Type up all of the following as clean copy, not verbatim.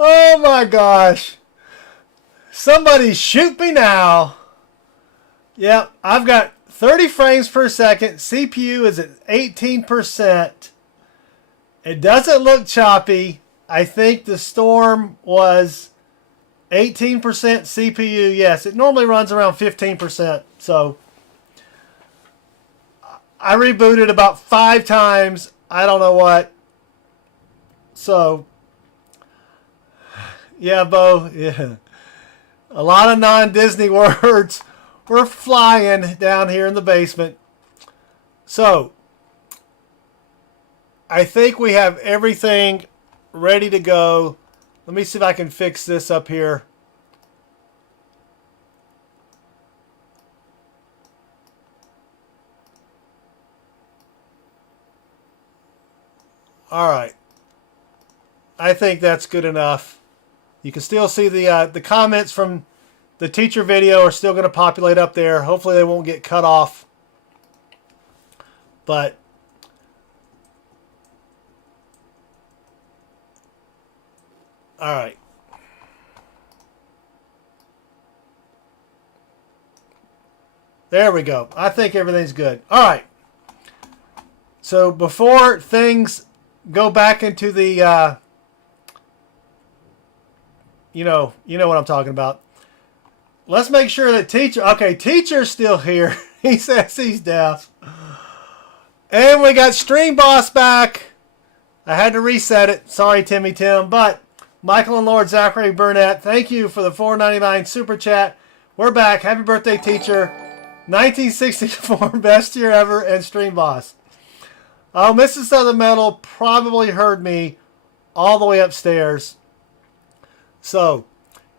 Oh my gosh. Somebody shoot me now. Yep, I've got 30 frames per second. CPU is at 18%. It doesn't look choppy. I think the storm was 18% CPU. Yes, it normally runs around 15%. So I rebooted about 5 times. I don't know what. So yeah, Bo. Yeah. A lot of non-Disney words were flying down here in the basement. So I think we have everything ready to go. Let me see if I can fix this up here. All right. I think that's good enough. You can still see the comments from the teacher video are still going to populate up there. Hopefully they won't get cut off. But all right. There we go. I think everything's good. All right. So before things go back into the you know what I'm talking about. Let's make sure that teacher's still here. He says he's deaf. And we got Stream Boss back. I had to reset it. Sorry, Timmy Tim. But Michael and Lord Zachary Burnett, thank you for the $4.99 super chat. We're back. Happy birthday, teacher. 1964, best year ever, and Stream Boss. Oh, Mrs. Southern Metal probably heard me all the way upstairs. So,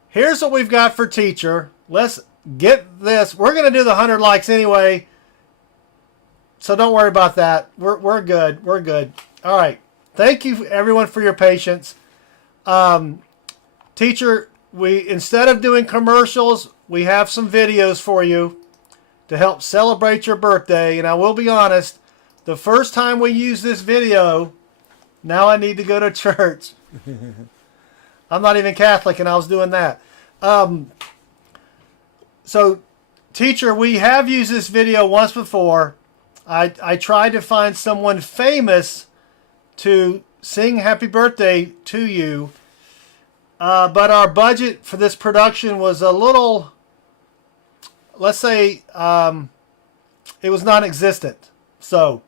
here's what we've got for teacher. Let's get this. We're going to do the 100 likes anyway. So don't worry about that. We're good. We're good. All right. Thank you, everyone, for your patience. Teacher, instead of doing commercials, we have some videos for you to help celebrate your birthday. And I will be honest, the first time we use this video, now I need to go to church. I'm not even Catholic, and I was doing that. So, teacher, we have used this video once before. I tried to find someone famous to sing happy birthday to you. But our budget for this production was a little, let's say, it was non-existent. So,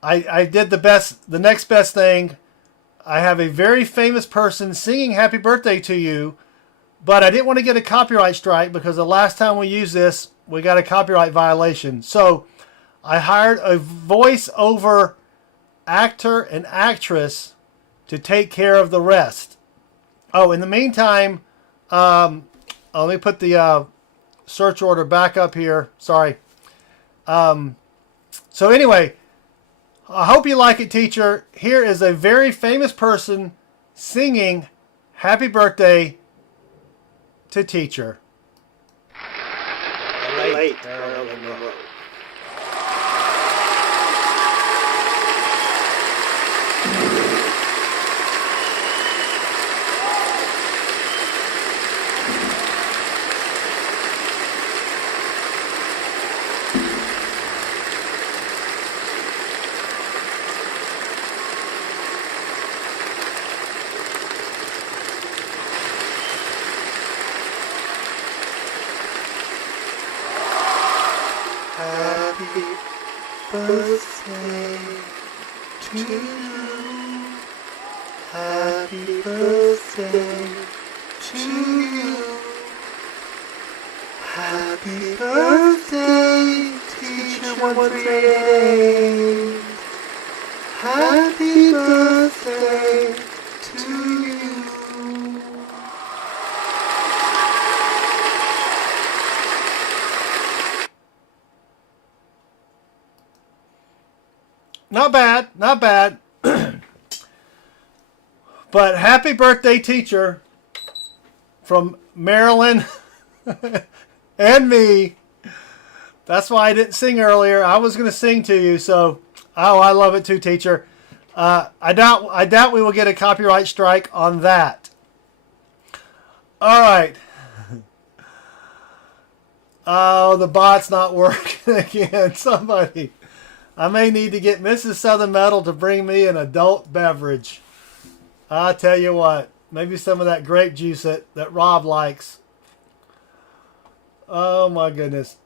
I did the next best thing. I have a very famous person singing happy birthday to you, but I didn't want to get a copyright strike because the last time we used this, we got a copyright violation. So I hired a voice-over actor and actress to take care of the rest. Oh, in the meantime, let me put the search order back up here. Sorry. So anyway, I hope you like it, teacher. Here is a very famous person singing happy birthday to teacher. Late. Happy birthday to you. Happy birthday, Teacher1388. Happy birthday to you. Not bad, not bad. But happy birthday, teacher, from Marilyn and me. That's why I didn't sing earlier. I was going to sing to you, so, oh, I love it too, teacher. I doubt we will get a copyright strike on that. All right. Oh, the bot's not working again. Somebody. I may need to get Mrs. Southern Metal to bring me an adult beverage. I'll tell you what. Maybe some of that grape juice that Rob likes. Oh, my goodness.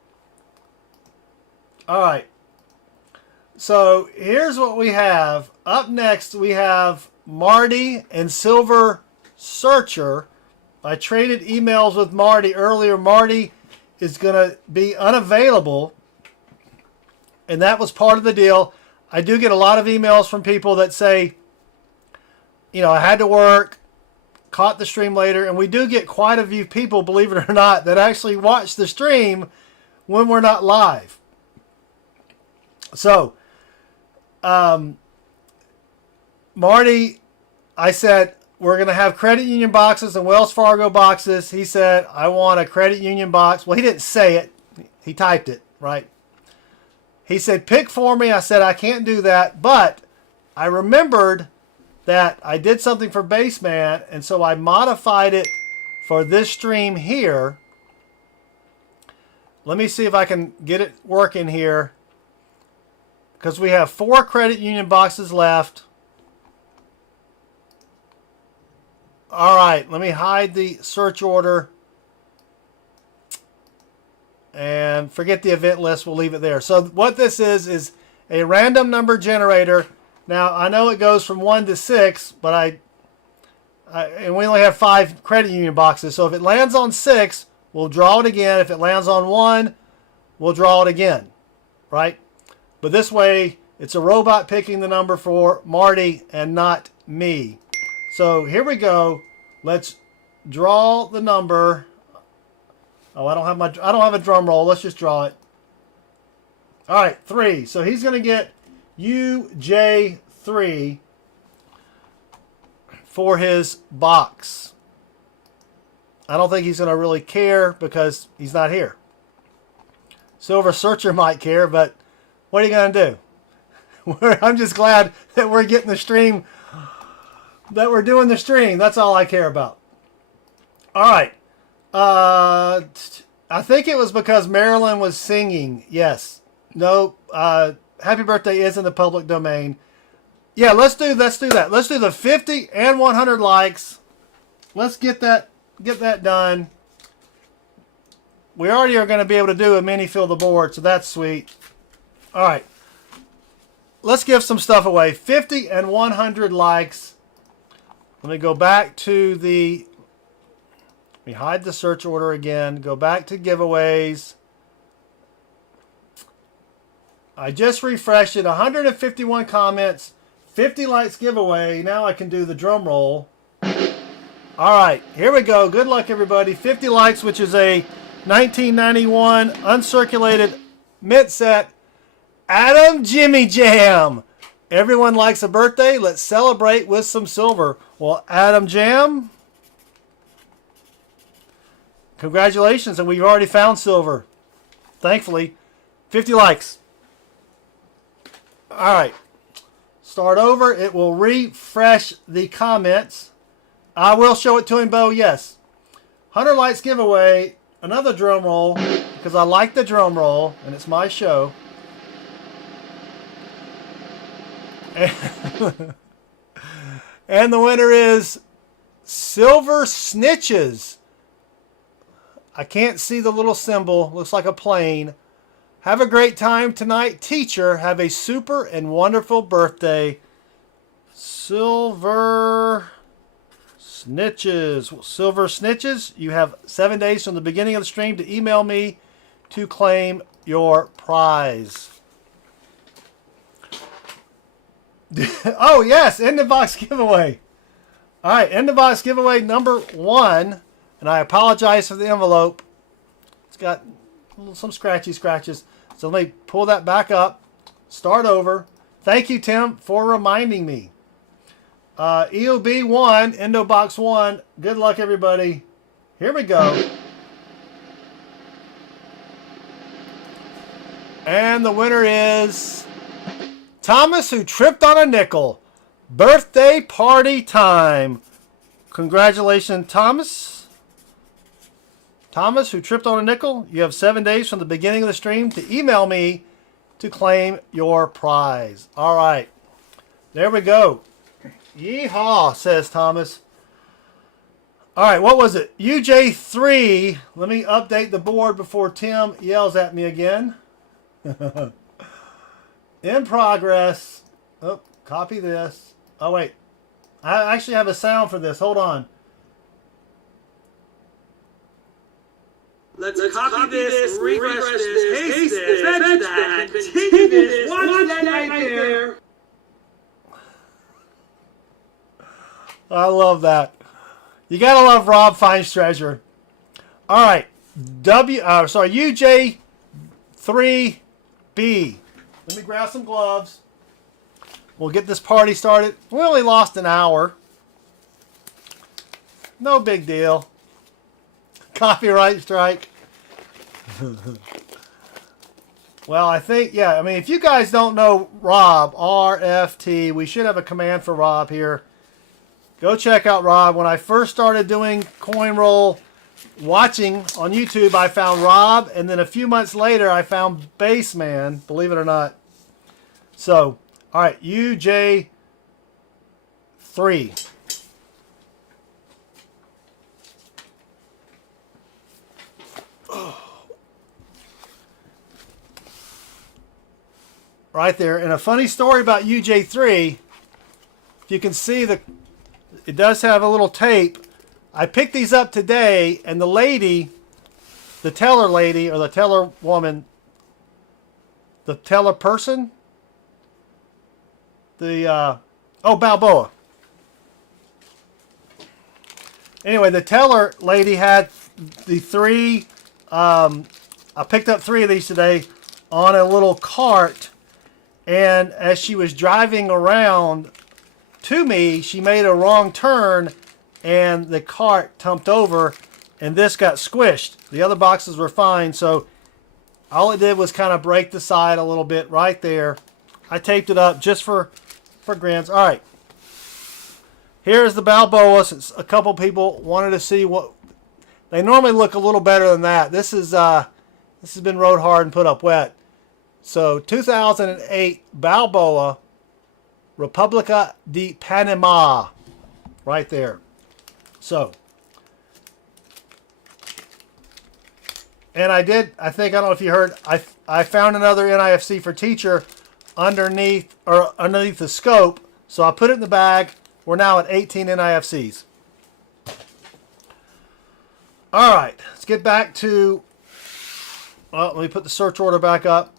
All right. So here's what we have. Up next, we have Marty and Silver Searcher. I traded emails with Marty earlier. Marty is going to be unavailable, and that was part of the deal. I do get a lot of emails from people that say, you know, I had to work, caught the stream later, and we do get quite a few people, believe it or not, that actually watch the stream when we're not live. So, Marty, I said, we're going to have credit union boxes and Wells Fargo boxes. He said, I want a credit union box. Well, he didn't say it. He typed it, right? He said, pick for me. I said, I can't do that. But I remembered that I did something for Baseman, and so I modified it for this stream here. Let me see if I can get it working here, because we have 4 credit union boxes left. All right, let me hide the search order and forget the event list. We'll leave it there. So what this is a random number generator. Now, I know it goes from 1 to 6, but and we only have 5 credit union boxes. So if it lands on 6, we'll draw it again. If it lands on 1, we'll draw it again, right? But this way, it's a robot picking the number for Marty and not me. So here we go. Let's draw the number. Oh, I don't have a drum roll. Let's just draw it. All right, 3. So he's going to get UJ3 for his box. I don't think he's going to really care because he's not here. Silver Searcher might care, but what are you going to do? I'm just glad that we're getting the stream, that we're doing the stream. That's all I care about. All right. I think it was because Marilyn was singing. Yes. No. Happy Birthday is in the public domain. Yeah, let's do that. Let's do the 50 and 100 likes. Let's get that done. We already are going to be able to do a mini fill the board, so that's sweet. All right. Let's give some stuff away. 50 and 100 likes. Let me go back to the... Let me hide the search order again. Go back to giveaways. I just refreshed it. 151 comments. 50 likes giveaway. Now I can do the drum roll. All right. Here we go. Good luck, everybody. 50 likes, which is a 1991 uncirculated mint set. Adam Jimmy Jam. Everyone likes a birthday. Let's celebrate with some silver. Well, Adam Jam, congratulations, and we've already found silver. Thankfully, 50 likes. All right. Start over. It will refresh the comments. I will show it to him, Bo. Yes. 100 likes giveaway. Another drum roll, because I like the drum roll, and it's my show. And the winner is Silver Snitches. I can't see the little symbol. Looks like a plane. Have a great time tonight, teacher. Have a super and wonderful birthday. Silver Snitches. Silver Snitches, you have 7 days from the beginning of the stream to email me to claim your prize. Oh, yes, end of box giveaway. All right, end of box giveaway number 1. And I apologize for the envelope. It's got some scratches. So let me pull that back up. Start over. Thank you, Tim, for reminding me. EOB 1, Endo Box 1. Good luck, everybody. Here we go. And the winner is Thomas, who tripped on a nickel. Birthday party time. Congratulations, Thomas. Thomas, who tripped on a nickel. You have 7 days from the beginning of the stream to email me to claim your prize. All right. There we go. Yeehaw, says Thomas. All right, what was it? UJ3. Let me update the board before Tim yells at me again. In progress. Oh, copy this. Oh, wait. I actually have a sound for this. Hold on. Let's copy this, refresh this, paste this, fetch that, continue this, watch that right there. I love that. You gotta love Rob finds treasure. All right, UJ3B. Let me grab some gloves. We'll get this party started. We only lost an hour. No big deal. Copyright strike. Well, I think, yeah, I mean, if you guys don't know Rob, RFT, we should have a command for Rob here. Go check out Rob. When I first started doing coin roll watching on YouTube, I found Rob, and then a few months later, I found Bassman, believe it or not. So, all right, UJ3. Right there. And a funny story about UJ3, if you can see, it does have a little tape. I picked these up today, and the lady, the teller lady, or the teller woman, the teller person, Balboa. Anyway, the teller lady had the three, I picked up 3 of these today on a little cart. And as she was driving around to me, she made a wrong turn and the cart tumped over and this got squished. The other boxes were fine, so all it did was kind of break the side a little bit right there. I taped it up just for grins. All right. Here's the Balboa, since a couple people wanted to see what... They normally look a little better than that. This has been rode hard and put up wet. So, 2008 Balboa, República de Panama, right there. So, and I don't know if you heard, I found another NIFC for teacher underneath the scope. So I put it in the bag. We're now at 18 NIFCs. All right, let's get back to, let me put the search order back up.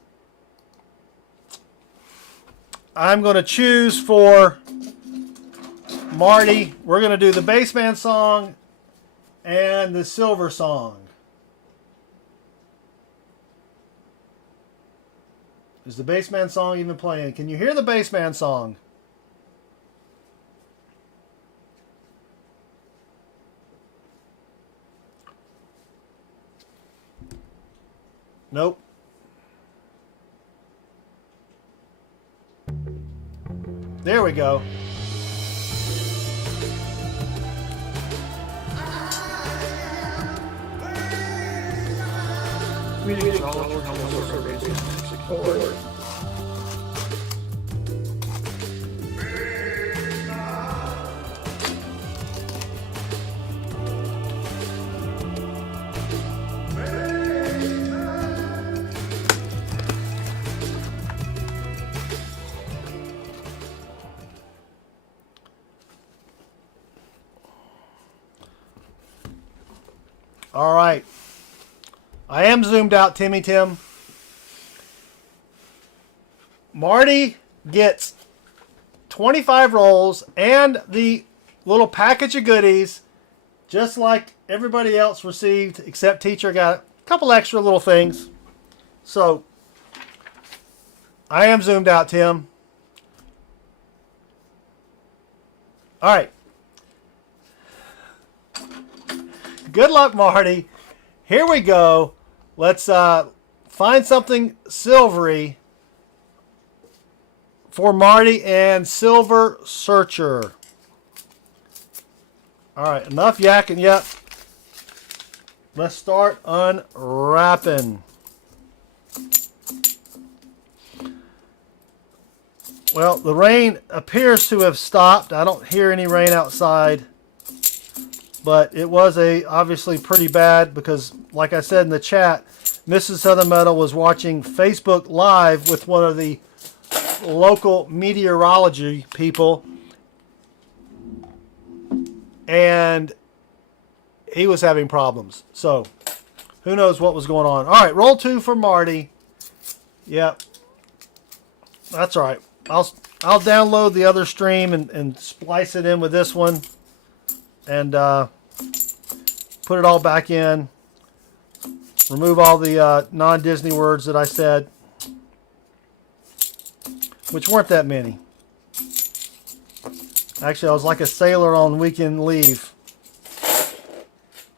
I'm going to choose for Marty. We're going to do the Bassman song and the Silver song. Is the Bassman song even playing? Can you hear the Bassman song? Nope. There we go. All right. I am zoomed out, Timmy Tim. Marty gets 25 rolls and the little package of goodies, just like everybody else received, except teacher got a couple extra little things. So, I am zoomed out, Tim. All right. Good luck, Marty. Here we go. Let's find something silvery for Marty and Silver Searcher. All right, enough yakking. Yep. Let's start unwrapping. Well, the rain appears to have stopped. I don't hear any rain outside. But it was obviously pretty bad because, like I said in the chat, Mrs. Southern Meadow was watching Facebook Live with one of the local meteorology people. And he was having problems. So, who knows what was going on. All right, roll 2 for Marty. Yep. That's all right. I'll download the other stream and splice it in with this one. And put it all back in. Remove all the non-Disney words that I said. Which weren't that many. Actually, I was like a sailor on weekend leave.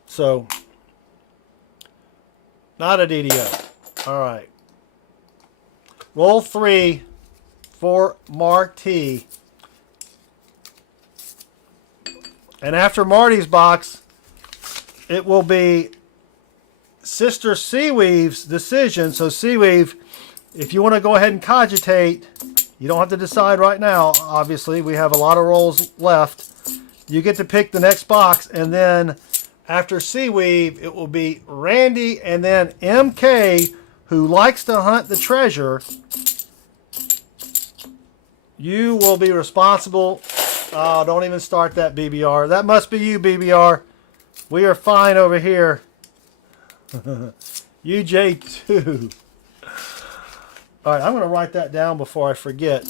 So, not a DDO. All right. Roll 3 for Mark T. And after Marty's box, it will be Sister Seaweave's decision. So Seaweave, if you want to go ahead and cogitate, you don't have to decide right now. Obviously, we have a lot of rolls left. You get to pick the next box, and then after Seaweave, it will be Randy and then MK, who likes to hunt the treasure. You will be responsible. Oh, don't even start that, BBR. That must be you, BBR. We are fine over here. UJ2. All right, I'm going to write that down before I forget.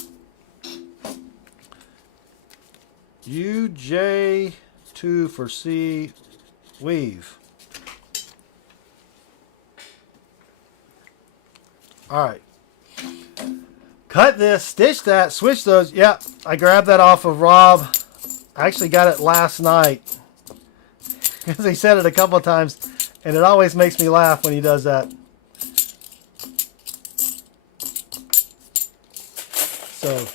UJ2 for C Weave. All right. Cut this, stitch that, switch those. Yeah, I grabbed that off of Rob. I actually got it last night. Because he said it a couple of times, and it always makes me laugh when he does that. So,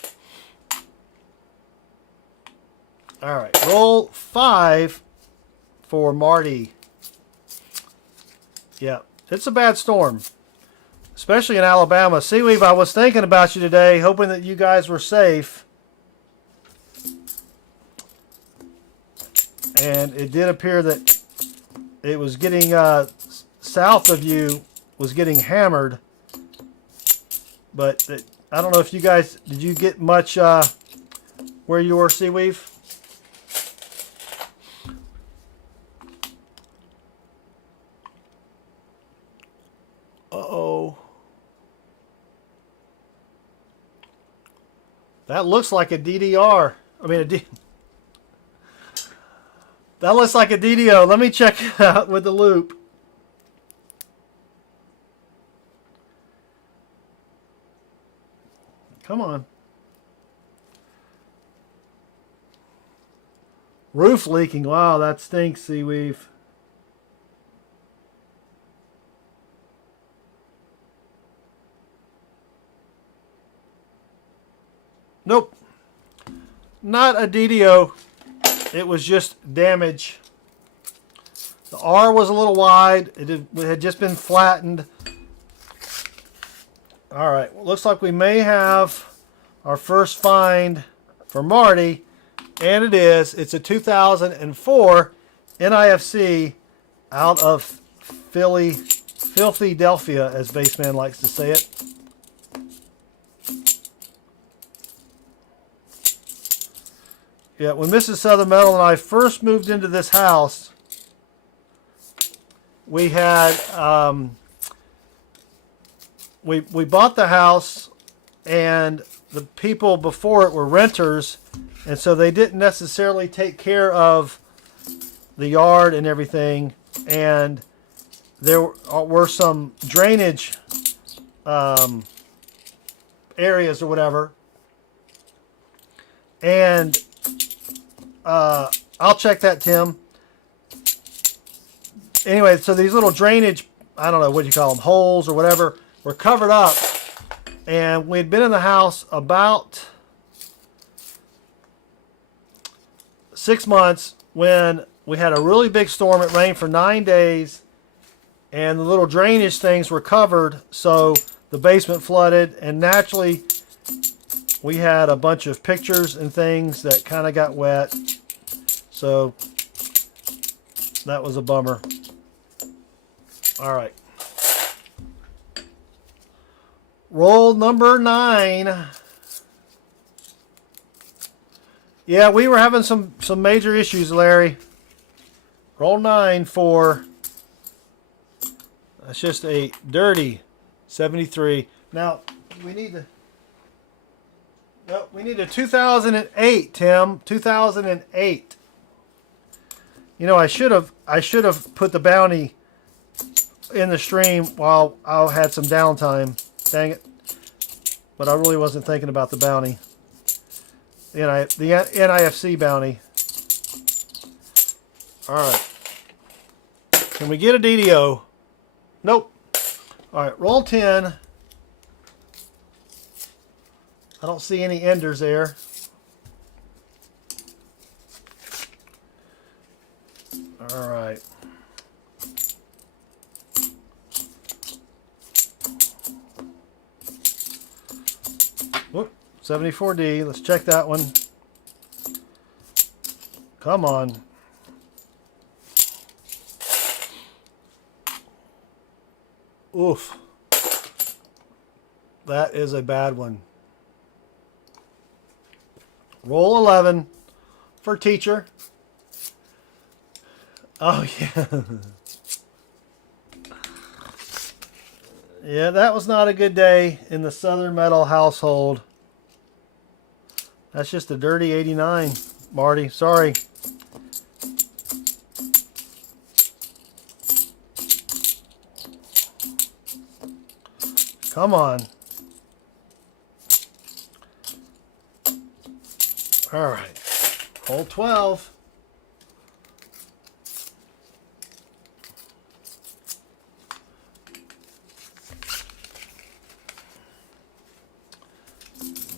all right, roll 5 for Marty. Yeah, it's a bad storm. Especially in Alabama. Seaweave, I was thinking about you today, hoping that you guys were safe. And it did appear that it was getting south of you, was getting hammered. But I don't know if you guys, did you get much where you were, Seaweave? Uh-oh. That looks like a DDR. I mean, that looks like a DDO. Let me check it out with the loop. Come on. Roof leaking. Wow, that stinks, Seaweave. Nope. Not a DDO. It was just damage. The R was a little wide. It had just been flattened. All right. Well, looks like we may have our first find for Marty. And it is. It's a 2004 NIFC out of Philly, Philadelphia, as Baseman likes to say it. Yeah, when Mrs. Southern Metal and I first moved into this house, we had we bought the house, and the people before it were renters, and so they didn't necessarily take care of the yard and everything, and there were some drainage areas or whatever, and I'll check that, Tim. Anyway, so these little drainage, I don't know what you call them, holes or whatever, were covered up. And we'd been in the house about 6 months when we had a really big storm. It rained for 9 days, and the little drainage things were covered, so the basement flooded, and naturally we had a bunch of pictures and things that kind of got wet. So that was a bummer. All right. Roll number 9. Yeah, we were having some major issues, Larry. Roll 9 for, that's just a dirty 73. Now, we need to, no, we need a 2008, Tim. 2008. You know, I should have put the bounty in the stream while I had some downtime. Dang it. But I really wasn't thinking about the bounty. The NIFC bounty. Alright. Can we get a DDO? Nope. Alright, roll 10. I don't see any enders there. Alright. Whoop, 74D. Let's check that one. Come on. Oof. That is a bad one. Roll 11 for teacher. Oh, yeah. Yeah, that was not a good day in the Southern Metal household. That's just a dirty 89, Marty. Sorry. Come on. All right. Roll 12.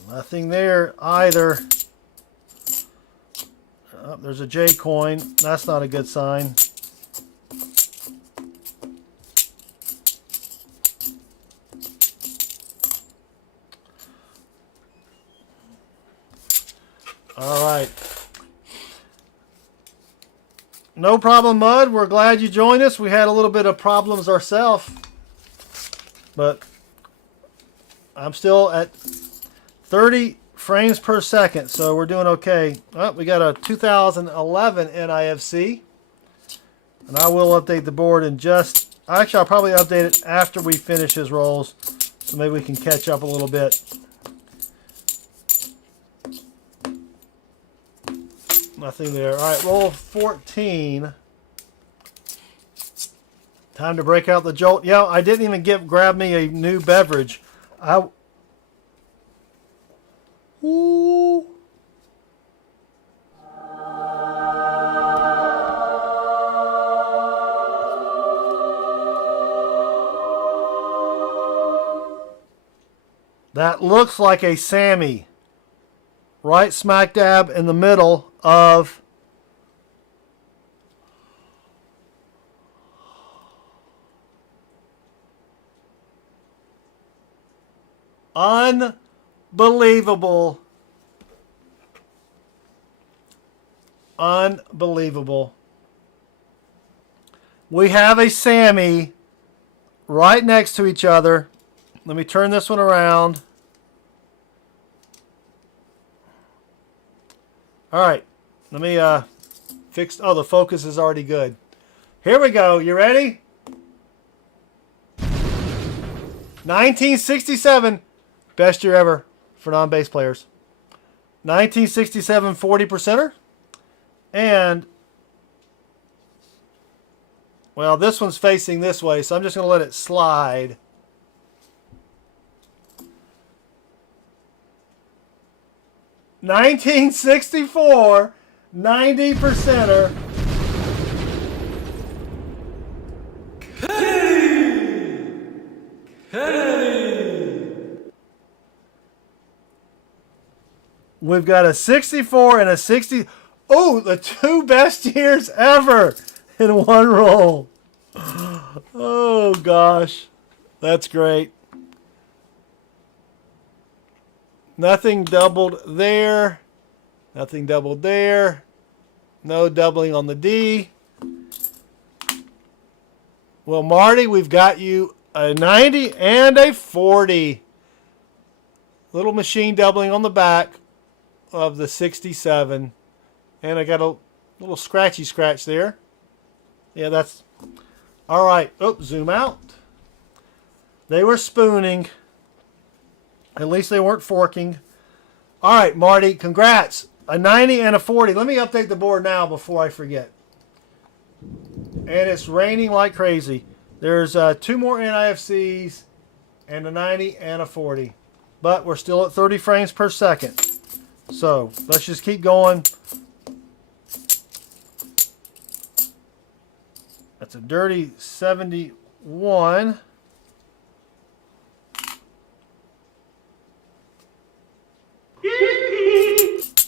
Nothing there either. Oh, there's a J coin. That's not a good sign. All right. No problem, Mud. We're glad you joined us. We had a little bit of problems ourselves, but I'm still at 30 frames per second, so we're doing okay. Oh, we got a 2011 NIFC, and I will update the board in just, actually I'll probably update it after we finish his rolls, so maybe we can catch up a little bit. Nothing there. All right, roll 14. Time to break out the jolt. Yeah, I didn't even grab me a new beverage. Ooh. That looks like a Sammy. Right smack dab in the middle of unbelievable. Unbelievable. We have a Sammy right next to each other. Let me turn this one around. All right. Let me fix. Oh, the focus is already good. Here we go. You ready? 1967. Best year ever for non-bass players. 1967 40%er. And, well, this one's facing this way, so I'm just going to let it slide. $1964 90%er. We've got a 64 and a 60. Oh, the two best years ever in one roll. Oh, gosh. That's great. Nothing doubled there. Nothing doubled there. No doubling on the D. Well, Marty, we've got you a 90 and a 40. Little machine doubling on the back of the 67. And I got a little scratchy scratch there. Yeah, that's... All right. Oh, zoom out. They were spooning. At least they weren't forking. All right, Marty, congrats. A 90 and a 40. Let me update the board now before I forget. And it's raining like crazy. There's two more NIFCs and a 90 and a 40. But we're still at 30 frames per second. So let's just keep going. That's a dirty 71.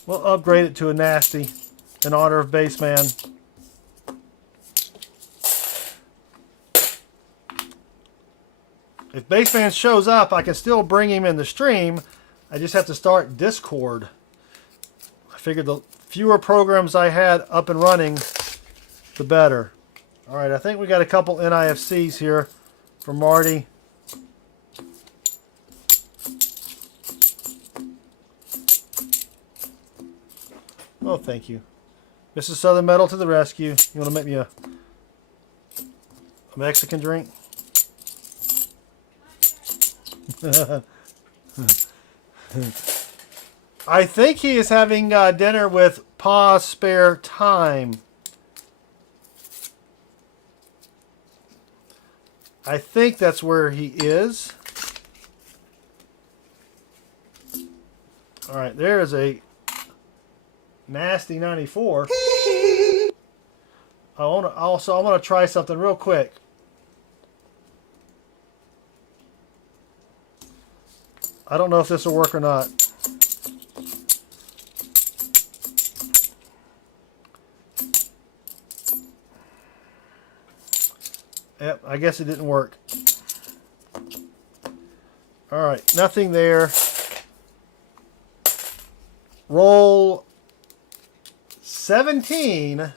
We'll upgrade it to a nasty in honor of Baseman. If Baseman shows up, I can still bring him in the stream. I just have to start Discord. I figured the fewer programs I had up and running, the better. All right, I think we got a couple NIFCs here for Marty. Oh, thank you. Mrs. Southern Metal to the rescue. You want to make me a Mexican drink? I think he is having dinner with Pa's spare time. I think that's where he is. All right, there is a nasty 94. I want to try something real quick. I don't know if this will work or not. Yep, I guess it didn't work. All right, nothing there. Roll 17.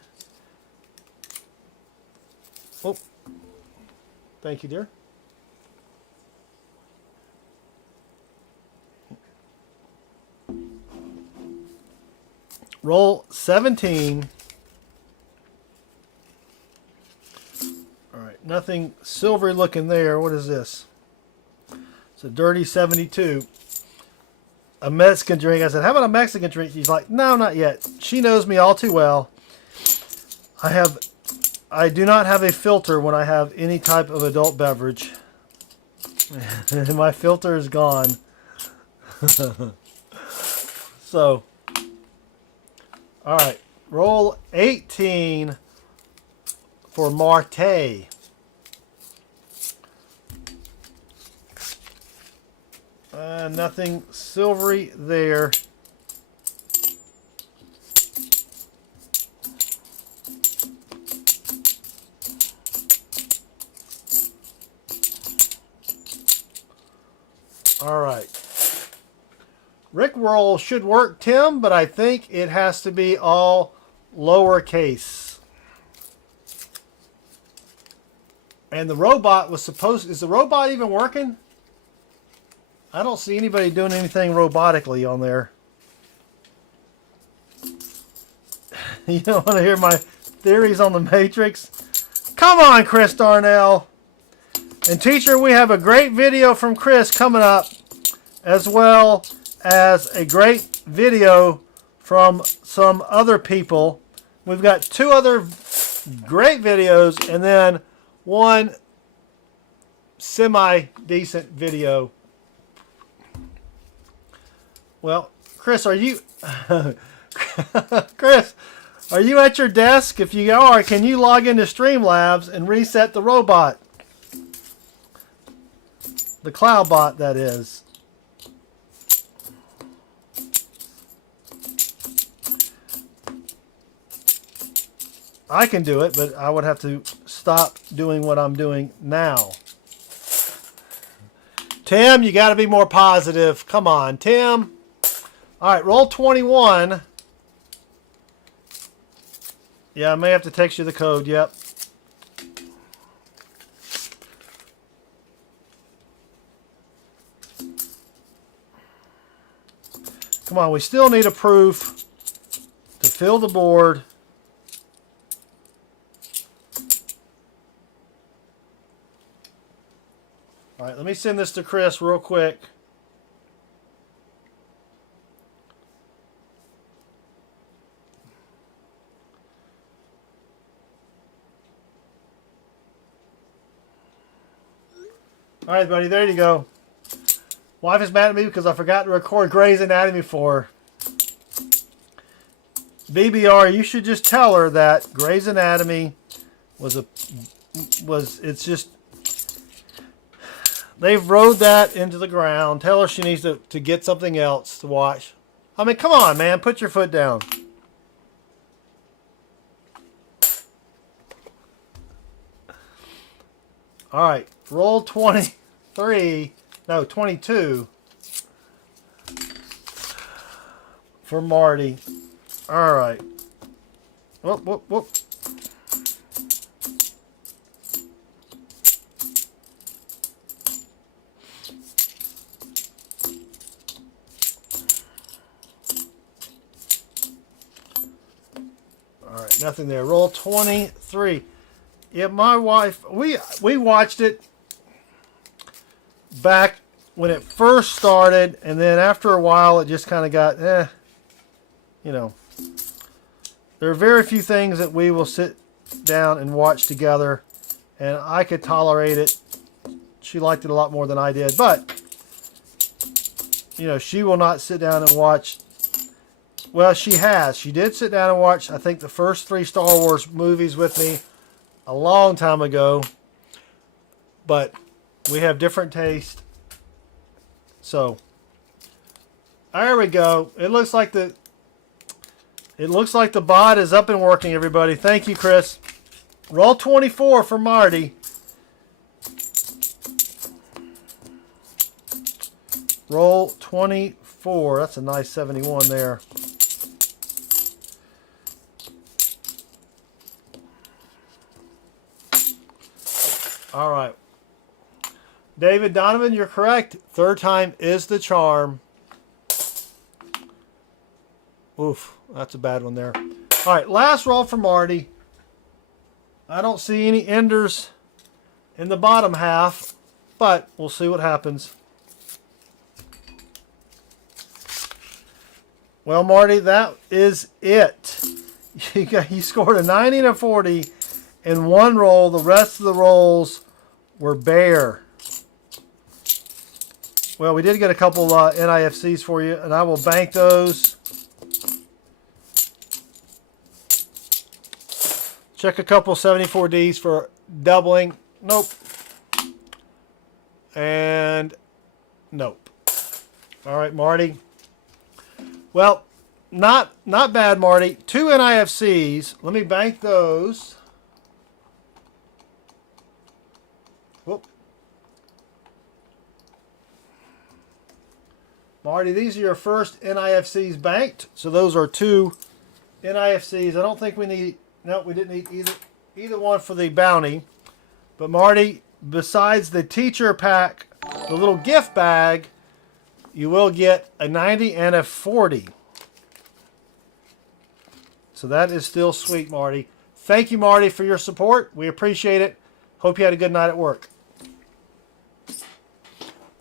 Oh, thank you, dear. Roll 17. All right, nothing silvery looking there. What is this? It's a dirty 72. A Mexican drink. I said, how about a Mexican drink? She's like, no, not yet. She knows me all too well. I do not have a filter when I have any type of adult beverage. My filter is gone. So, all right. Roll 18 for Marte. Nothing silvery there. All right. Rickroll should work, Tim, but I think it has to be all lowercase. And the robot was supposed... Is the robot even working? I don't see anybody doing anything robotically on there. You don't want to hear my theories on the Matrix? Come on, Chris Darnell. And teacher, we have a great video from Chris coming up, as well as a great video from some other people. We've got two other great videos and then one semi-decent video. Well, Chris, are you... Chris, are you at your desk? If you are, can you log into Streamlabs and reset the robot? The cloud bot, that is. I can do it, but I would have to stop doing what I'm doing now. Tim, you got to be more positive. Come on, Tim. All right, roll 21. Yeah, I may have to text you the code. Yep. Come on, we still need a proof to fill the board. All right, let me send this to Chris real quick. All right, buddy, there you go. Wife is mad at me because I forgot to record Grey's Anatomy for her. BBR, you should just tell her that Grey's Anatomy it's just, they've rode that into the ground. Tell her she needs to get something else to watch. I mean, come on, man, put your foot down. All right, roll 22 for Marty. All right. Whoop, whoop, whoop. All right, nothing there. Roll 23. Yeah, my wife, we watched it back when it first started, and then after a while it just kind of got, you know. There are very few things that we will sit down and watch together, and I could tolerate it. She liked it a lot more than I did, but, you know, she will not sit down and watch. Well, she has. She did sit down and watch, I think, the first 3 Star Wars movies with me a long time ago, but we have different taste. So, there we go. It looks like the bot is up and working, everybody. Thank you, Chris. Roll 24 for Marty. Roll 24. That's a nice 71 there. All right. David Donovan, you're correct. 3rd time is the charm. Oof, that's a bad one there. All right, last roll for Marty. I don't see any enders in the bottom half, but we'll see what happens. Well, Marty, that is it. You scored a 90 and a 40 in one roll. The rest of the rolls were bare. Well, we did get a couple NIFCs for you, and I will bank those. Check a couple 74Ds for doubling. Nope. And nope. All right, Marty. Well, not bad, Marty. 2 NIFCs. Let me bank those. Whoop. Marty, these are your first NIFCs banked. So those are 2 NIFCs. I don't think we need... No, we didn't need either one for the bounty. But Marty, besides the teacher pack, the little gift bag, you will get a 90 and a 40. So that is still sweet, Marty. Thank you, Marty, for your support. We appreciate it. Hope you had a good night at work.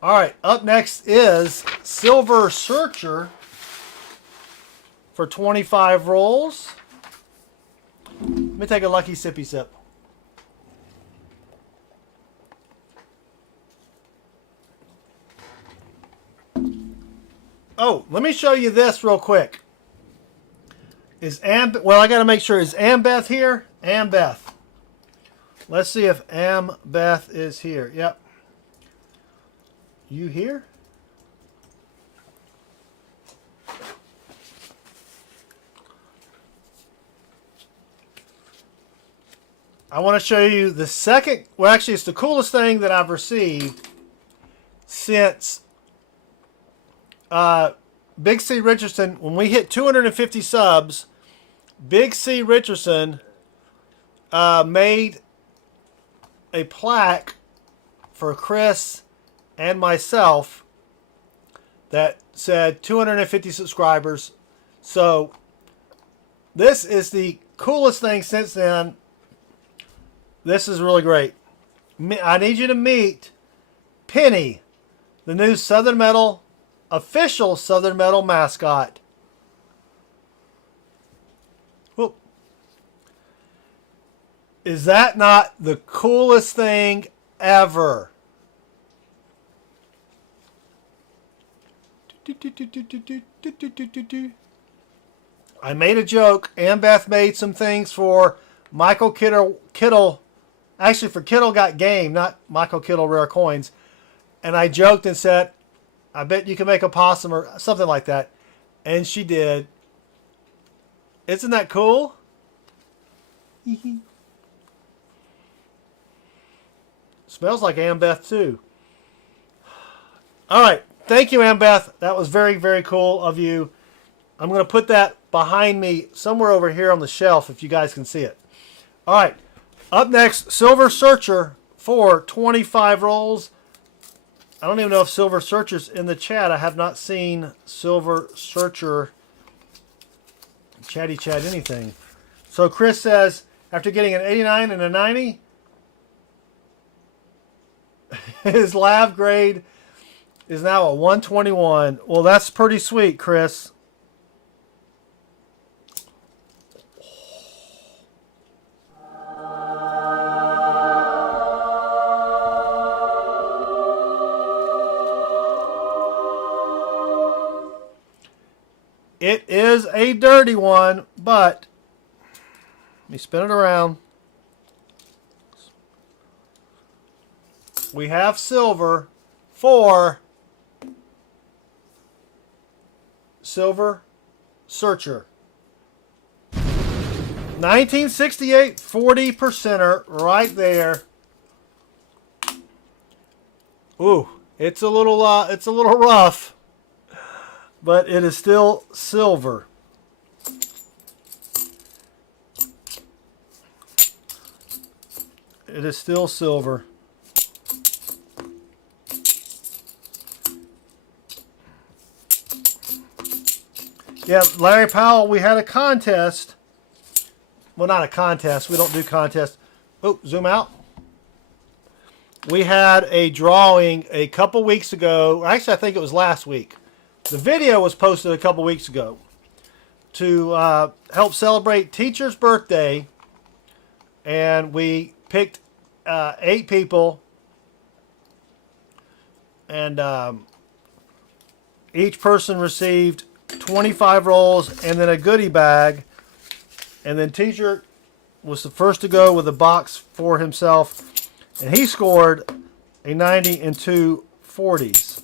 All right, up next is Silver Searcher for 25 rolls. Let me take a lucky sippy sip. Oh, let me show you this real quick. Well, I got to make sure. Is Ambeth here? Ambeth. Let's see if Ambeth is here. Yep. You here? I want to show you the second. Well, actually, it's the coolest thing that I've received since Big C Richardson. When we hit 250 subs, Big C Richardson made a plaque for Chris and myself that said 250 subscribers. So this is the coolest thing since then. This is really great. I need you to meet Penny, the new Southern Metal, official Southern Metal mascot. Whoop. Is that not the coolest thing ever? I made a joke. Ambeth made some things for Michael Kittle. Actually, for Kittle Got Game, not Michael Kittle Rare Coins. And I joked and said, I bet you can make a possum or something like that. And she did. Isn't that cool? Smells like Ambeth too. All right. Thank you, Ambeth. That was very, very cool of you. I'm going to put that behind me somewhere over here on the shelf if you guys can see it. All right. Up next, Silver Searcher for 25 rolls. I don't even know if Silver Searcher's in the chat. I have not seen Silver Searcher chatty chat anything. So Chris says, after getting an 89 and a 90, his lab grade is now a 121. Well, that's pretty sweet, Chris. It is a dirty one, but let me spin it around. We have silver for Silver Searcher. 1968 40 percenter right there. Ooh, it's a little rough. But it is still silver. It is still silver. Yeah, Larry Powell, we had a contest. Well, not a contest. We don't do contests. Oh, zoom out. We had a drawing a couple weeks ago. Actually, I think it was last week. The video was posted a couple weeks ago to help celebrate Teacher's birthday, and we picked 8 people, and each person received 25 rolls and then a goodie bag, and then Teacher was the first to go with a box for himself, and he scored a 90 and 2 40s.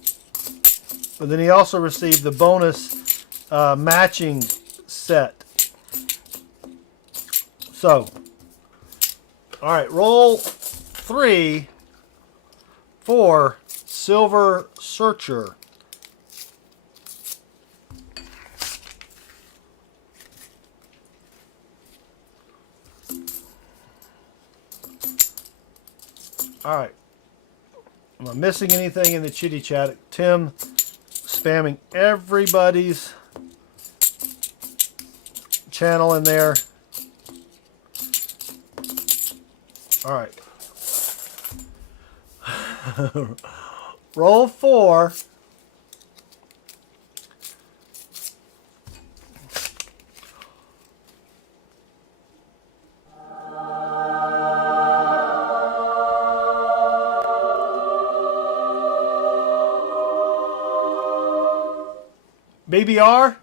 But then he also received the bonus matching set. So, all right, roll 3 for Silver Searcher. All right. Am I missing anything in the chitty chat? Tim spamming everybody's channel in there. All right. Roll 4. BBR,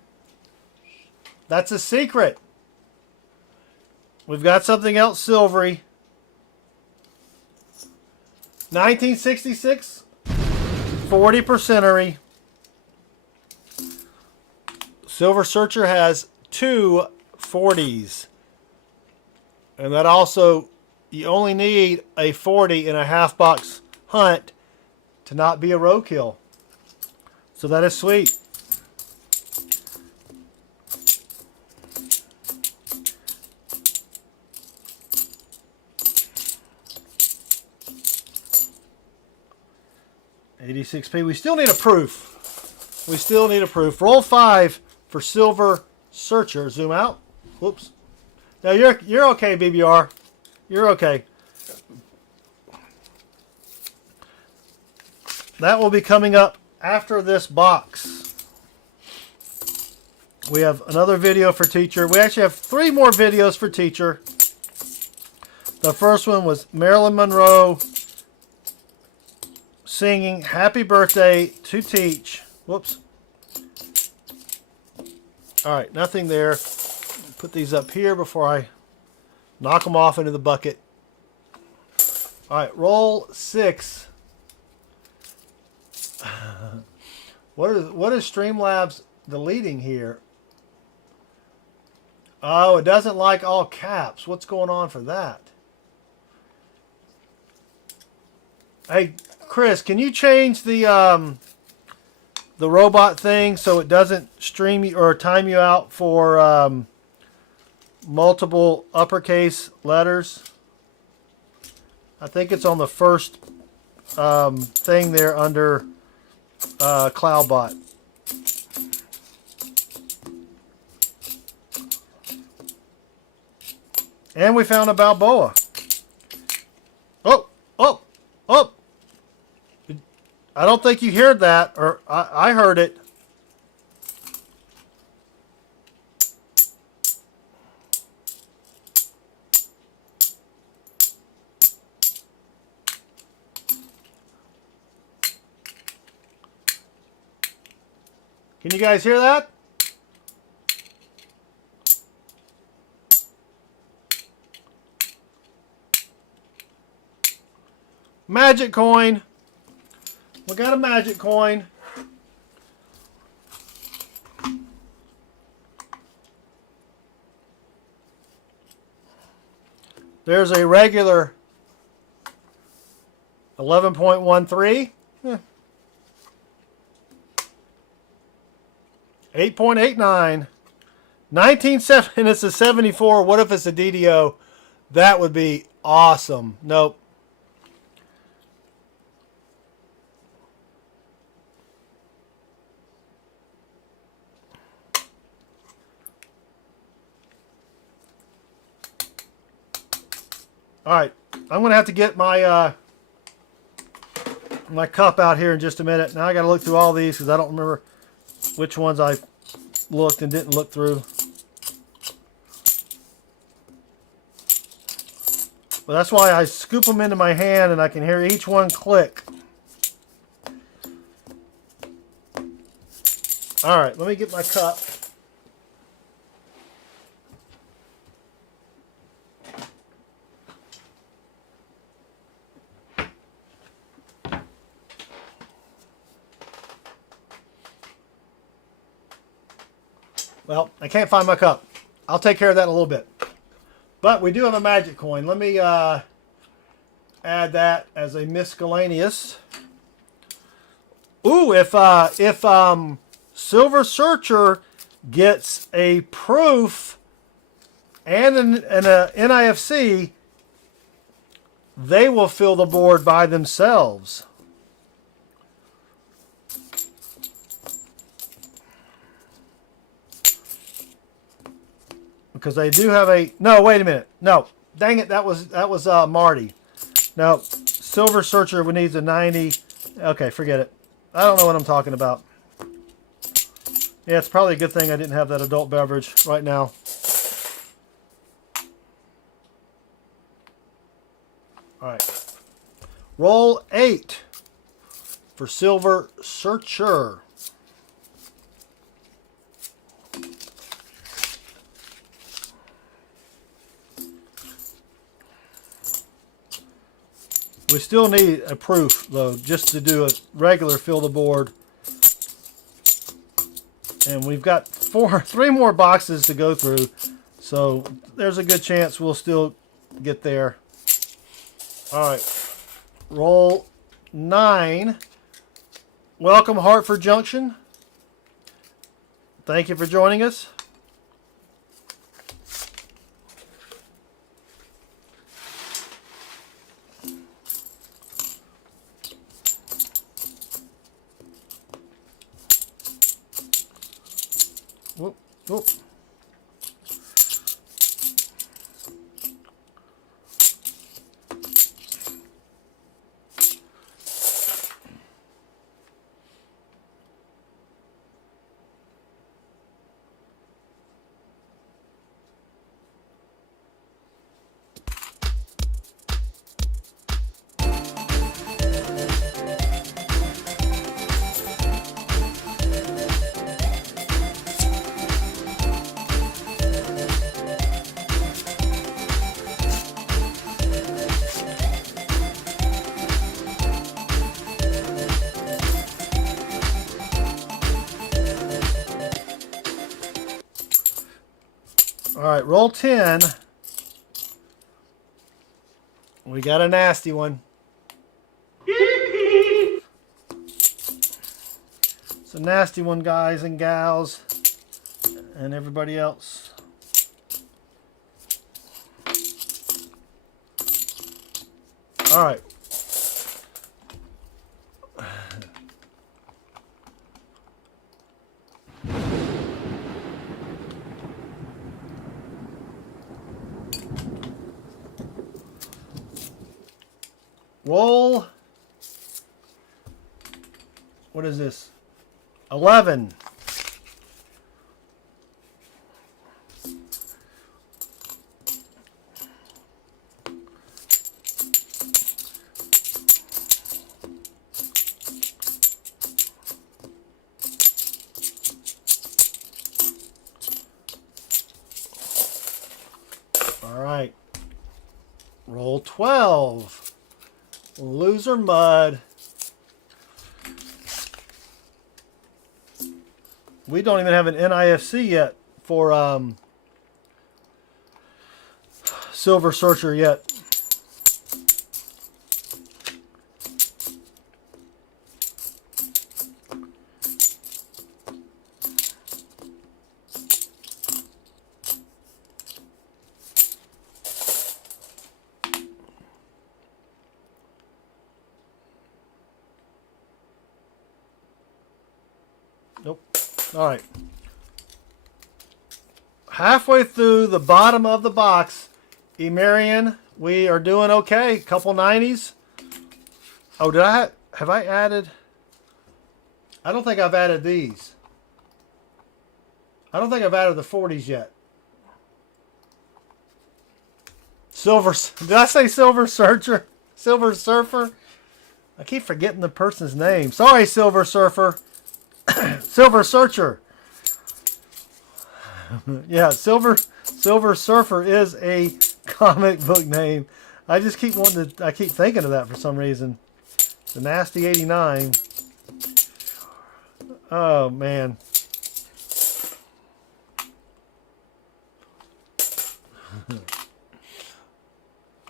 that's a secret. We've got something else silvery. 1966, 40 percentery. Silver Searcher has 2 40s. And that also you only need a 40 in a half box hunt to not be a roadkill. So that is sweet. $86p. We still need a proof. We still need a proof. Roll 5 for Silver Searcher. Zoom out. Whoops. Now you're okay, BBR. You're okay. That will be coming up after this box. We have another video for Teacher. We actually have 3 more videos for Teacher. The first one was Marilyn Monroe singing Happy Birthday to Teach. Whoops. Alright, nothing there. Put these up here before I knock them off into the bucket. Alright, roll 6. What is Streamlabs deleting here? Oh, it doesn't like all caps. What's going on for that? Hey, Chris, can you change the robot thing so it doesn't stream you or time you out for multiple uppercase letters? I think it's on the first thing there under CloudBot. And we found a Balboa. Oh, oh, oh. I don't think you heard that, or I heard it. Can you guys hear that? Magic coin. We got a magic coin. There's a regular 11.13. 8.89. 1970, and it's a 74. What if it's a DDO? That would be awesome. Nope. All right, I'm going to have to get my my cup out here in just a minute. Now I got to look through all these because I don't remember which ones I looked and didn't look through. But that's why I scoop them into my hand and I can hear each one click. All right, let me get my cup. Well, I can't find my cup. I'll take care of that in a little bit. But we do have a magic coin. Let me add that as a miscellaneous. Ooh, if Silver Searcher gets a proof and an NIFC, they will fill the board by themselves. Because they do have a... No, wait a minute. No. Dang it, that was Marty. No, Silver Searcher needs a 90. Okay, forget it. I don't know what I'm talking about. Yeah, it's probably a good thing I didn't have that adult beverage right now. All right. Roll 8 for Silver Searcher. We still need a proof, though, just to do a regular fill the board. And we've got 3 more boxes to go through, so there's a good chance we'll still get there. All right. Roll 9. Welcome, Hartford Junction. Thank you for joining us. Whoop, whoop. All right, roll 10. We got a nasty one. It's a nasty one, guys and gals, and everybody else. All right. Roll. What is this? 11. All right. Roll 12. Loser mud. We don't even have an NIFC yet for Silver Searcher yet. Nope. All right. Halfway through the bottom of the box, Emarian, we are doing okay. Couple 90s. Oh, have I added? I don't think I've added these. I don't think I've added the 40s yet. Silver, did I say Silver Searcher? Silver Surfer? I keep forgetting the person's name. Sorry, Silver Surfer. Silver Searcher. Yeah, Silver Surfer is a comic book name. I just keep wanting to. I keep thinking of that for some reason. The Nasty 89. Oh man.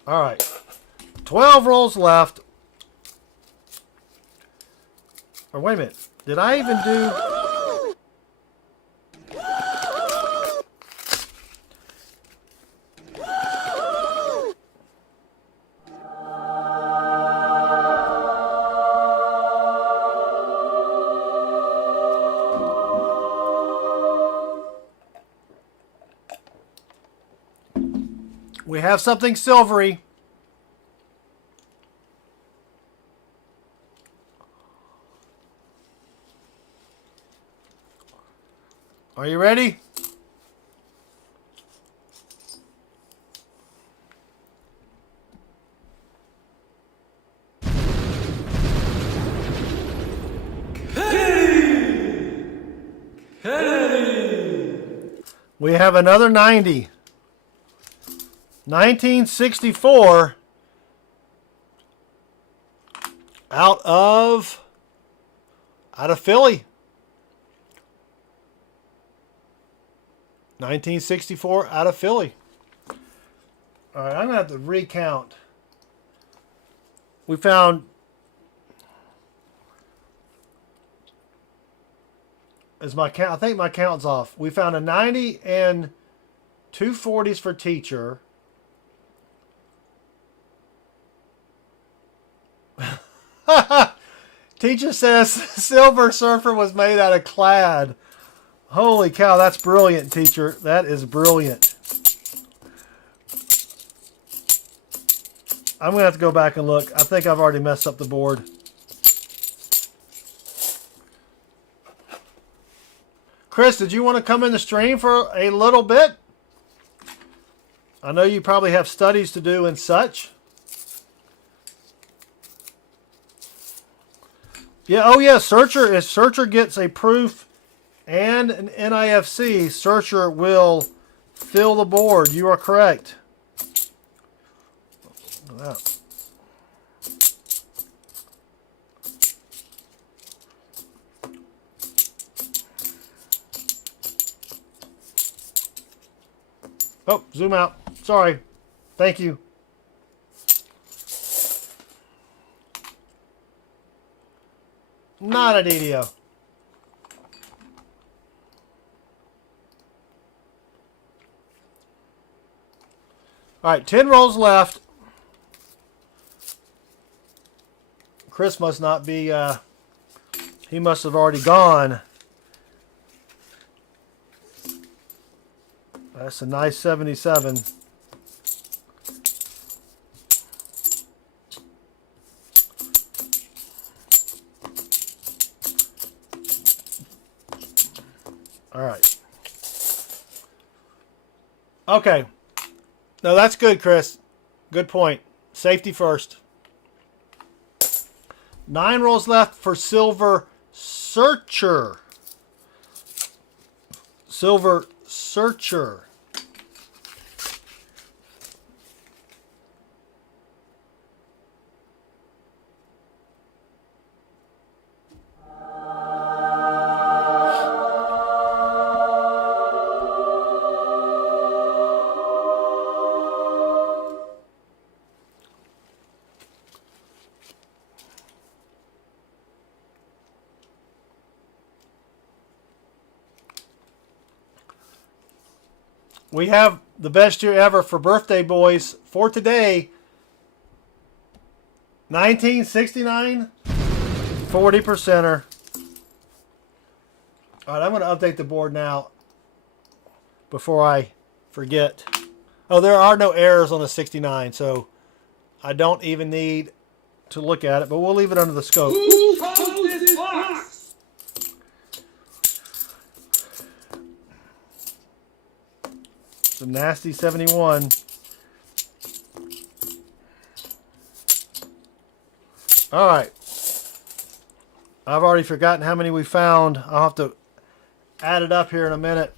All right. 12 rolls left. Or wait a minute. Did I even do... We have something silvery. Are you ready? We have another 90. 1964 out of Philly. 1964 out of Philly. All right, I'm going to have to recount We found, is my count? I think my count's off. We found a 90 and 2 40s for teacher. Teacher says Silver Surfer was made out of clad. Holy cow, that's brilliant, teacher. That is brilliant. I'm going to have to go back and look. I think I've already messed up the board. Chris, did you want to come in the stream for a little bit? I know you probably have studies to do and such. Yeah, oh yeah, Searcher, if Searcher gets a proof and an NIFC, Searcher will fill the board. You are correct. Look at that. Oh, zoom out. Sorry. Thank you. Not a DDO. All right, 10 rolls left. Chris must not be, he must have already gone. That's a nice 77. All right. Okay. No, that's good, Chris. Good point. Safety first. 9 rolls left for Silver Searcher. Silver Searcher. We have the best year ever for birthday boys for today. 1969, 40%er. All right, I'm going to update the board now before I forget. Oh, there are no errors on the 69, so I don't even need to look at it, but we'll leave it under the scope. Who chose this box? Some nasty 71. All right. I've already forgotten how many we found. I'll have to add it up here in a minute.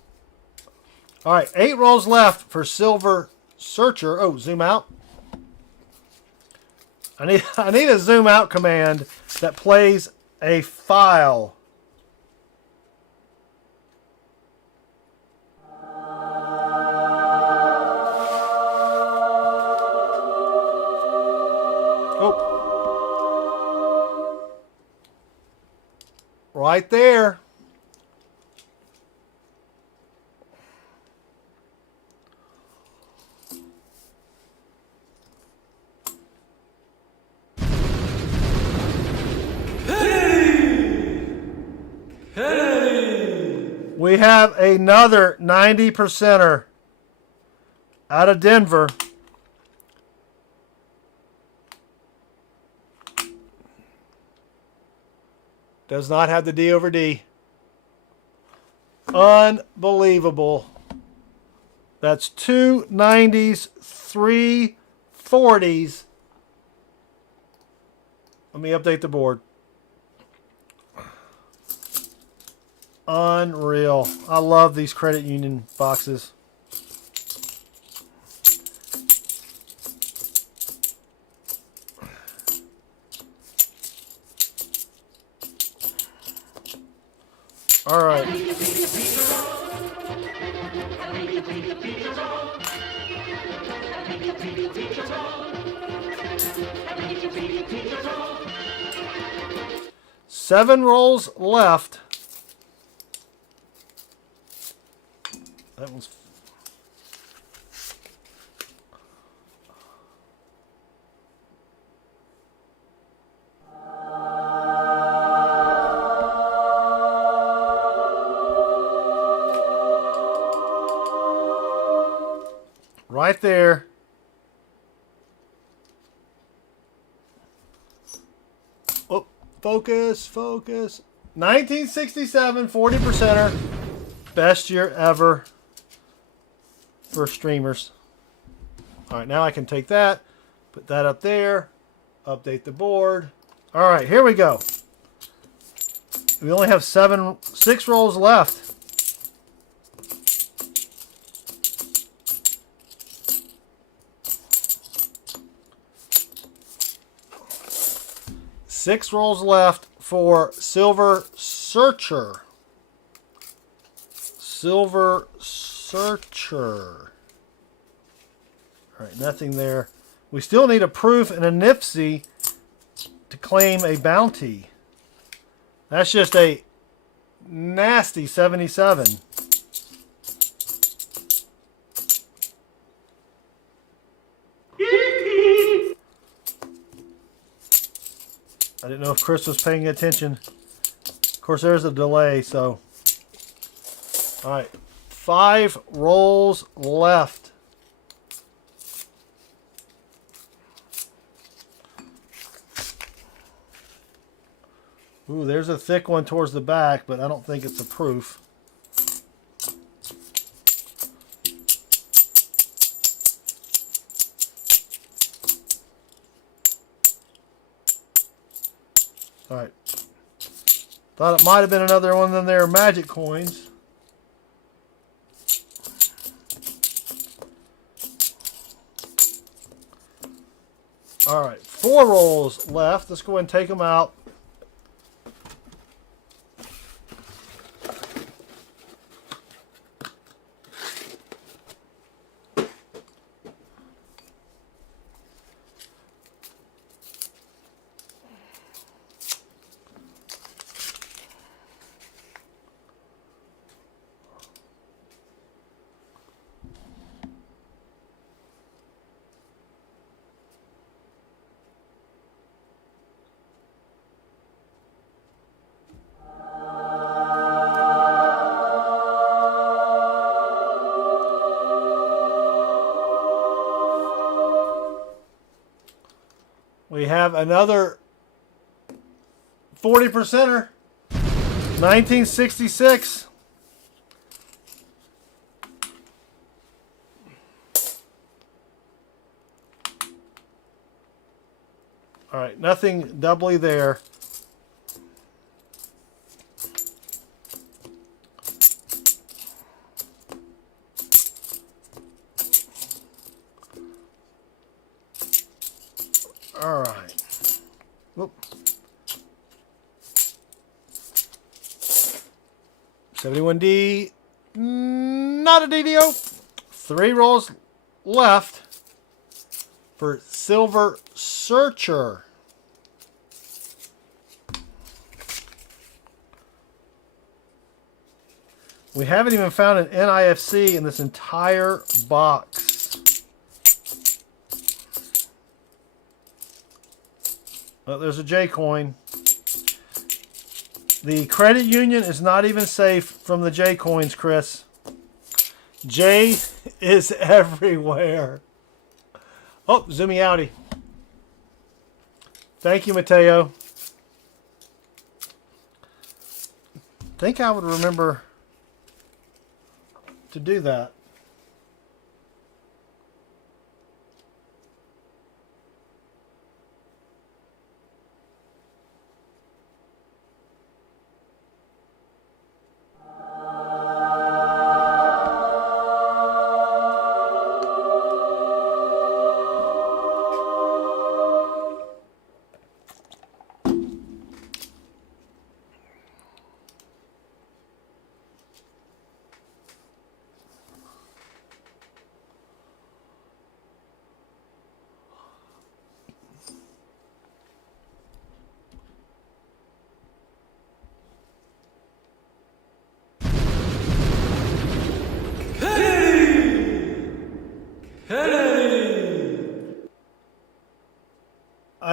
All right, 8 rolls left for Silver Searcher. Oh, zoom out. I need a zoom out command that plays a file. Oh. Right there. We have another 90%er out of Denver. Does not have the D over D. Unbelievable. That's 2 90s, 3 40s. Let me update the board. Unreal. I love these credit union boxes. All right. Seven rolls left. That one's right there. Oh, focus, focus. 1967, 40%er. Best year ever for streamers. All right, now I can take that, put that up there, update the board. All right, here we go. We only have 6 rolls left. Six rolls left for Silver Searcher. Silver Searcher. All right, nothing there. We still need a proof and a Nipsey to claim a bounty. That's just a nasty 77. I didn't know if Chris was paying attention. Of course, there's a delay, so. All right, 5 rolls left. Ooh, there's a thick one towards the back, but I don't think it's a proof. All right. Thought it might have been another one of their magic coins. All right, 4 rolls left. Let's go ahead and take them out. We have another 40%er. 1966. All right, nothing doubly there. All right. Whoop. 71D. Not a DDO. 3 rolls left for Silver Searcher. We haven't even found an NIFC in this entire box. Oh, there's a J coin. The credit union is not even safe from the J coins, Chris. J is everywhere. Oh, zoomy outie. Thank you, Mateo. Think I would remember to do that.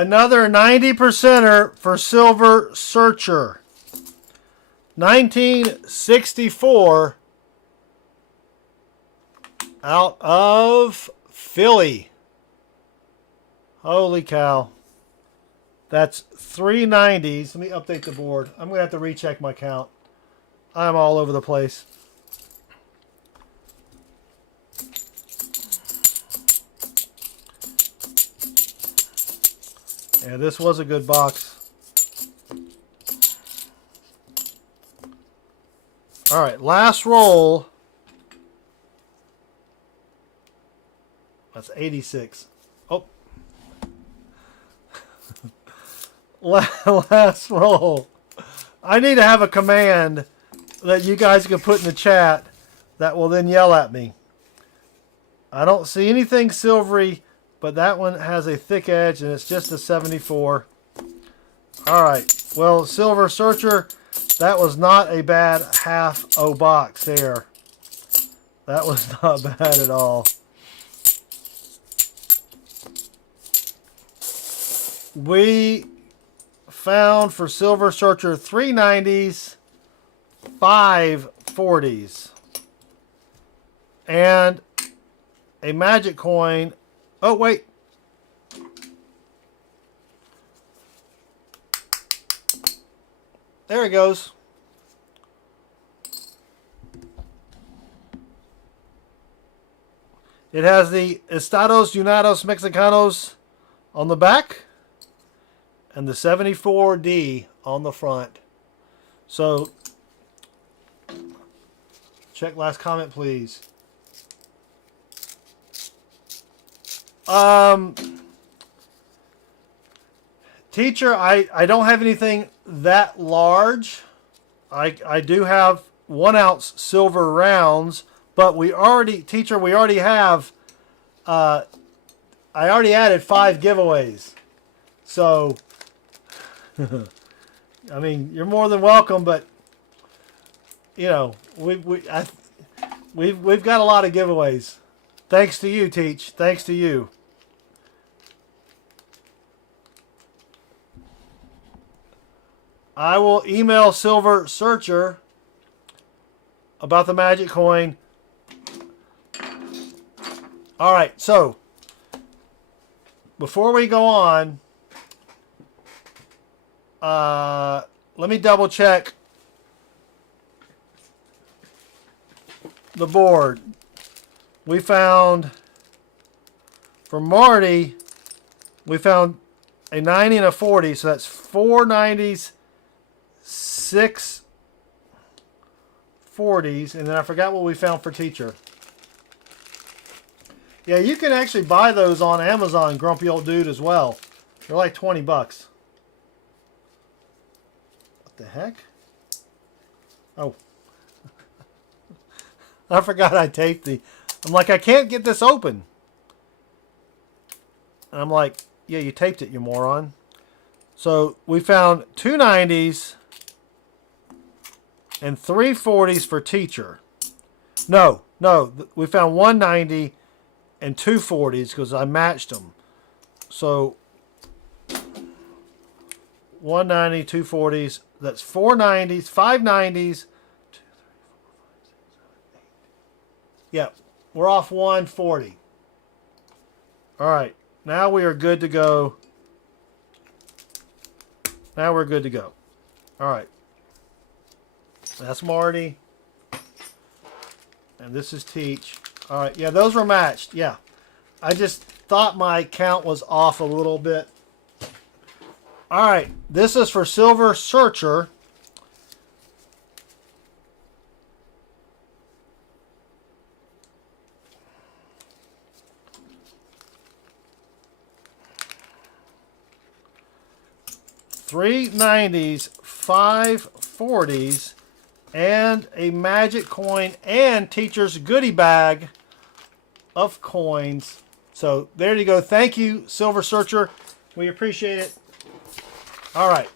Another 90%er for Silver Searcher. 1964 out of Philly. Holy cow. That's 390s. Let me update the board. I'm going to have to recheck my count. I'm all over the place. Yeah, this was a good box. All right, last roll. That's 86. Oh. Last roll. I need to have a command that you guys can put in the chat that will then yell at me. I don't see anything silvery, but that one has a thick edge and it's just a 74. All right. Well, Silver Searcher, that was not a bad half O box there. That was not bad at all. We found for Silver Searcher 390s, 540s, and a magic coin. Oh, wait. There it goes. It has the Estados Unidos Mexicanos on the back and the 74D on the front. So, check last comment, please. Teacher, I don't have anything that large. I do have 1 ounce silver rounds, but we already have, I already added 5 giveaways. So, I mean, you're more than welcome, but you know, we've got a lot of giveaways. Thanks to you, Teach. Thanks to you. I will email Silver Searcher about the magic coin. All right, so before we go on, let me double check the board. We found, for Marty, we found a 90 and a 40, so that's 4 90s, 6 40s, and then I forgot what we found for Teacher. Yeah, you can actually buy those on Amazon, Grumpy Old Dude, as well. They're like 20 bucks. What the heck? Oh. I forgot I taped the... I'm like, I can't get this open. And I'm like, yeah, you taped it, you moron. So we found 2 90s and 3 40s for Teacher. No, we found 1 90 and 2 40s because I matched them. So 1 90, 2 40s. That's 4 90s, 5 90s. Yep. We're off 140. All right. Now we are good to go. Now we're good to go. All right. That's Marty. And this is Teach. All right. Yeah, those were matched. Yeah. I just thought my count was off a little bit. All right. This is for Silver Searcher. Three 90s, 5 40s, and a magic coin and Teacher's goodie bag of coins. So there you go. Thank you, Silver Searcher. We appreciate it. All right.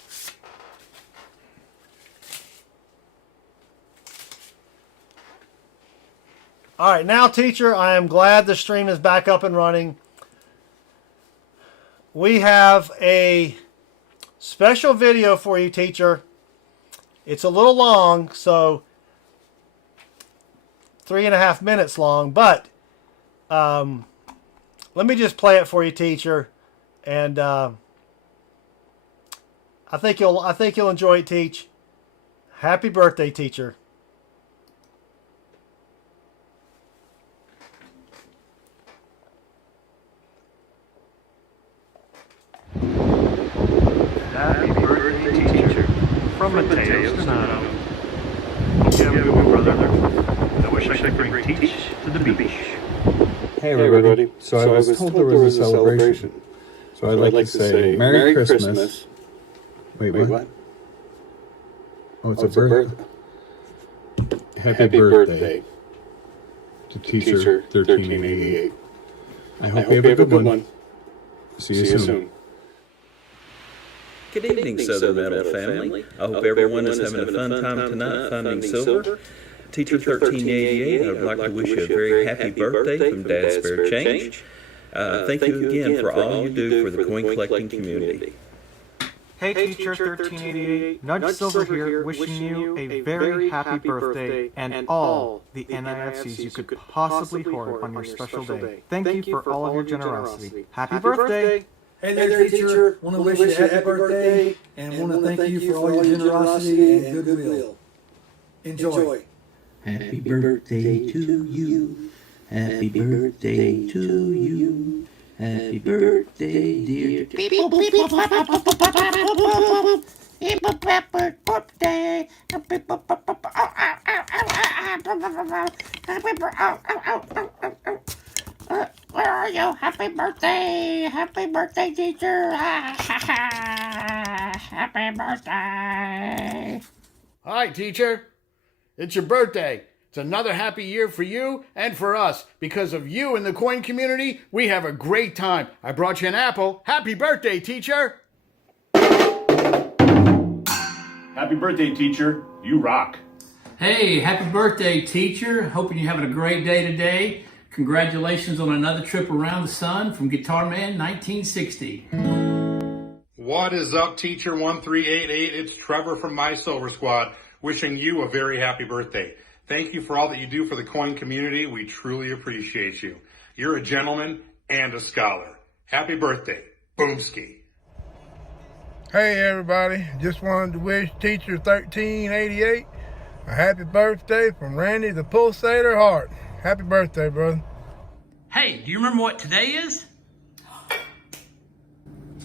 All right, now, Teacher, I am glad the stream is back up and running. we have a special video for you, teacher. It's a little long, so 3.5 minutes long, but let me just play it for you, teacher, and I think you'll enjoy it, teach. Happy birthday, teacher. Happy birthday, teacher. From Mateo Donato. Hope you have a good one, brother. I wish I could bring Teach to the beach. Hey everybody. So I was told there was a celebration. So I'd like to say Merry Christmas. Wait, what? Oh, it's a birthday. Happy birthday to Teacher 1388. I hope you have a good one. See you soon. Good evening, Southern Metal family. I hope everyone is having a fun time tonight finding silver. Teacher1388, I would like to wish you a very happy birthday from Dad's Spare Change. Thank you again for all you do for the coin collecting community. Hey Teacher1388, Nudge Silver here, wishing you a very happy birthday and all the NIFCs you could possibly hoard on your special day. Thank you for all of your generosity. Happy birthday! Hey there, teacher. Want to wish you a happy birthday and want to thank you for all your generosity and goodwill. Enjoy. Happy birthday to you. Happy birthday to you. Happy birthday, dear. Where are you? Happy birthday! Happy birthday, teacher! Happy birthday! Hi, teacher. It's your birthday. It's another happy year for you and for us. Because of you and the coin community, we have a great time. I brought you an apple. Happy birthday, teacher. Happy birthday, teacher. You rock. Hey, happy birthday, teacher. Hoping you're having a great day today. Congratulations on another trip around the sun from Guitar Man 1960. What is up, Teacher1388? It's Trevor from My Silver Squad, wishing you a very happy birthday. Thank you for all that you do for the coin community. We truly appreciate you. You're a gentleman and a scholar. Happy birthday. Boomski. Hey everybody, just wanted to wish Teacher1388 a happy birthday from Randy the Pulsator Heart. Happy birthday, brother. Hey, do you remember what today is?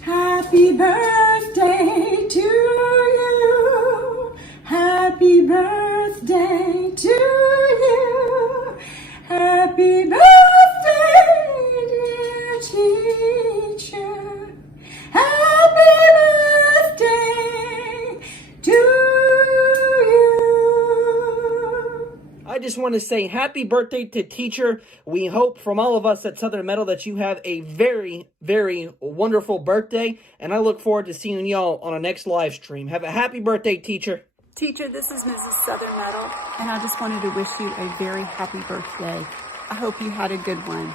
Happy birthday to you. Happy birthday to you. Happy birthday, dear teacher. Happy birthday to you. I just want to say happy birthday to Teacher. We hope from all of us at Southern Metal that you have a very, very wonderful birthday. And I look forward to seeing y'all on our next live stream. Have a happy birthday, Teacher. Teacher, this is Mrs. Southern Metal, and I just wanted to wish you a very happy birthday. I hope you had a good one.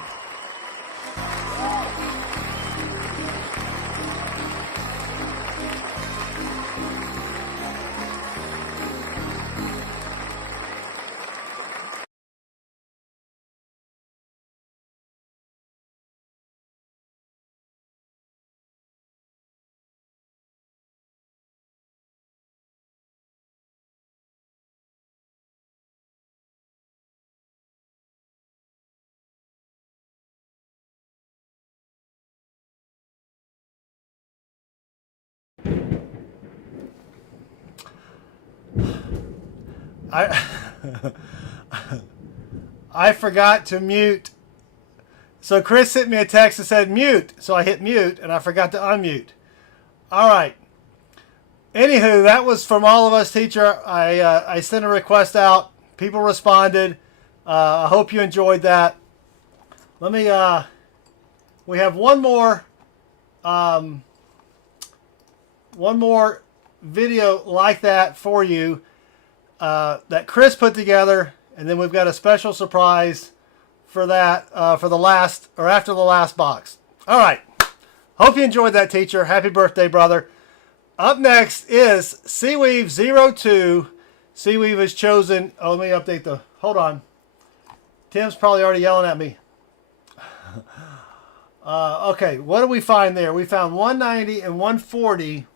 I forgot to mute. So Chris sent me a text that said mute. So I hit mute and I forgot to unmute. All right. Anywho, that was from all of us, teacher. I sent a request out. People responded. I hope you enjoyed that. Let me, we have one more video like that for you that Chris put together, and then we've got a special surprise for that for the last or after the last box. All right, Hope you enjoyed that, teacher. Happy birthday, brother. Up next is Seaweave02. Seaweave has chosen... Oh, let me update the... Hold on. Tim's probably already yelling at me. Okay, what do we find there? We found 190 and 140.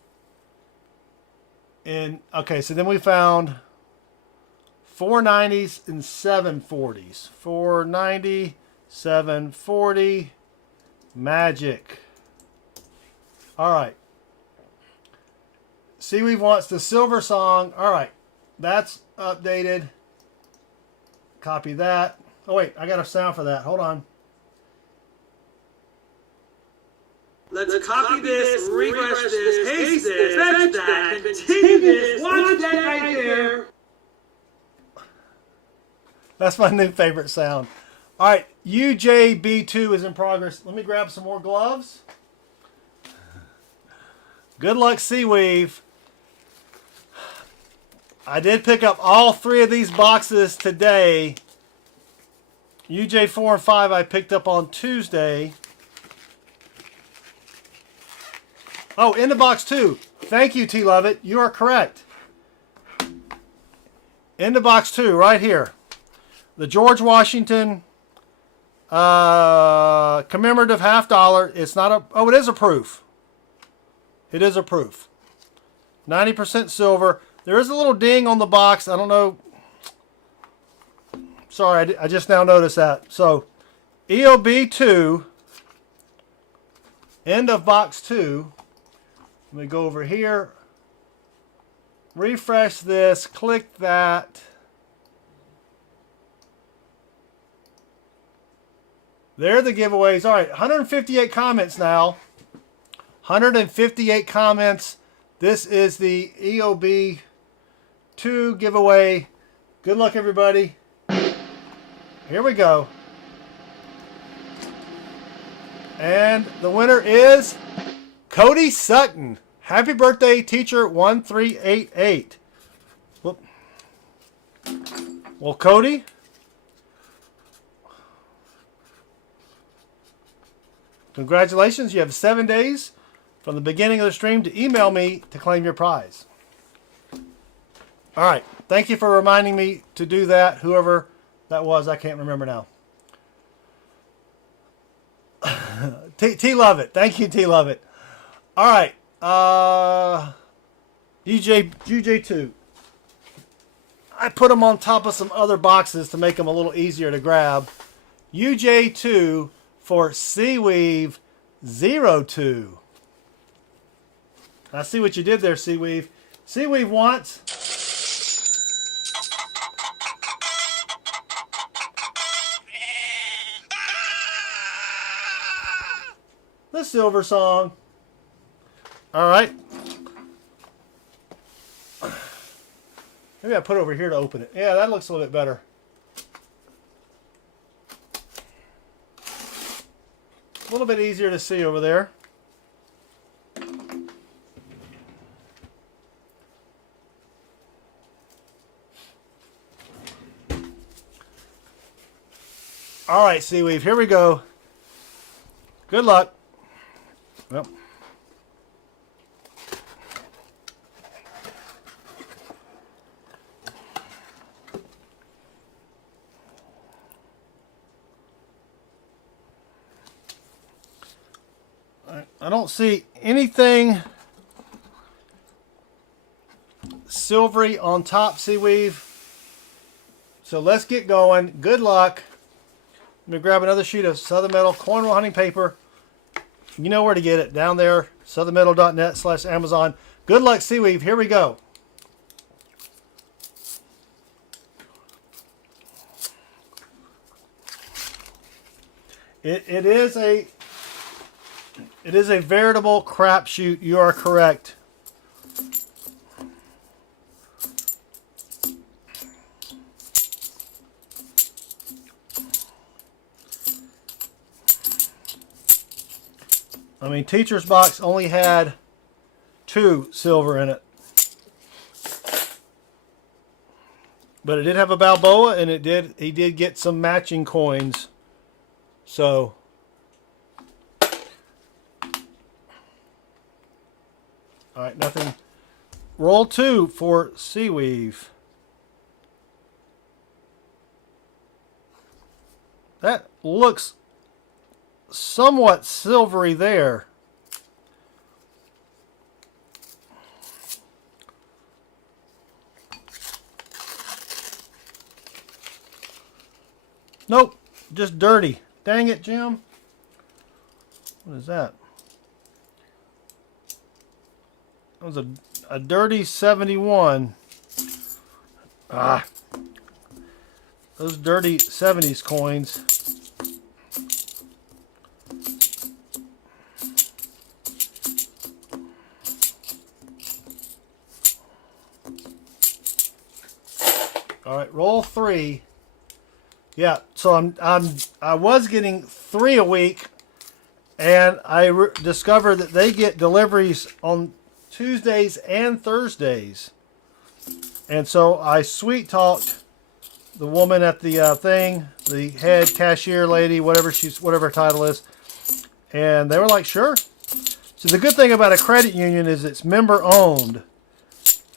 Okay, so then we found 490s and 740s. 490, 740. Magic. All right. Seaweave wants the silver song. All right. That's updated. Copy that. Oh, wait. I got a sound for that. Hold on. Let's copy this, refresh this, paste this, fetch that, continue this, watch that right there. That's my new favorite sound. All right. UJB2 is in progress. Let me grab some more gloves. Good luck, Seaweave. I did pick up all 3 of these boxes today. UJ4 and 5 I picked up on Tuesday. Oh, into box 2. Thank you, T. Lovett. You are correct. Into box 2, right here. The George Washington commemorative $50. It's not a... Oh, it is a proof. It is a proof. 90% silver. There is a little ding on the box. I don't know. Sorry, I just now noticed that. So, EOB2, end of box 2. Let me go over here. Refresh this. Click that. There are the giveaways. All right, 158 comments now. 158 comments. This is the EOB 2 giveaway. Good luck, everybody. Here we go. And the winner is Cody Sutton. Happy birthday, Teacher1388. Whoop. Well, Cody, congratulations. You have 7 days from the beginning of the stream to email me to claim your prize. All right. Thank you for reminding me to do that. Whoever that was, I can't remember now. T. Lovett. Thank you, T. Lovett. All right. UJ2. I put them on top of some other boxes to make them a little easier to grab. UJ2 for Seaweave 02. I see what you did there, Seaweave. Seaweave wants the silver song. All right. Maybe I put it over here to open it. Yeah, that looks a little bit better. A little bit easier to see over there. All right, Seaweave, here we go. Good luck. Well. I don't see anything silvery on top, Seaweave. So let's get going. Good luck. Let me grab another sheet of Southern Metal Cornwall hunting paper. You know where to get it. Down there, southernmetal.net/Amazon. Good luck, Seaweave. Here we go. It is a veritable crapshoot. You are correct. I mean, Teacher's box only had 2 silver in it. But it did have a Balboa, and he did get some matching coins. So All right, nothing. Roll 2 for sea weave. That looks somewhat silvery there. Nope, just dirty. Dang it, Jim. What is that? That was a dirty 71. Ah. Those dirty 70s coins. All right, roll 3. Yeah, so I was getting 3 a week, and I discovered that they get deliveries on Tuesdays and Thursdays. And so I sweet talked the woman at the thing, the head cashier lady, whatever her title is, and they were like, sure. So the good thing about a credit union is it's member owned,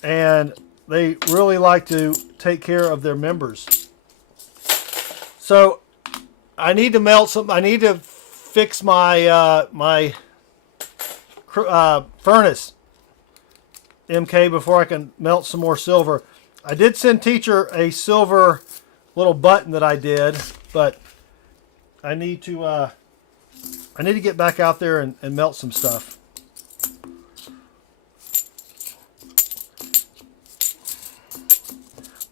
and they really like to take care of their members. So I need to melt some. I need to fix my furnace, MK, before I can melt some more silver. I did send teacher a silver little button that I did, but I need to get back out there and melt some stuff.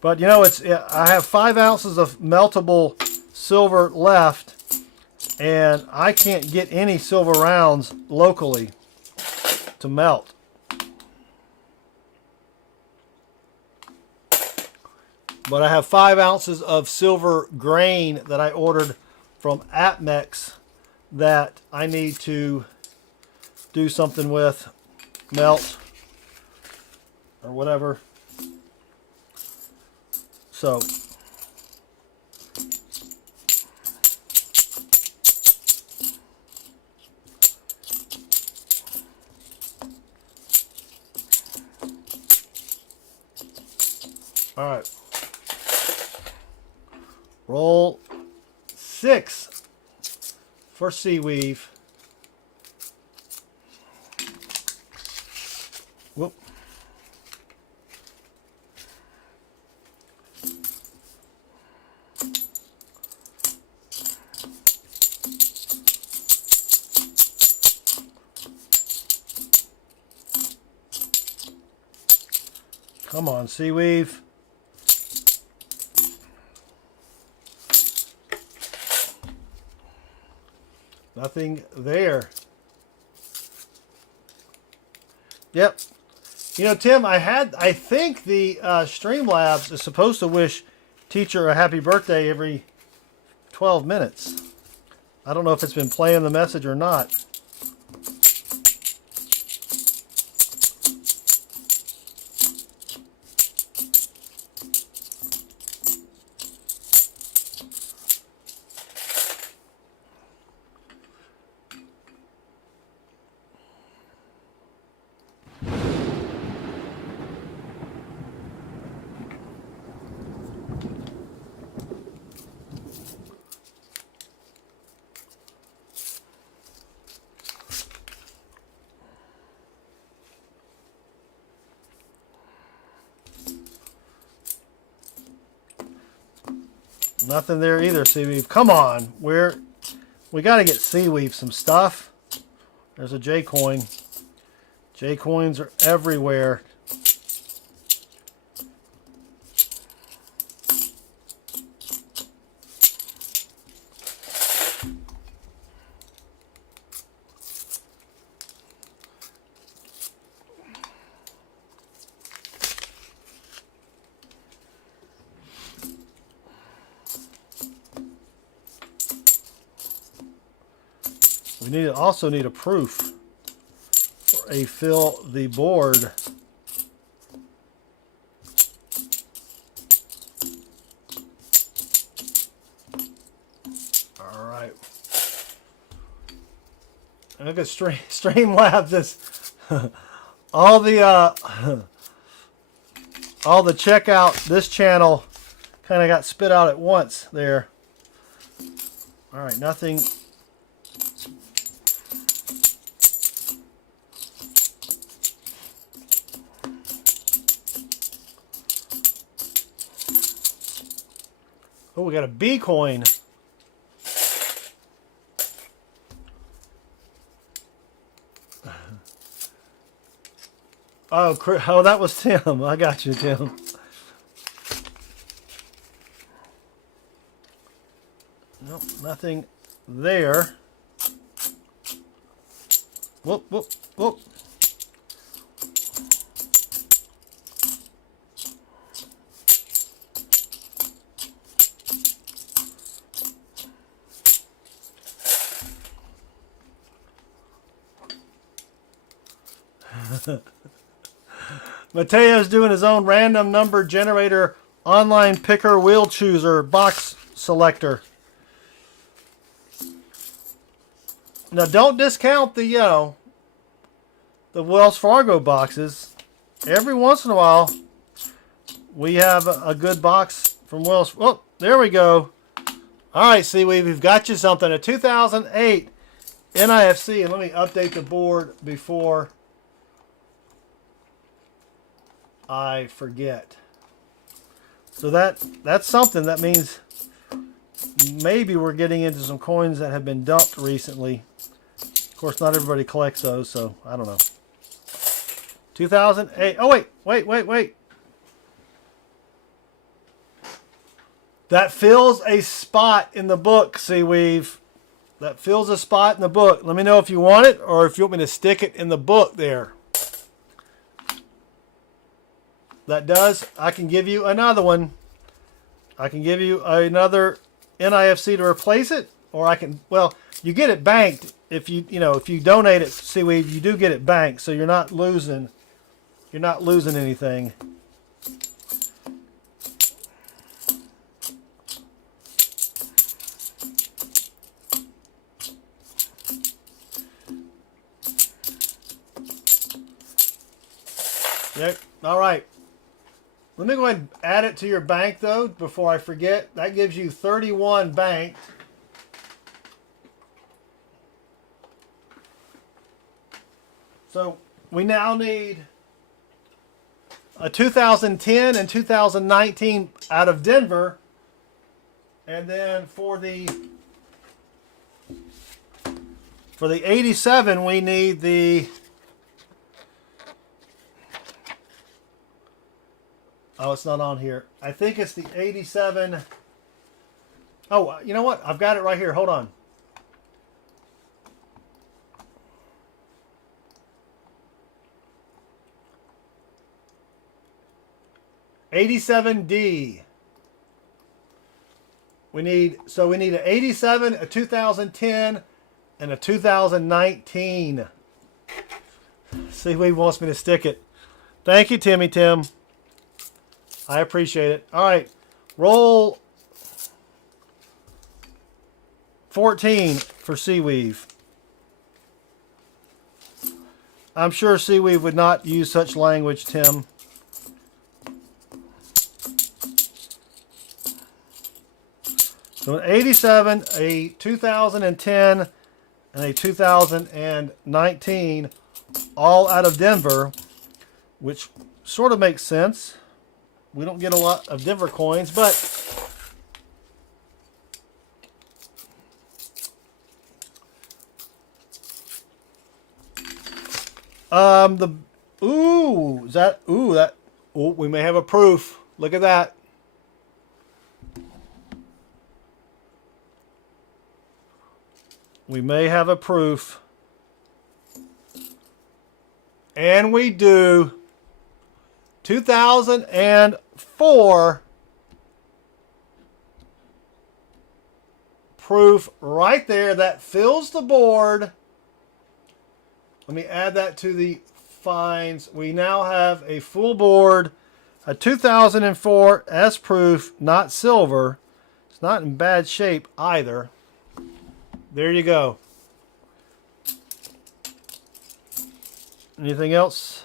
But you know, I have 5 ounces of meltable silver left, and I can't get any silver rounds locally to melt. But I have 5 ounces of silver grain that I ordered from Apmex that I need to do something with, melt, or whatever. So, all right. Roll 6 for sea weave. Whoop. Come on, sea weave. Nothing there. Yep. You know, Tim, I think the Streamlabs is supposed to wish teacher a happy birthday every 12 minutes. I don't know if it's been playing the message or not. Nothing there either, Seaweave. Come on, we got to get Seaweave some stuff. There's a J coin. J coins are everywhere. We also need a proof for a fill the board. All right. And look at Streamlabs. all the checkout, this channel kind of got spit out at once there. All right, nothing. Oh, we got a B coin. Oh, that was Tim. I got you, Tim. Nope, nothing there. Whoop, whoop, whoop. Mateo's doing his own random number generator online picker wheel chooser box selector. Now don't discount the the Wells Fargo boxes. Every once in a while we have a good box from Wells. Oh, there we go. All right, Seaweed, we've got you something. A 2008 NIFC, and let me update the board before I forget. So that's something. That means maybe we're getting into some coins that have been dumped recently. Of course, not everybody collects those, so I don't know. 2008. Oh, wait. That fills a spot in the book, Seaweave. That fills a spot in the book. Let me know if you want it or if you want me to stick it in the book there. That does. I can give you another one. I can give you another NIFC to replace it, or I can. Well, you get it banked if if you donate it. Seaweed, you do get it banked, so you're not losing. You're not losing anything. Yep. All right. Let me go ahead and add it to your bank, though, before I forget. That gives you 31 banked. So we now need a 2010 and 2019 out of Denver. And then for the 87, we need the... Oh, it's not on here. I think it's the 87. Oh, you know what? I've got it right here. Hold on. $87D. We need an 87, a 2010, and a 2019. See, he wants me to stick it. Thank you, Tim. I appreciate it. All right, roll 14 for Seaweave. I'm sure Seaweave would not use such language, Tim. So an 87, a 2010, and a 2019, all out of Denver, which sort of makes sense. We don't get a lot of Denver coins, but we may have a proof. Look at that. We may have a proof. And we do. 2004 proof right there. That fills the board. Let me add that to the finds. We now have a full board, a 2004 S proof, not silver. It's not in bad shape either. There you go. Anything else?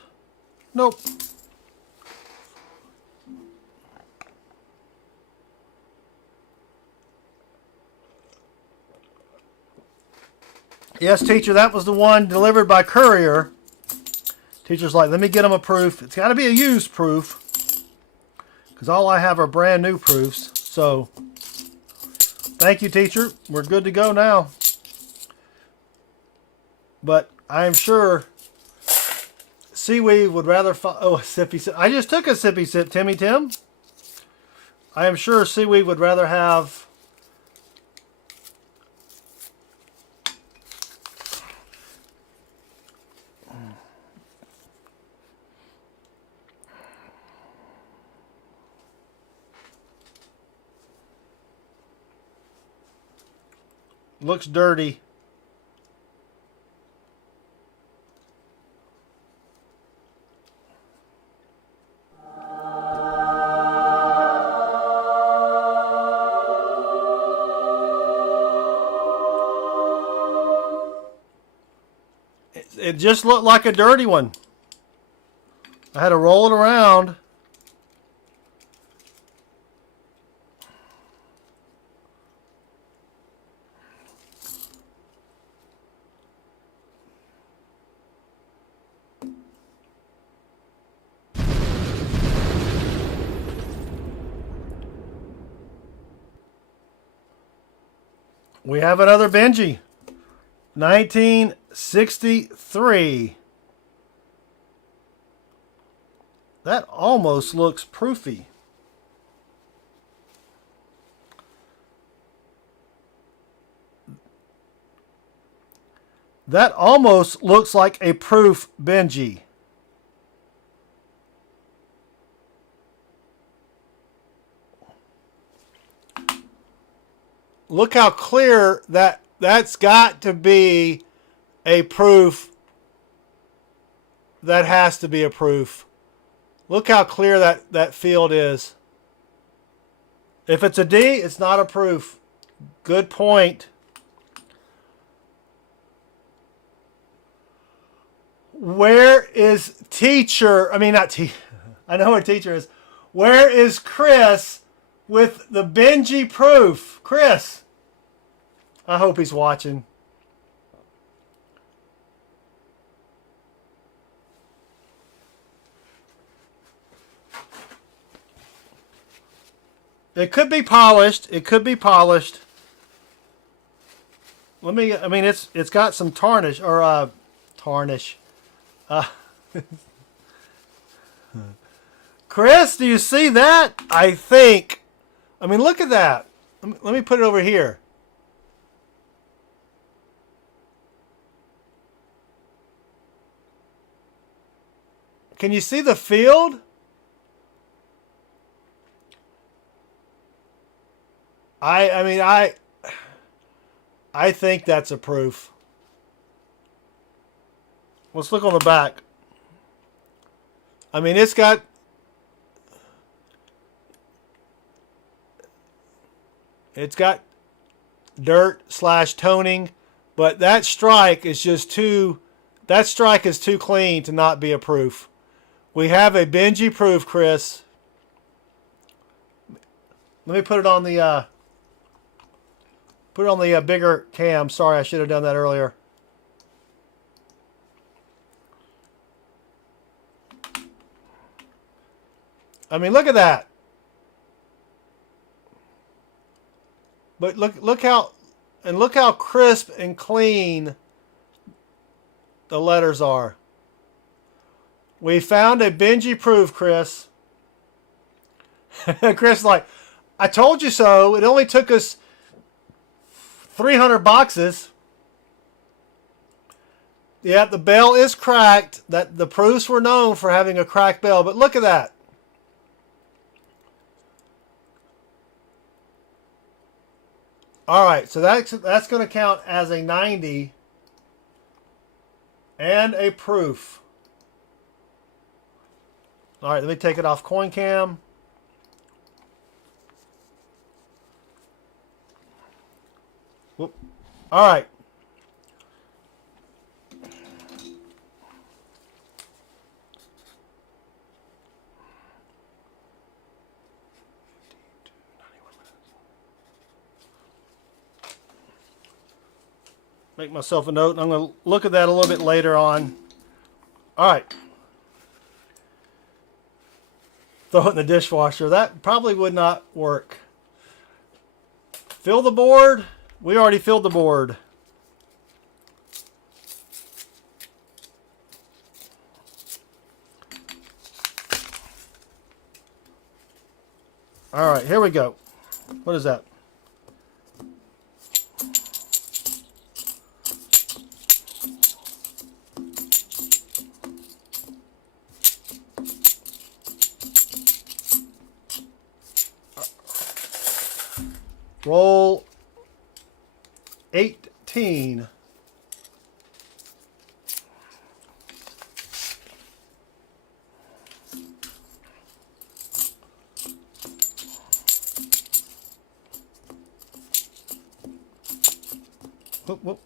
nope. Yes, teacher, that was the one delivered by courier. Teacher's like, let me get them a proof. It's got to be a used proof, because all I have are brand new proofs. So, thank you, teacher. We're good to go now. But I am sure Seaweed would rather... Oh, a sippy sip. I just took a sippy sip, Timmy Tim. I am sure Seaweed would rather have... Looks dirty. It just looked like a dirty one. I had to roll it around. We have another Benji. 1963. That almost looks proofy. That almost looks like a proof Benji. Look how clear that's got to be a proof. That has to be a proof. Look how clear that field is. If it's a D, it's not a proof. Good point. Where is teacher? I mean, not T. I know where teacher is. Where is Chris with the Benji proof? Chris. I hope he's watching. It could be polished. It could be polished. I mean, it's got some tarnish or tarnish. Chris, do you see that? I think. I mean, look at that. Let me put it over here. Can you see the field? I think that's a proof. Let's look on the back. I mean, it's got dirt / toning, but that strike is just too clean to not be a proof. We have a Benji proof, Chris. Let me put it on the bigger cam. Sorry, I should have done that earlier. I mean, look at that. But look how crisp and clean the letters are. We found a Benji proof, Chris. Chris, like, I told you so. It only took us 300 boxes. Yeah, the bell is cracked. That the proofs were known for having a cracked bell, but look at that. All right, so that's going to count as a 90 and a proof. All right, let me take it off coin cam. Whoop. All right. make myself a note. I'm going to look at that a little bit later on. All right. Throw it in the dishwasher. That probably would not work. Fill the board. We already filled the board. All right, here we go. What is that? Roll 18. Whoop, whoop.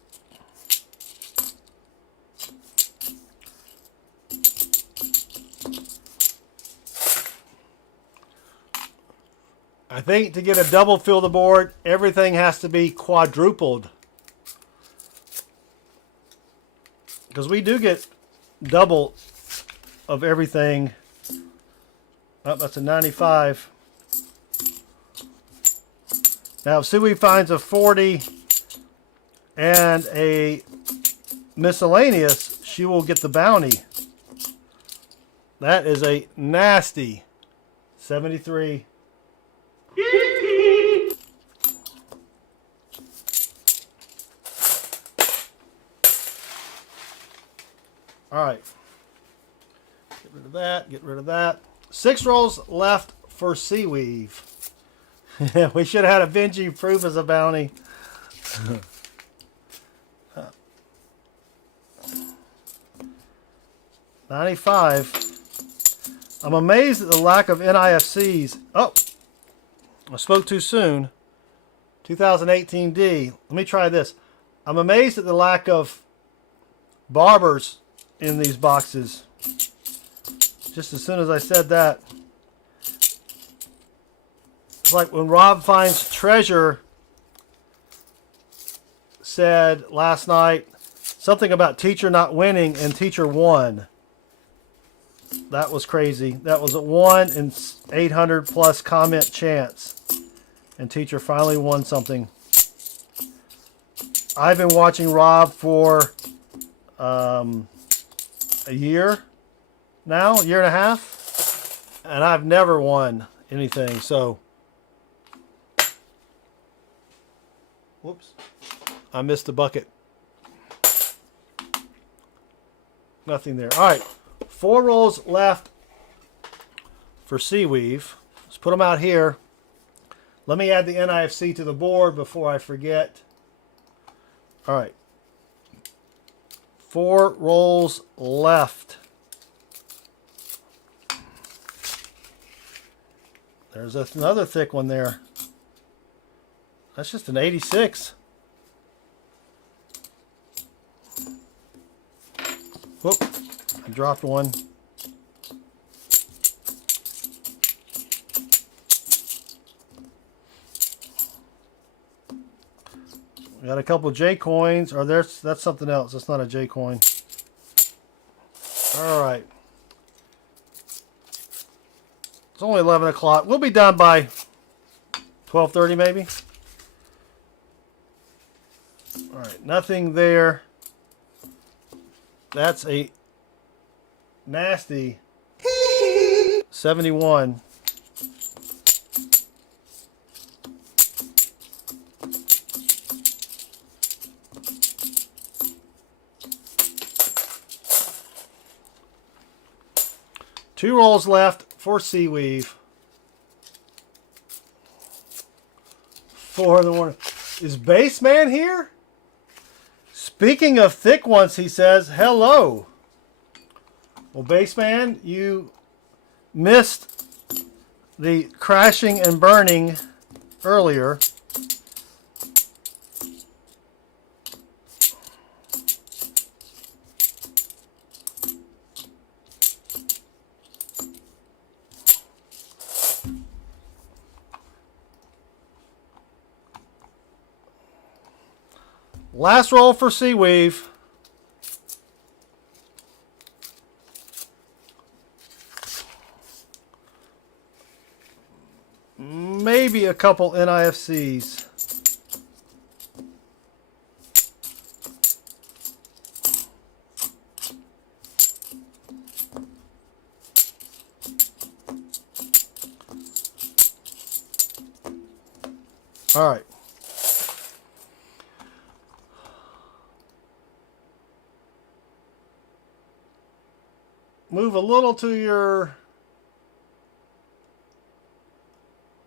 I think to get a double fill the board, everything has to be quadrupled. Because we do get double of everything. Oh, that's a 95. Now, if Suey finds a 40 and a miscellaneous, she will get the bounty. That is a nasty 73. All right. Get rid of that. Get rid of that. 6 rolls left for sea weave. We should have had a Benji proof as a bounty. 95. I'm amazed at the lack of NIFCs. Oh, I spoke too soon. 2018D. Let me try this. I'm amazed at the lack of barbers in these boxes. Just as soon as I said that. It's like when Rob Finds Treasure said last night something about teacher not winning and teacher won. That was crazy. That was a 1 in 800 plus comment chance. And teacher finally won something. I've been watching Rob for a year now, a year and a half, and I've never won anything. So, whoops, I missed the bucket. Nothing there. All right, 4 rolls left for sea weave. Let's put them out here. Let me add the NIFC to the board before I forget. All right. 4 rolls left. There's another thick one there. That's just an 86. Whoop, I dropped one. We got a couple J coins, or that's something else. That's not a J coin. All right. It's only 11 o'clock. We'll be done by 12:30 maybe. All right, nothing there. That's a nasty 71. Two rolls left for sea weave. 4 in the morning. Is Baseman here? Speaking of thick ones, he says, hello. Well, Baseman, you missed the crashing and burning earlier. Last roll for Seaweave. Maybe a couple NIFCs. All right. Move a little to your...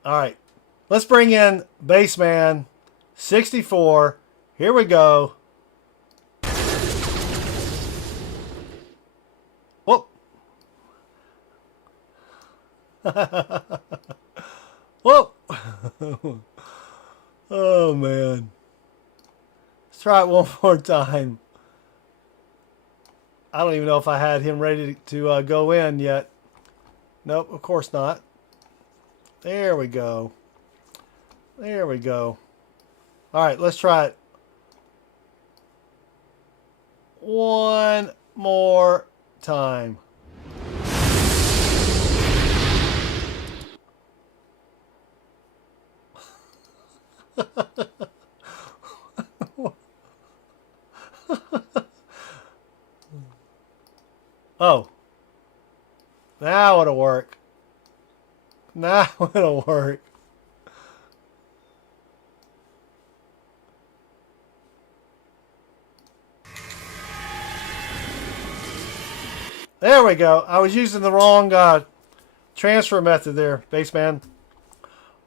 All right. Let's bring in Bassman 64. Here we go. Whoop. Whoop. Oh, man. Let's try it one more time. I don't even know if I had him ready to go in yet. Nope, of course not. There we go. There we go. All right, let's try it one more time. Oh. Now it'll work. Now it'll work. There we go. I was using the wrong transfer method there, Bassman.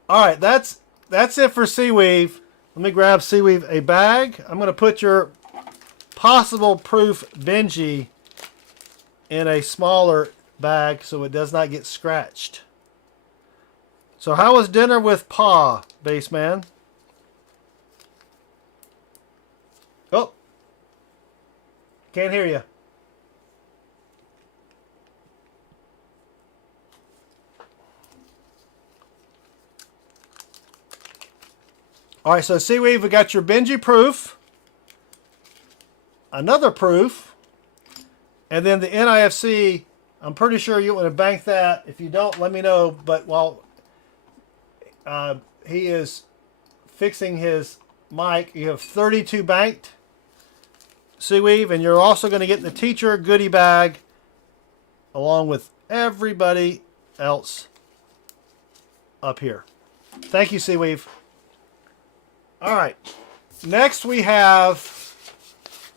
All right, that's it for Seaweave. Let me grab Seaweave a bag. I'm going to put your possible proof Benji in a smaller bag so it does not get scratched. So how was dinner with Pa, Bassman? Oh. Can't hear you. All right, so Seaweave, we got your Benji proof, another proof, and then the NIFC. I'm pretty sure you want to bank that. If you don't, let me know. But while he is fixing his mic, you have 32 banked, Seaweave, and you're also going to get the teacher goodie bag along with everybody else up here. Thank you, Seaweave. All right. Next we have.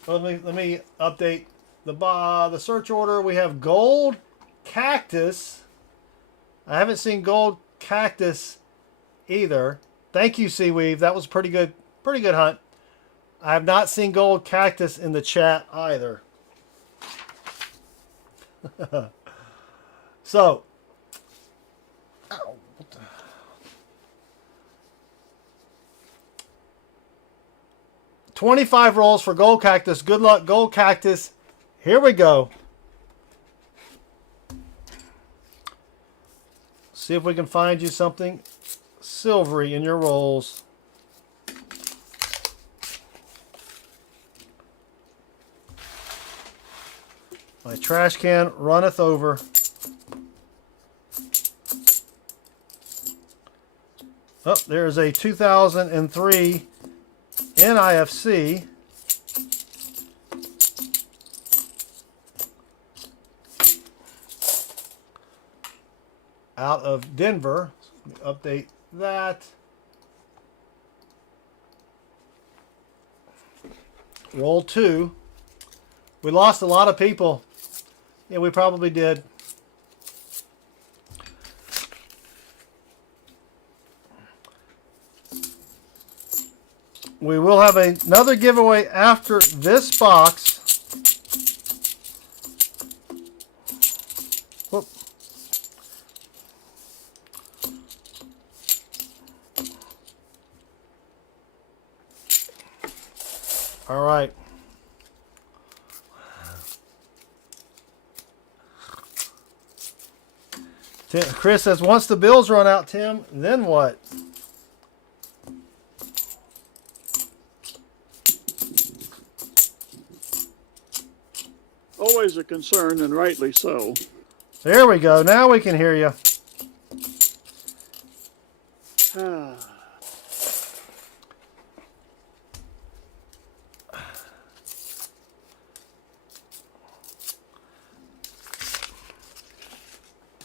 Let me update the search order. We have gold cactus. I haven't seen gold cactus either. Thank you, Seaweave. That was pretty good hunt. I have not seen gold cactus in the chat either. So. Ow. 25 rolls for gold cactus. Good luck, gold cactus. Here we go. See if we can find you something silvery in your rolls. My trash can runneth over. Oh, there's a 2003 NIFC. Out of Denver. Let me update that. Roll 2. We lost a lot of people. Yeah, we probably did. We will have another giveaway after this box. Whoop. All right. Chris says, once the bills run out, Tim, then what? always a concern, and rightly so. There we go. Now we can hear you.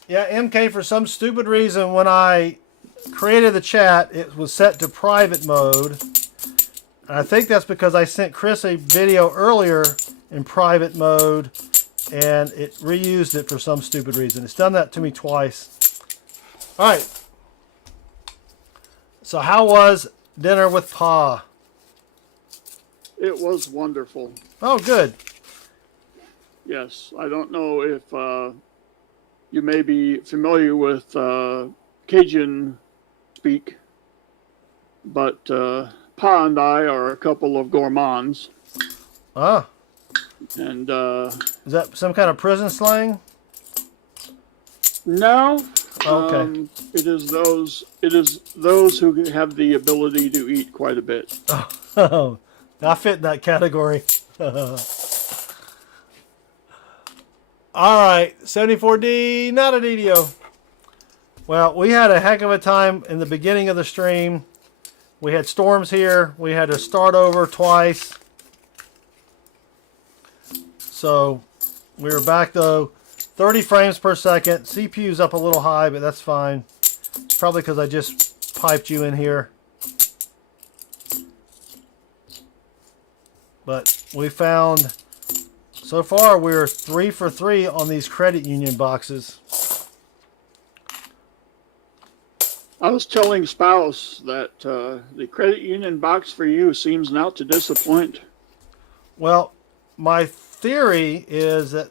Yeah, MK, for some stupid reason, when I created the chat, it was set to private mode. I think that's because I sent Chris a video earlier in private mode, and it reused it for some stupid reason. It's done that to me twice. All right. So how was dinner with Pa? It was wonderful. Oh, good. Yes, I don't know if you may be familiar with Cajun speak, but Pa and I are a couple of gourmands. Ah. And is that some kind of prison slang? No. Oh, okay. It is those who have the ability to eat quite a bit. Oh, I fit in that category. All right, 74D, not a DDO. Well, we had a heck of a time in the beginning of the stream. We had storms here. We had to start over twice. So we were back though, 30 frames per second. CPU's up a little high, but that's fine. It's probably because I just piped you in here. But we found, so far we're 3 for 3 on these credit union boxes. I was telling Spouse that the credit union box for you seems not to disappoint. Well, my theory is that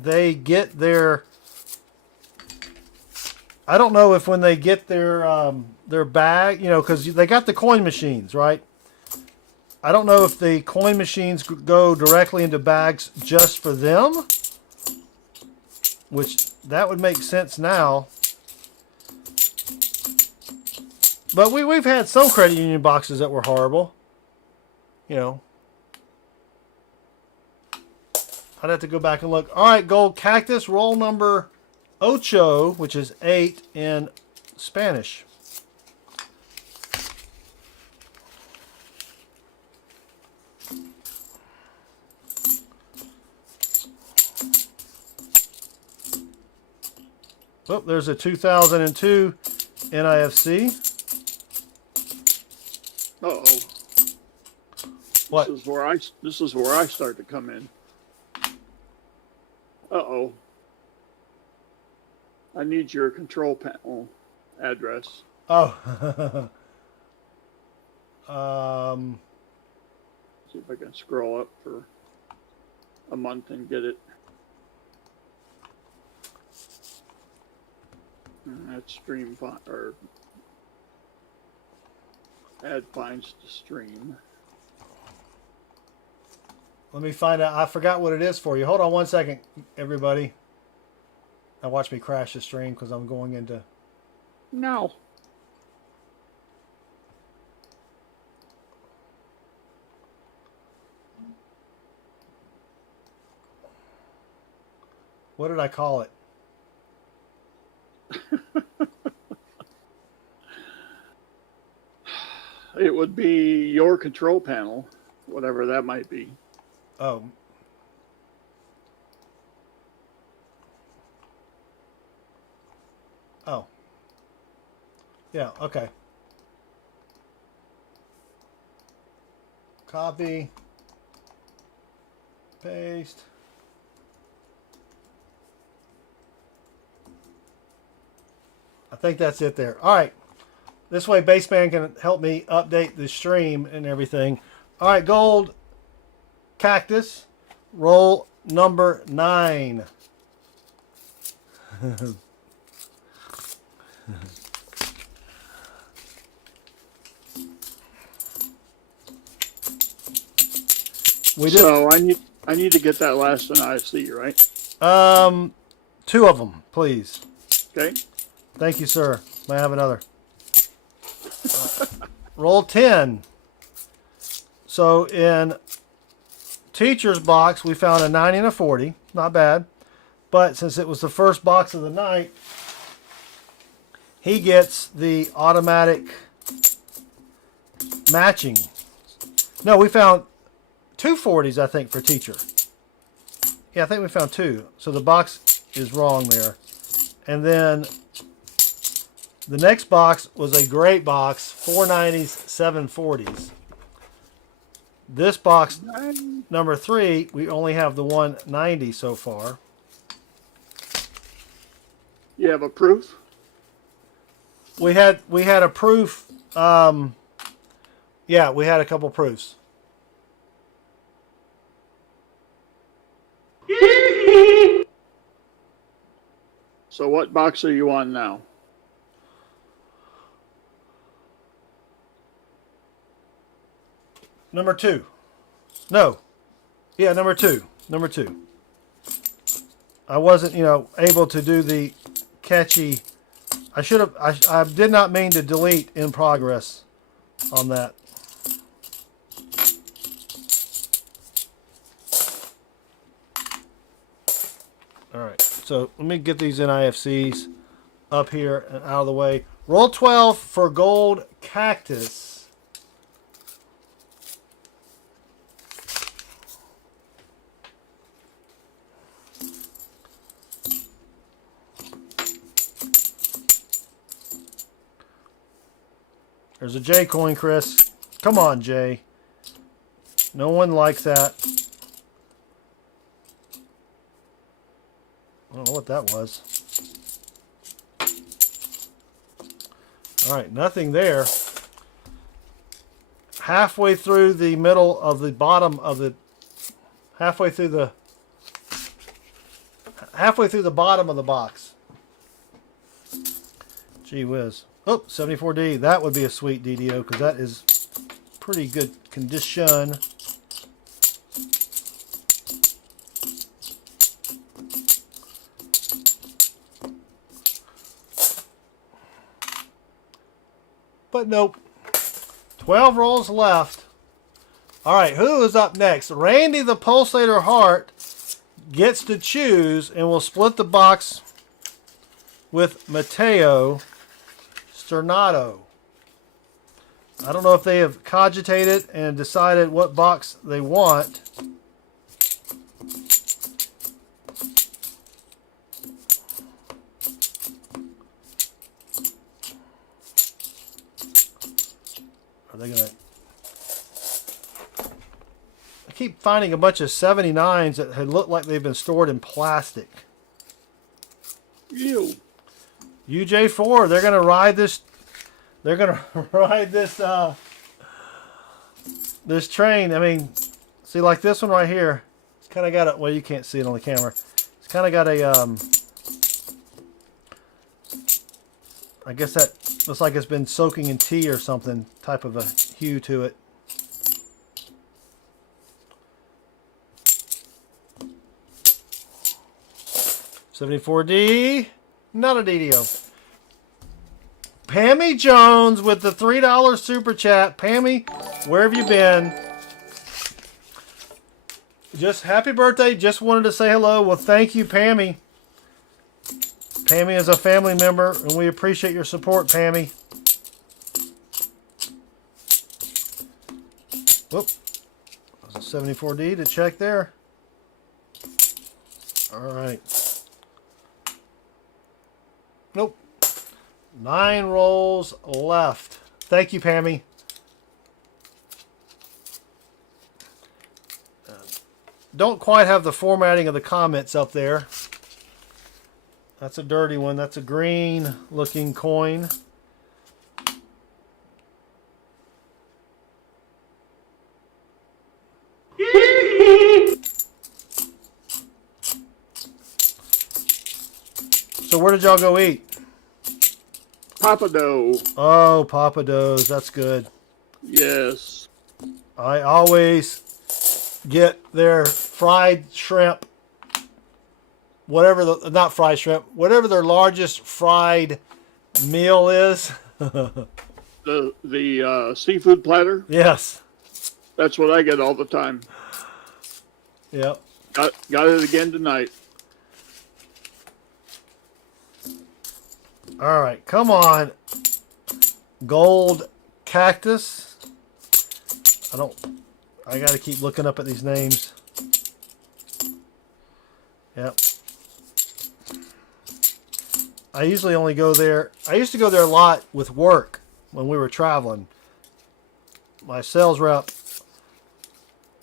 they get their, I don't know if when they get their bag, you know, because they got the coin machines, right? I don't know if the coin machines go directly into bags just for them, which that would make sense now. But we've had some credit union boxes that were horrible, you know. I'd have to go back and look. All right, Gold Cactus, roll number ocho, which is 8 in Spanish. Oh, there's a 2002 NIFC. Uh-oh. What? This is where I start to come in. Uh-oh. I need your control panel address. Oh. See if I can scroll up for a month and get it. That's stream or add finds to stream. Let me find out. I forgot what it is for you. Hold on one second, everybody. Now watch me crash the stream because I'm going into... No. What did I call it? It would be your control panel, whatever that might be. Oh. Oh. Yeah, okay. Copy. Paste. I think that's it there. All right. This way Baseman can help me update the stream and everything. All right, Gold Cactus, roll number 9. So I need to get that last NIFC, right? 2 of them, please. Okay. Thank you, sir. May I have another? Roll 10. So in Teacher's box, we found a 90 and a 40. Not bad. But since it was the first box of the night, he gets the automatic matching. No, we found 2 40s, I think, for Teacher. Yeah, I think we found 2. So the box is wrong there. And then the next box was a great box, 4 90s, 7 40s. This box, number 3, we only have the 190 so far. You have a proof? We had a proof. Yeah, we had a couple proofs. So what box are you on now? Number 2. No. Yeah, number 2. Number 2. I wasn't, able to do the catchy. I should have. I did not mean to delete in progress on that. All right. So let me get these NIFCs up here and out of the way. Roll 12 for gold cactus. There's a J coin, Chris. Come on, Jay. No one likes that. I don't know what that was. All right, nothing there. Halfway through the middle of the bottom of the... Halfway through the bottom of the box. Gee whiz. Oh, 74D. That would be a sweet DDO because that is pretty good condition. But nope. 12 rolls left. All right, who is up next? Randy the Pulsator Heart gets to choose and will split the box with Mateo Stornato. I don't know if they have cogitated and decided what box they want. Are they gonna... I keep finding a bunch of 79s that had looked like they've been stored in plastic. Ew. UJ4, they're gonna ride this. They're gonna ride this. This train. I mean, see, like this one right here. It's kind of got a. Well, you can't see it on the camera. It's kind of got a. I guess that looks like it's been soaking in tea or something. Type of a hue to it. $74D. Not a DDO. Pammy Jones with the $3 super chat. Pammy, where have you been? Just happy birthday. Just wanted to say hello. Well, thank you, Pammy. Pammy is a family member, and we appreciate your support, Pammy. Whoop. There's a 74D to check there. All right. Nope. 9 rolls left. Thank you, Pammy. Don't quite have the formatting of the comments up there. That's a dirty one. That's a green looking coin. So where did y'all go eat? Papado. Oh, Papados. That's good. Yes. I always get their fried shrimp. Whatever the, not fried shrimp, whatever their largest fried meal is. The seafood platter? Yes. That's what I get all the time. Yep. Got it again tonight. All right, come on, Gold Cactus. I got to keep looking up at these names. Yep. I usually only go there. I used to go there a lot with work when we were traveling. My sales rep,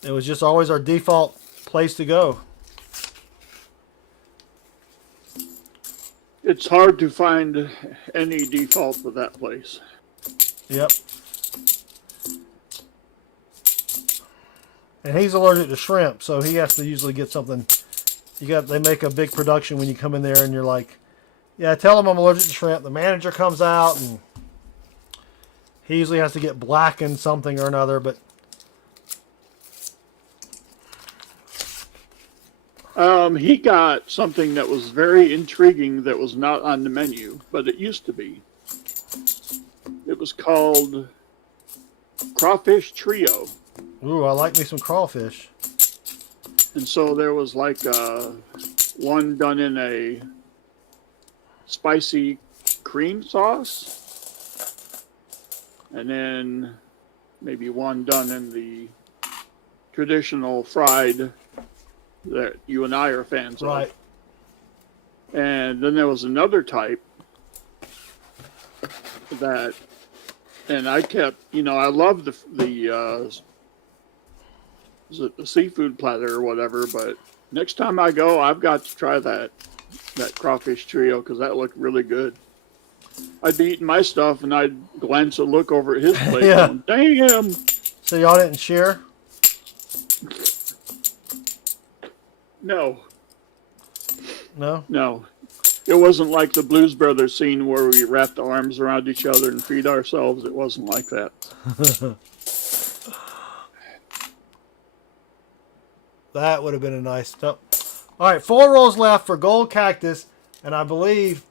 it was just always our default place to go. It's hard to find any default for that place. Yep. And he's allergic to shrimp, so he has to usually get something. They make a big production when you come in there and you're like, yeah, tell him I'm allergic to shrimp. The manager comes out and he usually has to get blackened something or another, but he got something that was very intriguing that was not on the menu, but it used to be. It was called Crawfish Trio. Ooh, I like me some crawfish. And so there was like one done in a spicy cream sauce, and then maybe one done in the traditional fried that you and I are fans of. Right. And then there was another type that, and I kept, I love the is it the seafood platter or whatever, but next time I go, I've got to try that crawfish trio because that looked really good. I'd be eating my stuff and I'd glance and look over at his plate. Yeah. Going, damn. So y'all didn't share? No. No? No. It wasn't like the Blues Brothers scene where we wrapped our arms around each other and feed ourselves. It wasn't like that. That would have been a nice stuff. All right, 4 rolls left for Gold Cactus, and I believe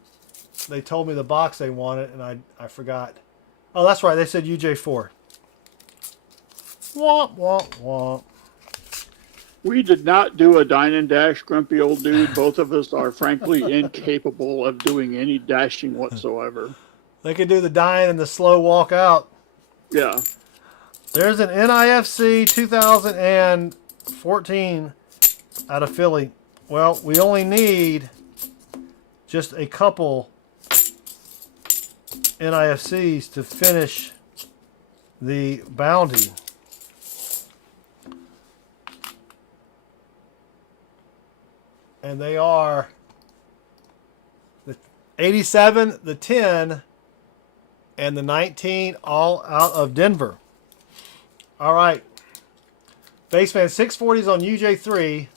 they told me the box they wanted, and I forgot. Oh, that's right. They said UJ4. Womp, womp, womp. We did not do a dine and dash, grumpy old dude. Both of us are frankly incapable of doing any dashing whatsoever. They could do the dine and the slow walk out. Yeah. There's an NIFC 2014 out of Philly. Well, we only need just a couple NIFCs to finish the bounty. And they are the 87, the 10, and the 19, all out of Denver. All right. Baseman 640s on UJ3.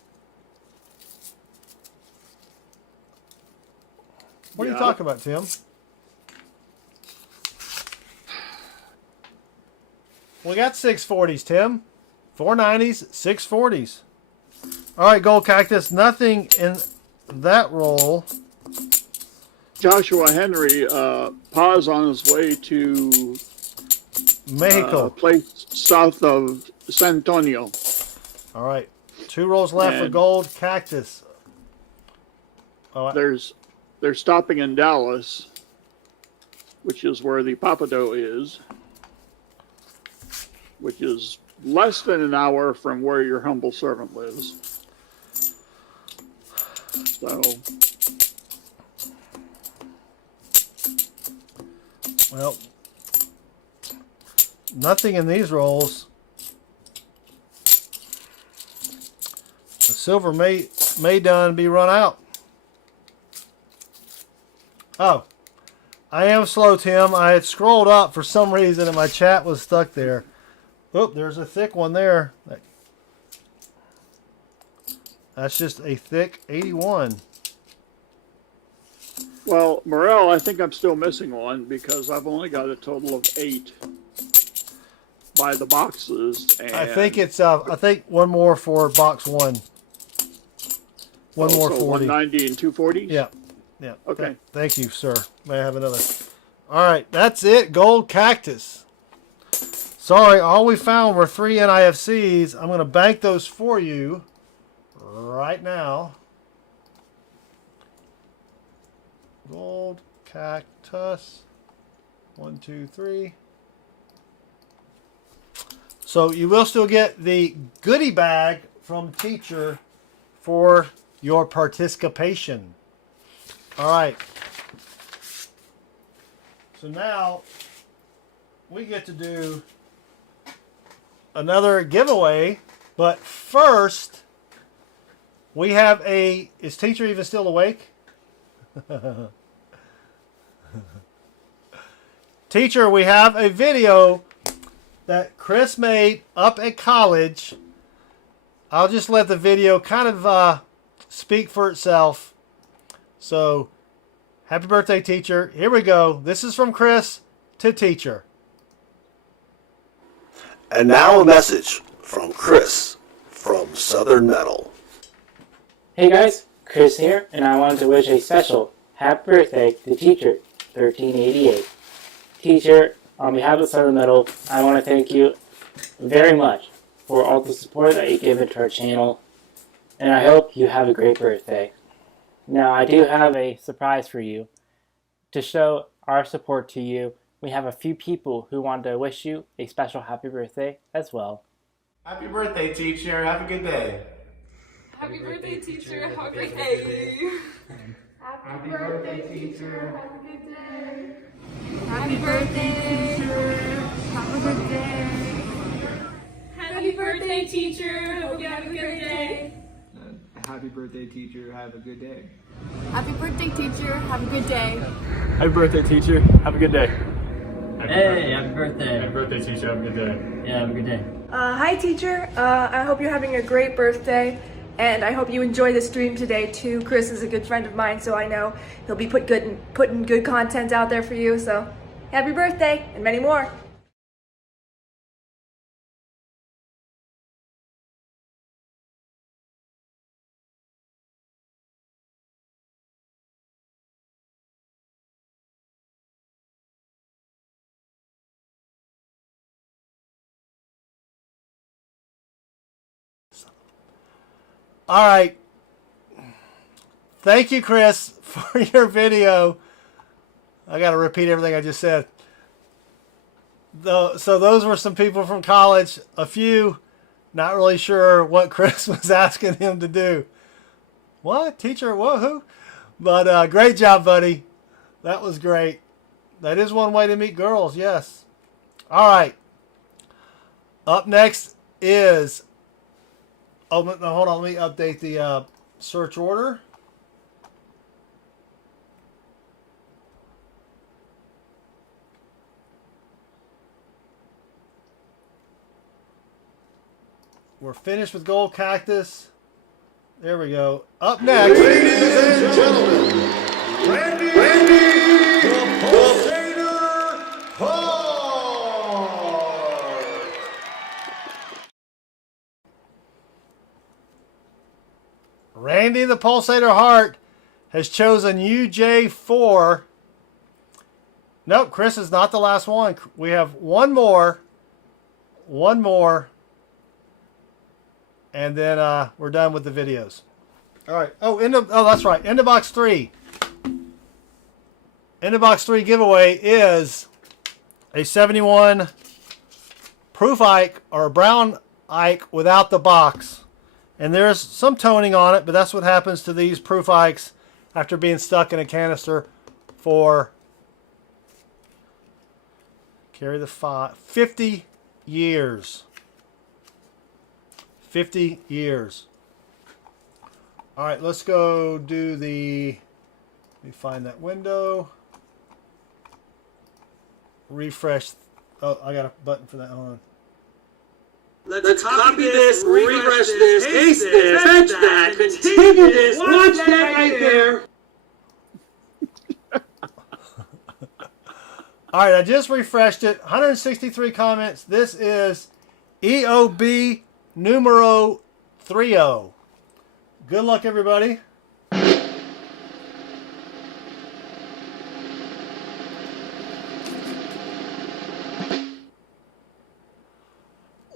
What are you talking about, Tim? We got 640s, Tim. 490s, 640s. All right, Gold Cactus. Nothing in that roll. Joshua Henry, pause on his way to Mexico. Place south of San Antonio. All right. 2 rolls left for Gold Cactus. Oh, they're stopping in Dallas, which is where the Papado is, which is less than an hour from where your humble servant lives. So, well, nothing in these rolls. The silver may done be run out. Oh, I am slow, Tim. I had scrolled up for some reason and my chat was stuck there. Oop, there's a thick one there. That's just a thick 81. well, Morel, I think I'm still missing one because I've only got a total of 8 by the boxes. And I think it's I think one more for box 1. One more 40. 190 and 240s? Yeah. Yeah. Okay. Thank you, sir. May I have another? All right. That's it. Gold Cactus. Sorry, all we found were 3 NIFCs. I'm going to bank those for you. right now. Gold cactus. 1, 2, 3. So you will still get the goodie bag from teacher for your participation. All right. So now we get to do another giveaway, but first we have a, is teacher even still awake? Teacher, we have a video that Chris made up at college. I'll just let the video kind of speak for itself. So, happy birthday, teacher. Here we go. This is from Chris to teacher. And now a message from Chris from Southern Metal. Hey guys, Chris here, and I wanted to wish a special happy birthday to Teacher1388. Teacher, on behalf of Southern Metal, I want to thank you very much for all the support that you give to our channel, and I hope you have a great birthday. Now, I do have a surprise for you. To show our support to you, we have a few people who want to wish you a special happy birthday as well. Happy birthday, teacher. Have a good day. Happy birthday, teacher. Have a great day. Happy birthday, teacher. Have a good day. Happy birthday, teacher. Have a good day. Happy birthday, teacher. Hope you have a good day. Happy birthday, teacher. Have a good day. Happy birthday, teacher. Have a good day. Happy birthday, teacher. Have a good day. Hey, happy birthday. Happy birthday, teacher. Have a good day. Yeah, have a good day. Hi, teacher. I hope you're having a great birthday, and I hope you enjoy the stream today too. Chris is a good friend of mine, so I know he'll be putting good content out there for you. So, happy birthday, and many more. All right. Thank you, Chris, for your video. I got to repeat everything I just said. So those were some people from college. A few, not really sure what Chris was asking him to do. What? Teacher? What? Who? But great job, buddy. That was great. That is one way to meet girls, yes. All right. Up next is... Oh, no, hold on. Let me update the search order. We're finished with Gold Cactus. There we go. Up next. Ladies and gentlemen, Randy the Pulsator Hart. Randy the Pulsator Hart has chosen UJ4. Nope, Chris is not the last one. We have one more. One more. And then we're done with the videos. All right. Oh, that's right. End of box 3. End of box 3 giveaway is a 71 proof Ike or a brown Ike without the box. And there's some toning on it, but that's what happens to these proof Ikes after being stuck in a canister for, carry the 50 years. 50 years. All right, let's go do the, let me find that window. Refresh. Oh, I got a button for that. Hold on. Let's copy this, refresh this, paste this, fetch that, continue this, watch that right there. All right, I just refreshed it. 163 comments. This is EOB numero 30. Good luck, everybody.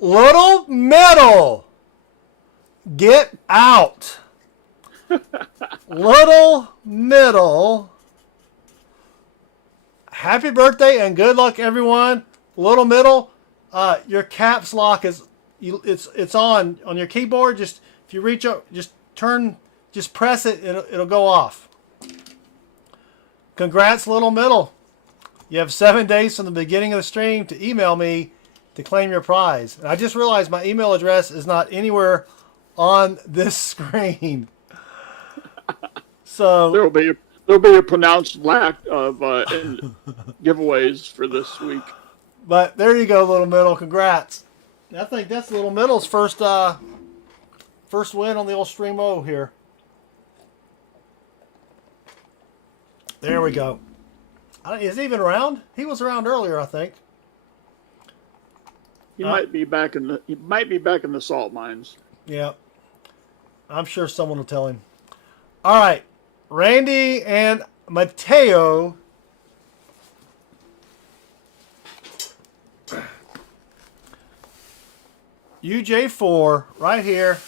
Little Metal. get out. Little Middle. Happy birthday and good luck, everyone. Little Middle, your caps lock is it's on your keyboard. Just if you reach up, just press it. It'll go off. Congrats, Little Middle. You have 7 days from the beginning of the stream to email me to claim your prize. And I just realized my email address is not anywhere on this screen. So there'll be a pronounced lack of giveaways for this week. But there you go, Little Middle. Congrats. I think that's Little Middle's first win on the old Stream O here. There we go. Is he even around? He was around earlier, I think. He might be back in the salt mines. Yeah. I'm sure someone will tell him. All right. Randy and Mateo. UJ4 right here.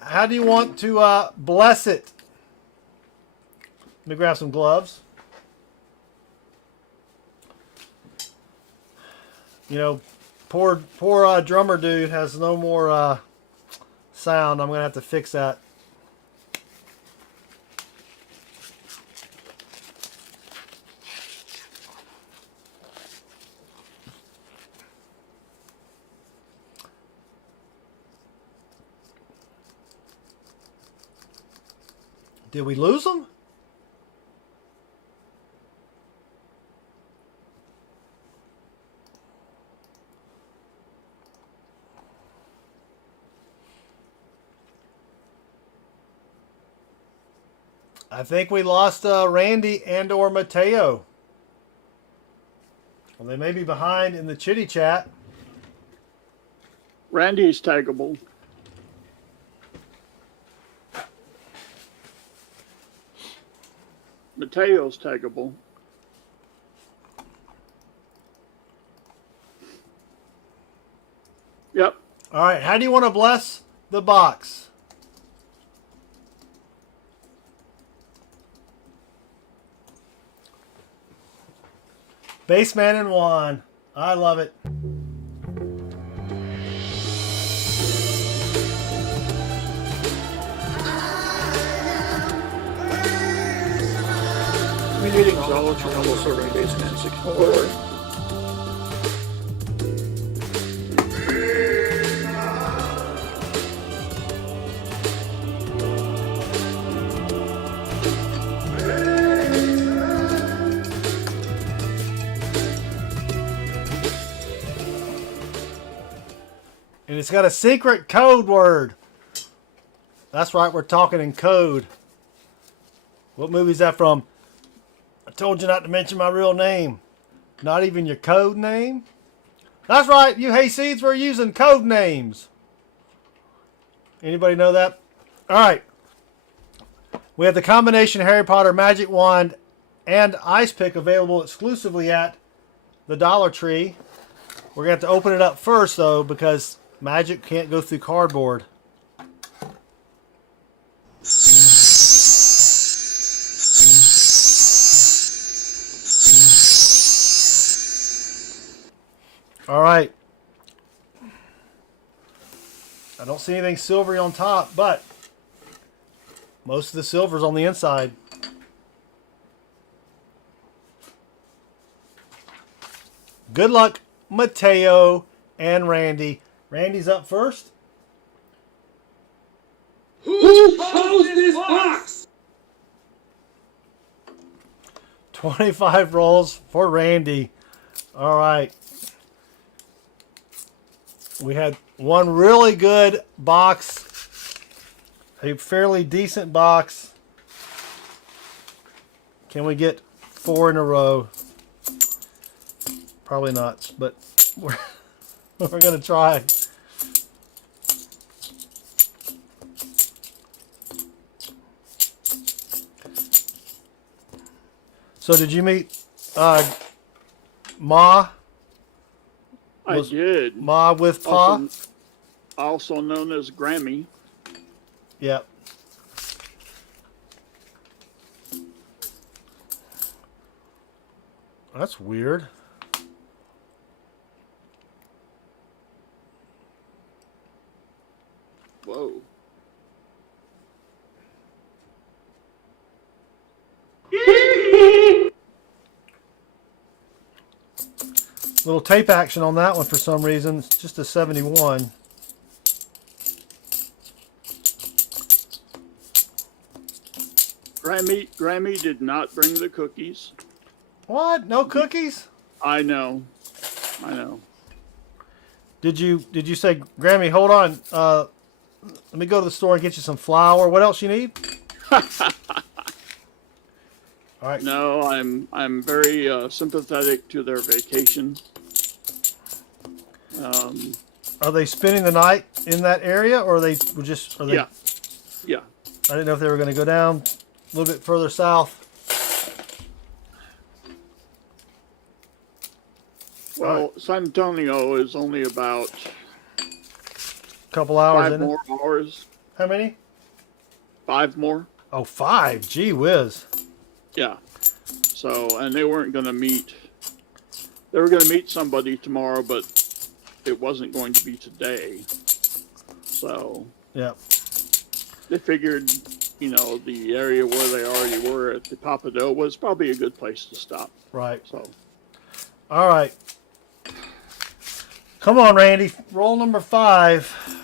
How do you want to bless it? Let me grab some gloves. You know, poor drummer dude has no more sound. I'm going to have to fix that. Did we lose them? I think we lost Randy and or Mateo. Well, they may be behind in the chitty chat. Randy's taggable. Mateo's taggable. Yep. All right. How do you want to bless the box? Baseman and Juan. I love it. Greetings, all. It's your humble servant, Baseman 64. And it's got a secret code word. That's right, we're talking in code. What movie is that from? I told you not to mention my real name. Not even your code name? That's right, you hayseeds, we're using code names. Anybody know that? Alright. We have the combination Harry Potter Magic Wand and Ice Pick available exclusively at the Dollar Tree. We're going to have to open it up first, though, because magic can't go through cardboard. All right. I don't see anything silvery on top, but most of the silver's on the inside. Good luck, Mateo and Randy. Randy's up first. Who chose this box? 25 rolls for Randy. All right. We had one really good box, a fairly decent box. Can we get 4 in a row? Probably not, but we're going to try. So did you meet Ma? I did. Ma with Pa? Also known as Grammy. Yep. That's weird. Whoa. Little tape action on that one for some reason. It's just a 71. Grammy did not bring the cookies. What? No cookies? I know. Did you say, Grammy, hold on. Let me go to the store and get you some flour. What else you need? All right. No, I'm very sympathetic to their vacation. Are they spending the night in that area, or are they just? Are they, Yeah. I didn't know if they were going to go down a little bit further south. Well, San Antonio is only about a couple hours. 5 isn't it? more hours. How many? 5 more. Oh, 5. Gee whiz. Yeah. So, and they weren't going to meet. They were going to meet somebody tomorrow, but it wasn't going to be today. So. Yep. They figured, the area where they already were at the Papado was probably a good place to stop. Right. So. All right. Come on, Randy. Roll number 5.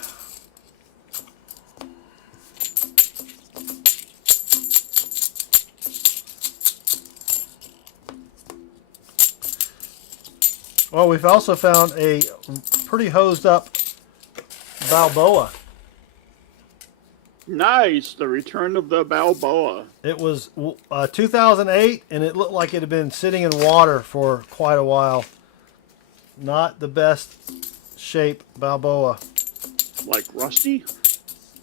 Well, we've also found a pretty hosed up Balboa. Nice, the return of the Balboa. It was 2008, and it looked like it had been sitting in water for quite a while. Not the best shape Balboa. Like rusty?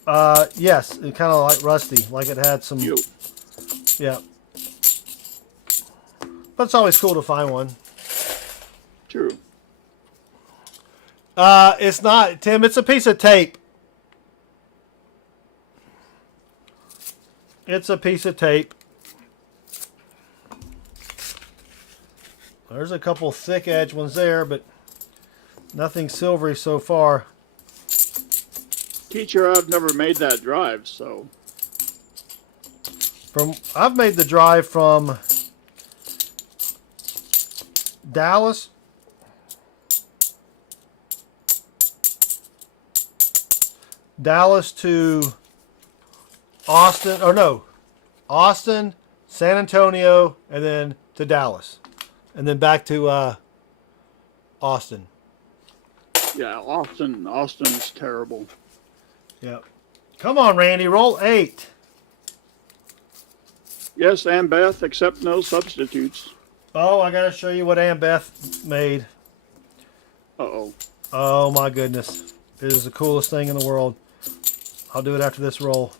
Yes, it kind of like rusty, like it had some. Yeah. But it's always cool to find one. True. It's not, Tim. It's a piece of tape. It's a piece of tape. There's a couple thick edge ones there, but nothing silvery so far. Teacher, I've never made that drive, so. I've made the drive from Dallas to Austin, Austin, San Antonio, and then to Dallas, and then back to Austin. Yeah, Austin's terrible. Yep. Come on, Randy, roll 8. Yes, and Beth, except no substitutes. Oh, I gotta show you what Aunt Beth made. Uh-oh. Oh my goodness. It is the coolest thing in the world. I'll do it after this roll.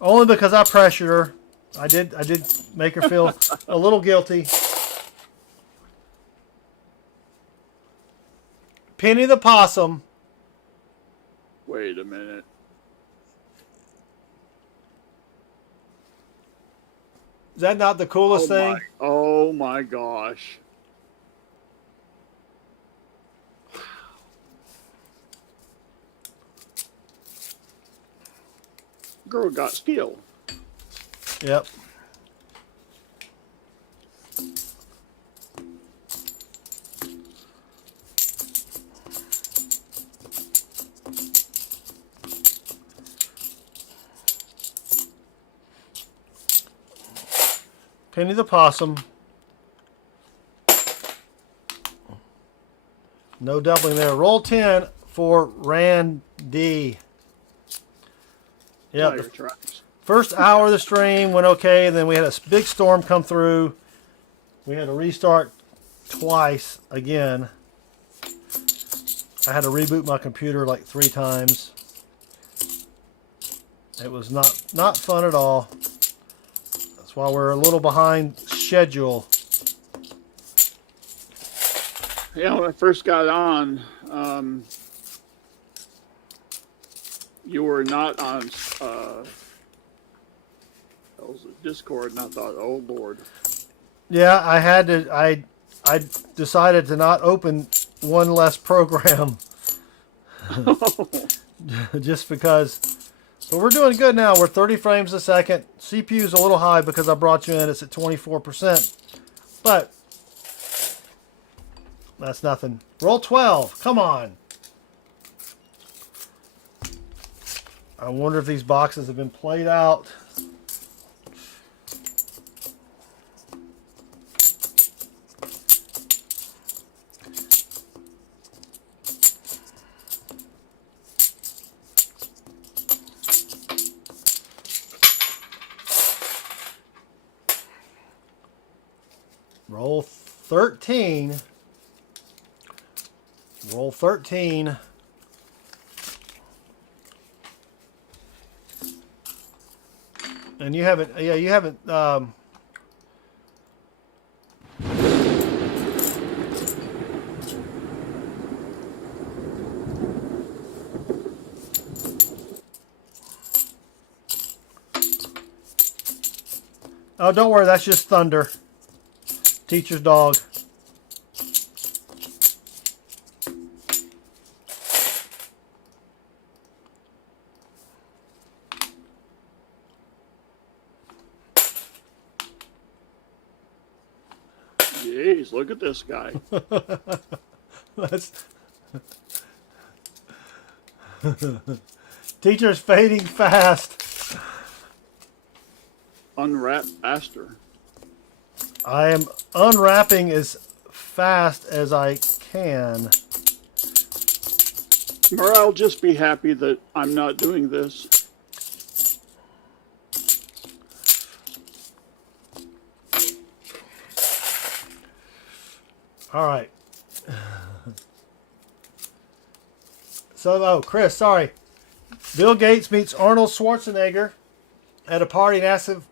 Only because I pressured her. I did make her feel a little guilty. Penny the Possum. Wait a minute. Is that not the coolest thing? Oh my gosh. Girl got skill. Yep. Penny the Possum. No doubling there. Roll 10 for Randy. Yeah. First hour of the stream went okay, and then we had a big storm come through. We had to restart twice again. I had to reboot my computer like 3 times. It was not fun at all. That's why we're a little behind schedule. Yeah, when I first got on, you were not on that was Discord, and I thought, oh Lord. Yeah, I had to. I decided to not open one less program, just because. So we're doing good now. We're 30 frames a second. CPU's a little high because I brought you in. It's at 24%, but that's nothing. Roll 12. Come on. I wonder if these boxes have been played out. Roll 13. Roll 13. And you haven't, yeah, you haven't, oh, don't worry, that's just Thunder. Teacher's dog. Jeez, look at this guy. That's Teacher's fading fast. Unwrap faster. I am unwrapping as fast as I can. Or I'll just be happy that I'm not doing this. All right. So, oh, Chris, sorry. Bill Gates meets Arnold Schwarzenegger at a party and asks him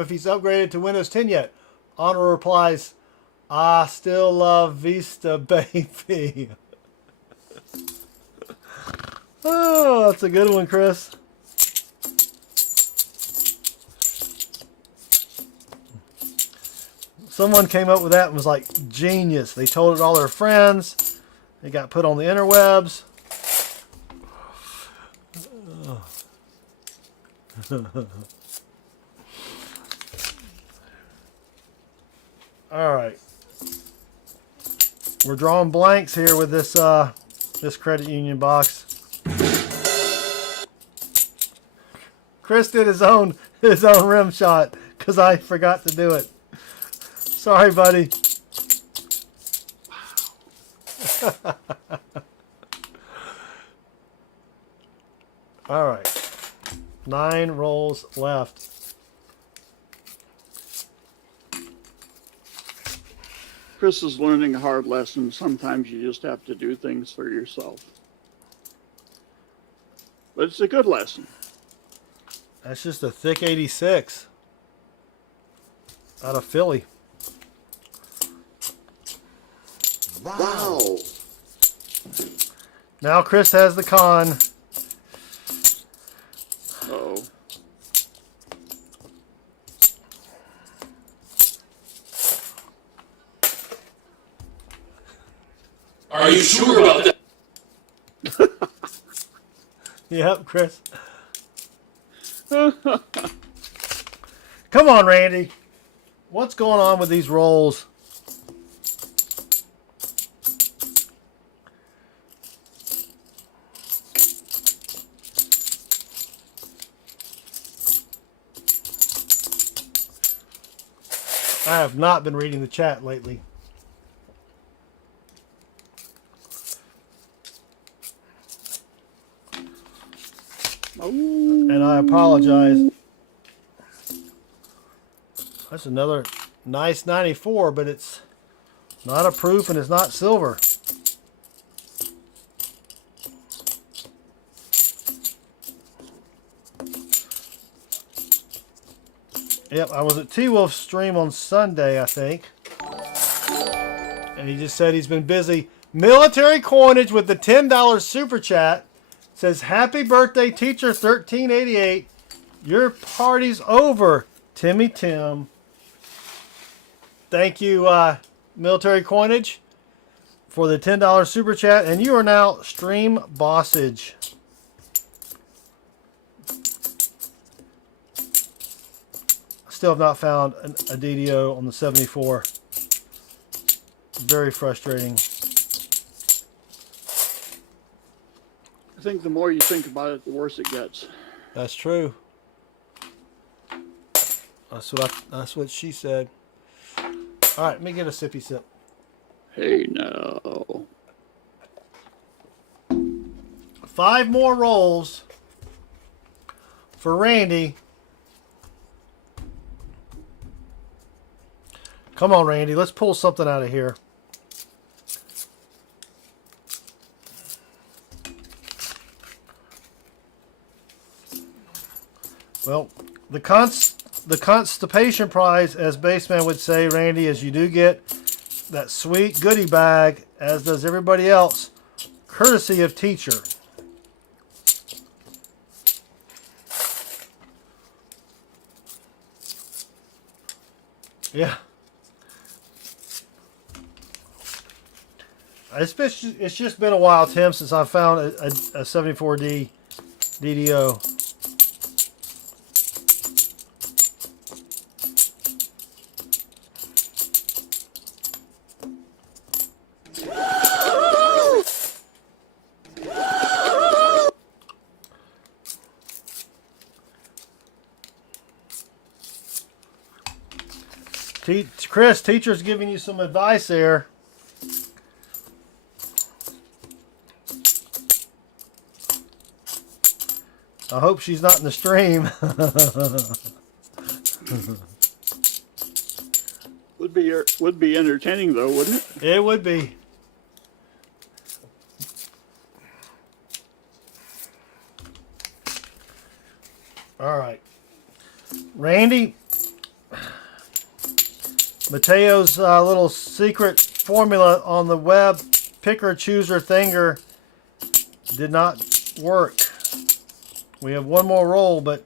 if he's upgraded to Windows 10 yet. Arnold replies, "I still love Vista, baby." Oh, that's a good one, Chris. Someone came up with that and was like, genius. They told it to all their friends. They got put on the interwebs. All right. We're drawing blanks here with this this credit union box. Chris did his own rim shot because I forgot to do it. Sorry, buddy. All right. 9 rolls left. Chris is learning a hard lesson. Sometimes you just have to do things for yourself. But it's a good lesson. That's just a thick 86 out of Philly. Wow. Now Chris has the con. Uh-oh. Are you sure about that? Yep, Chris. Come on, Randy. What's going on with these rolls? I have not been reading the chat lately. And I apologize. That's another nice 94, but it's not a proof and it's not silver. Yep, I was at T-Wolf's stream on Sunday, I think. And he just said he's been busy. Military Coinage with the $10 super chat says, happy birthday, Teacher1388. Your party's over, Timmy Tim. Thank you, Military Coinage, for the $10 super chat. And you are now stream bossage. Still have not found a DDO on the 74. Very frustrating. I think the more you think about it, the worse it gets. That's true. That's what she said. All right, let me get a sippy sip. Hey, no. 5 more rolls for Randy. Come on, Randy. Let's pull something out of here. Well, the constipation prize, as Baseman would say, Randy, is you do get that sweet goodie bag, as does everybody else, courtesy of Teacher. Yeah. It's just been a while, Tim, since I found a 74D DDO. Chris, Teacher's giving you some advice there. I hope she's not in the stream. Would be entertaining though, wouldn't it? It would be. All right, Randy. Mateo's little secret formula on the web picker chooser thinger did not work. We have one more roll, but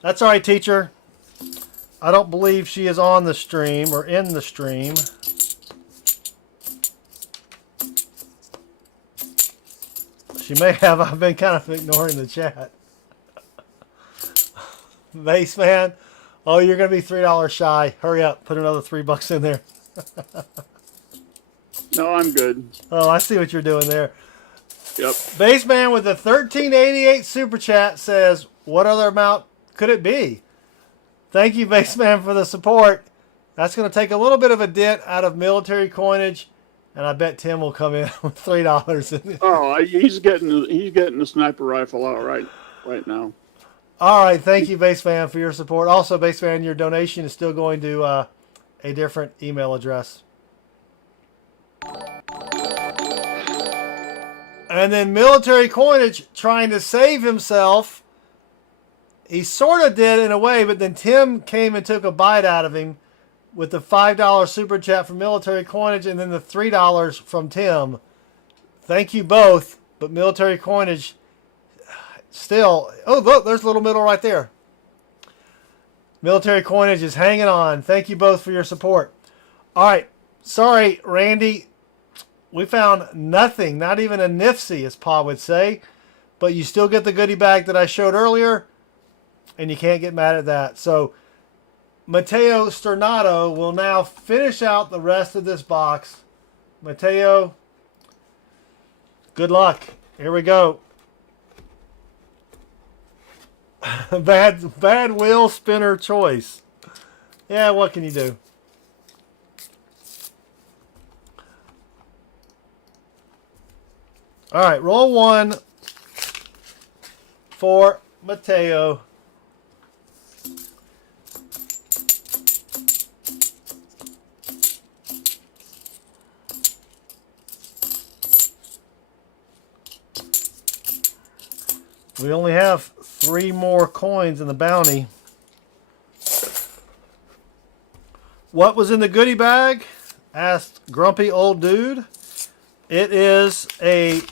that's all right, Teacher. I don't believe she is on the stream or in the stream. She may have. I've been kind of ignoring the chat. Base man, oh, you're going to be $3 shy. Hurry up. Put another $3 in there. No, I'm good. Oh, I see what you're doing there. Yep. Base man with the 1388 super chat says, what other amount could it be? Thank you, Base man, for the support. That's going to take a little bit of a dent out of military coinage. And I bet Tim will come in with $3. Oh, he's getting the sniper rifle out right now. All right, thank you, Base Fan, for your support. Also, Base Fan, your donation is still going to a different email address. And then military coinage trying to save himself. He sort of did in a way, but then Tim came and took a bite out of him with the $5 super chat from military coinage and then the $3 from Tim. Thank you both, but military coinage still... Oh, look, there's a little middle right there. Military coinage is hanging on. Thank you both for your support. All right. Sorry, Randy. We found nothing, not even a nifsy, as Pa would say. But you still get the goodie bag that I showed earlier, and you can't get mad at that. So Mateo Stornato will now finish out the rest of this box. Mateo, good luck. Here we go. Bad wheel spinner choice. Yeah, what can you do? All right, roll one for Mateo. We only have 3 more coins in the bounty. What was in the goodie bag? Asked Grumpy Old Dude. It is a,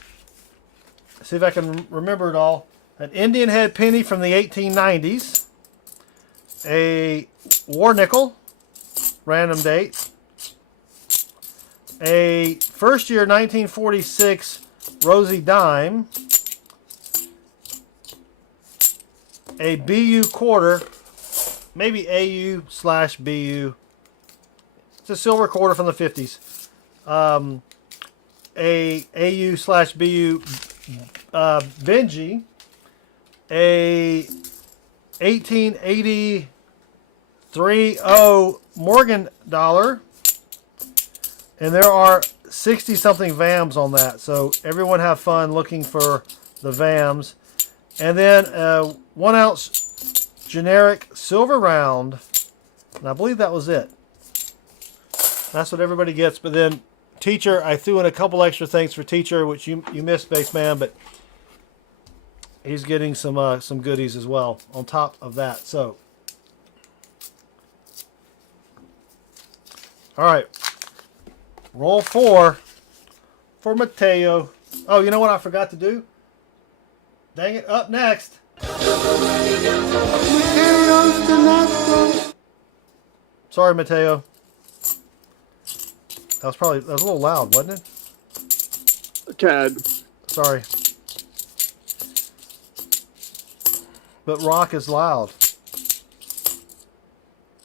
see if I can remember it all, an Indian head penny from the 1890s, a war nickel, random date, a first year 1946 Rosie dime, a BU quarter, maybe AU/BU. It's a silver quarter from the 50s. A AU/BU Benji, a 1883 Morgan dollar, and there are 60 something VAMs on that. So everyone have fun looking for the VAMs. And then 1 ounce generic silver round, and I believe that was it. That's what everybody gets. But then Teacher, I threw in a couple extra things for Teacher, which you missed, Spaceman, but he's getting some goodies as well on top of that. So, all right, roll 4 for Mateo. Oh, you know what I forgot to do? Dang it! Up next. Sorry, Mateo. That was a little loud, wasn't it? A tad. Sorry. But rock is loud.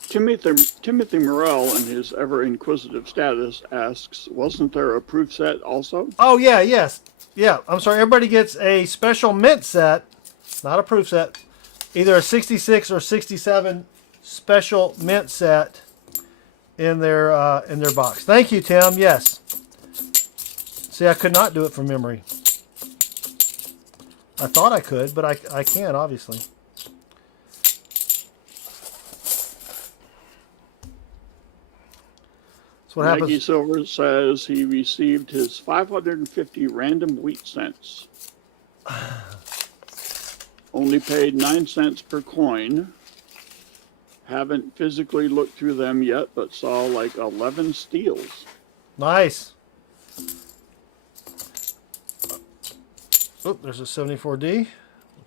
Timothy Morrell, in his ever inquisitive status, asks, wasn't there a proof set also? Oh, yeah, yes. Yeah, I'm sorry. Everybody gets a special mint set, not a proof set. Either a 66 or 67 special mint set in their box. Thank you, Tim. Yes. See, I could not do it from memory. I thought I could, but I can't, obviously. That's what happens. Maggie Silver says he received his 550 random wheat cents. Only paid 9 cents per coin. Haven't physically looked through them yet, but saw like 11 steals. Nice. Oh, there's a 74D.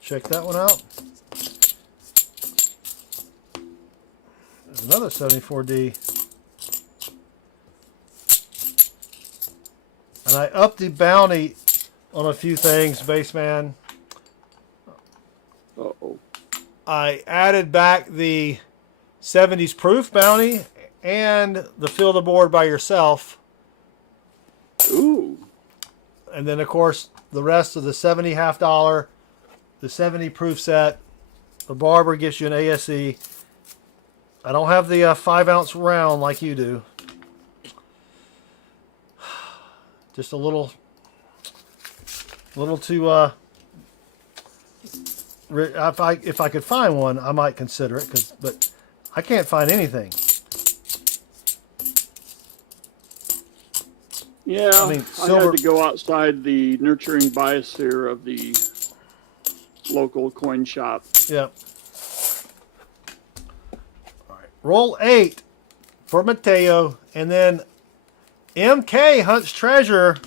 Check that one out. There's another 74D. And I upped the bounty on a few things, Baseman. Uh-oh. I added back the 70s proof bounty and the fill the board by yourself. Ooh. And then, of course, the rest of the 70 half dollar, the 70 proof set, the barber gets you an ASE. I don't have the 5 ounce round like you do. Just a little too. If I could find one, I might consider it. But I can't find anything. Yeah, I mean, I had to go outside the nurturing biosphere of the local coin shop. Yep. All right. Roll 8 for Mateo, and then MK hunts treasure.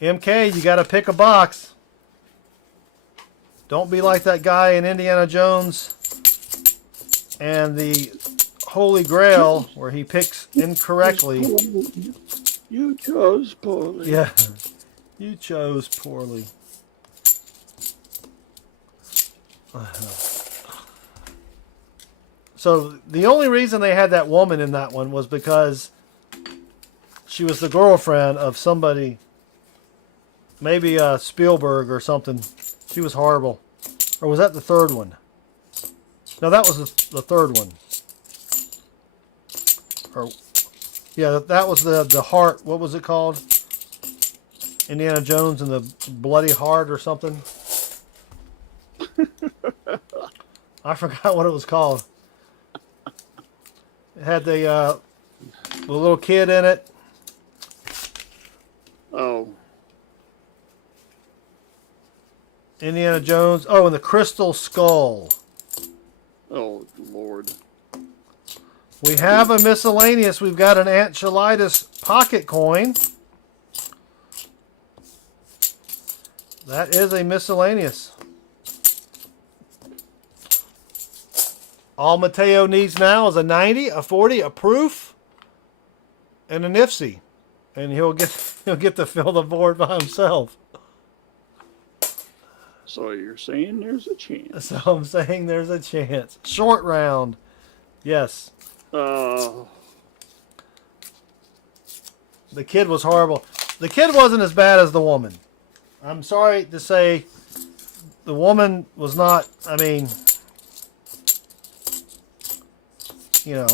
MK, you got to pick a box. Don't be like that guy in Indiana Jones and the Holy Grail where he picks incorrectly. You chose poorly. Yeah, you chose poorly. So the only reason they had that woman in that one was because she was the girlfriend of somebody, maybe Spielberg or something. She was horrible. Or was that the third one? No, that was the third one. Or, yeah, that was the heart. What was it called? Indiana Jones and the Bloody Heart or something? I forgot what it was called. It had the little kid in it. Oh. Indiana Jones. Oh, and the Crystal Skull. Oh, Lord. We have a miscellaneous. We've got an Aunt Shelida's pocket coin. That is a miscellaneous. All Mateo needs now is a 90, a 40, a proof, and a nifty, and he'll get to fill the board by himself. So you're saying there's a chance? So I'm saying there's a chance. Short round, yes. Uh. The kid was horrible. The kid wasn't as bad as the woman. I'm sorry to say, the woman was not. I mean, you know.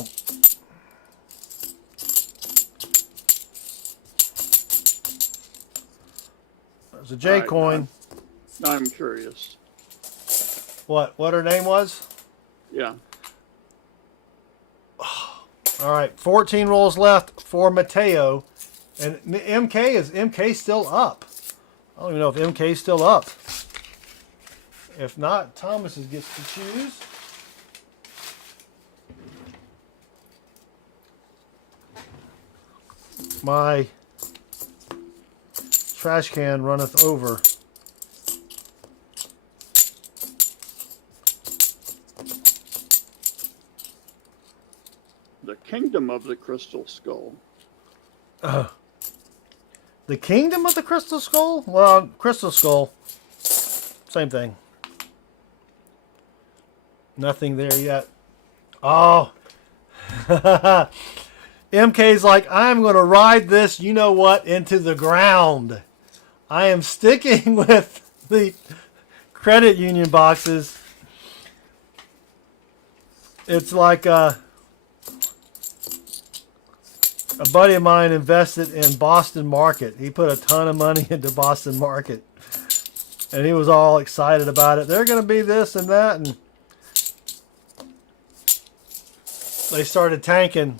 There's a J Right, coin. Now I'm curious. What her name was? Yeah. All right, 14 rolls left for Mateo, and MK still up. I don't even know if MK's still up. If not, Thomas gets to choose. My trash can runneth over. The Kingdom of the Crystal Skull. The Kingdom of the Crystal Skull? Well, Crystal Skull. Same thing. Nothing there yet. Oh. MK's like, I'm going to ride this, you know what, into the ground. I am sticking with the credit union boxes. It's like a buddy of mine invested in Boston Market. He put a ton of money into Boston Market. And he was all excited about it. They're going to be this and that. And they started tanking.